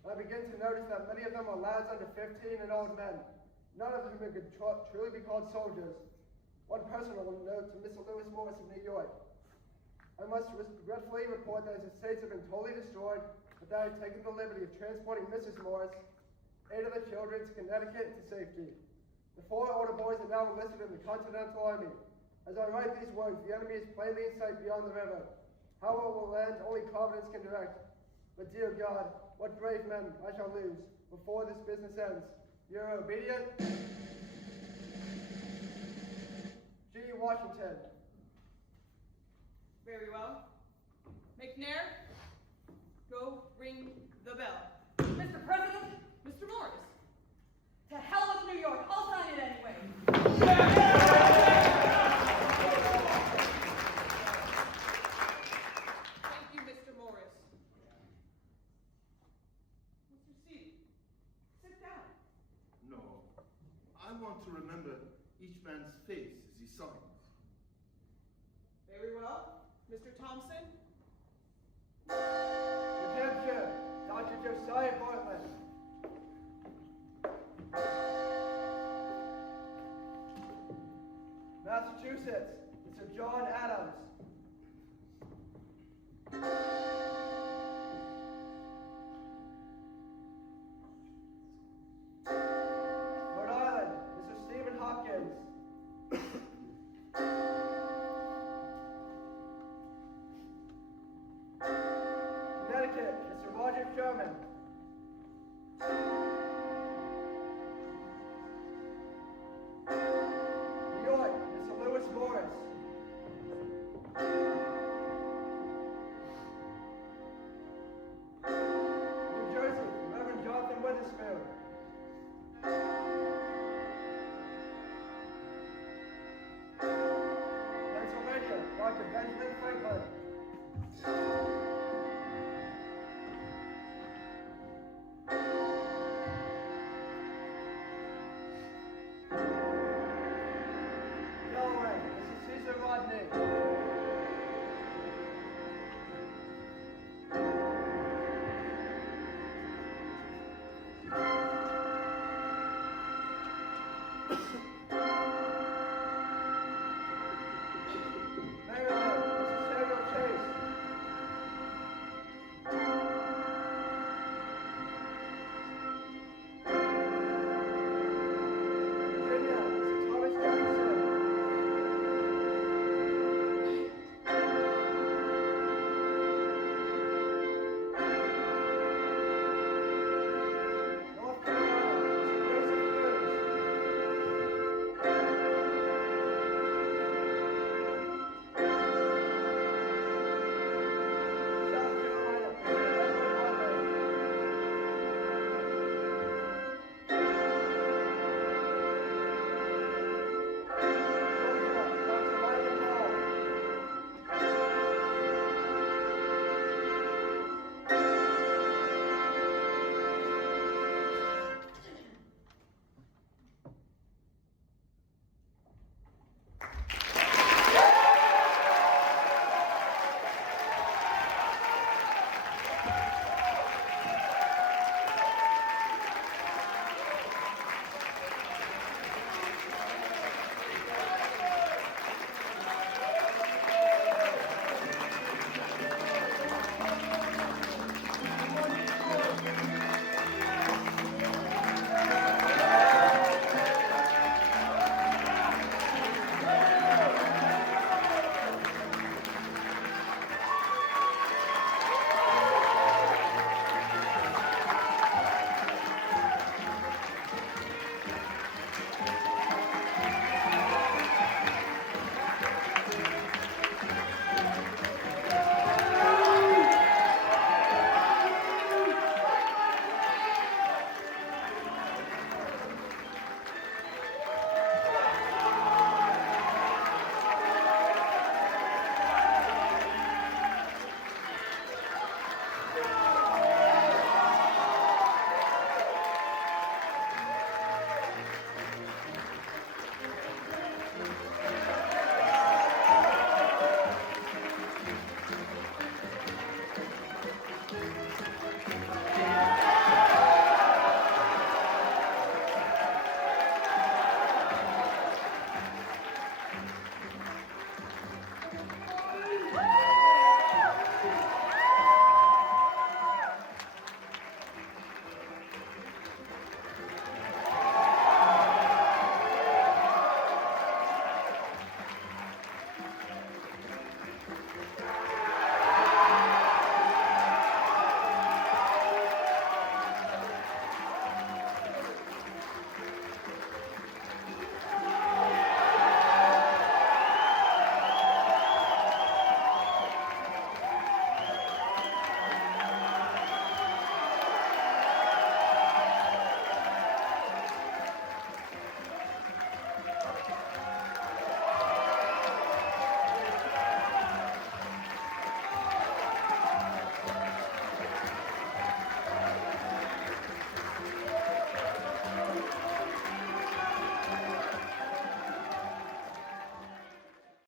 And I begin to notice that many of them are lads under 15 and old men, none of whom could truly be called soldiers. One personal note to Mr. Lewis Morris of New York. I must regretfully report that his estates have been totally destroyed, but that I have taken the liberty of transporting Mrs. Morris, 8 of the children, to Connecticut to safety. The 4 older boys are now enlisted in the Continental Army. As I write these words, the enemy is plainly in sight beyond the river. How it will end, only Providence can direct. But dear God, what brave men I shall lose before this business ends. You're obedient? Washington. Very well. McNair, go ring the bell. Mr. President, Mr. Morris. to hell with New York. I'll sign it anyway. Thank you, Mr. Morris. Mr. C, sit down. No, I want to remember each man's face as he signs. Very well. Mr. Thompson, New Hampshire, Dr. Josiah Bartlett. Massachusetts, Mr. John Adams. Rhode Island, Mr. Stephen Hopkins. Connecticut, Mr. Roger Sherman. New York, Mr. Lewis Morris. New Jersey, Reverend Jonathan Witherspoon. Pennsylvania, Dr. Benjamin Franklin. Delaware, Mrs. Caesar Rodney.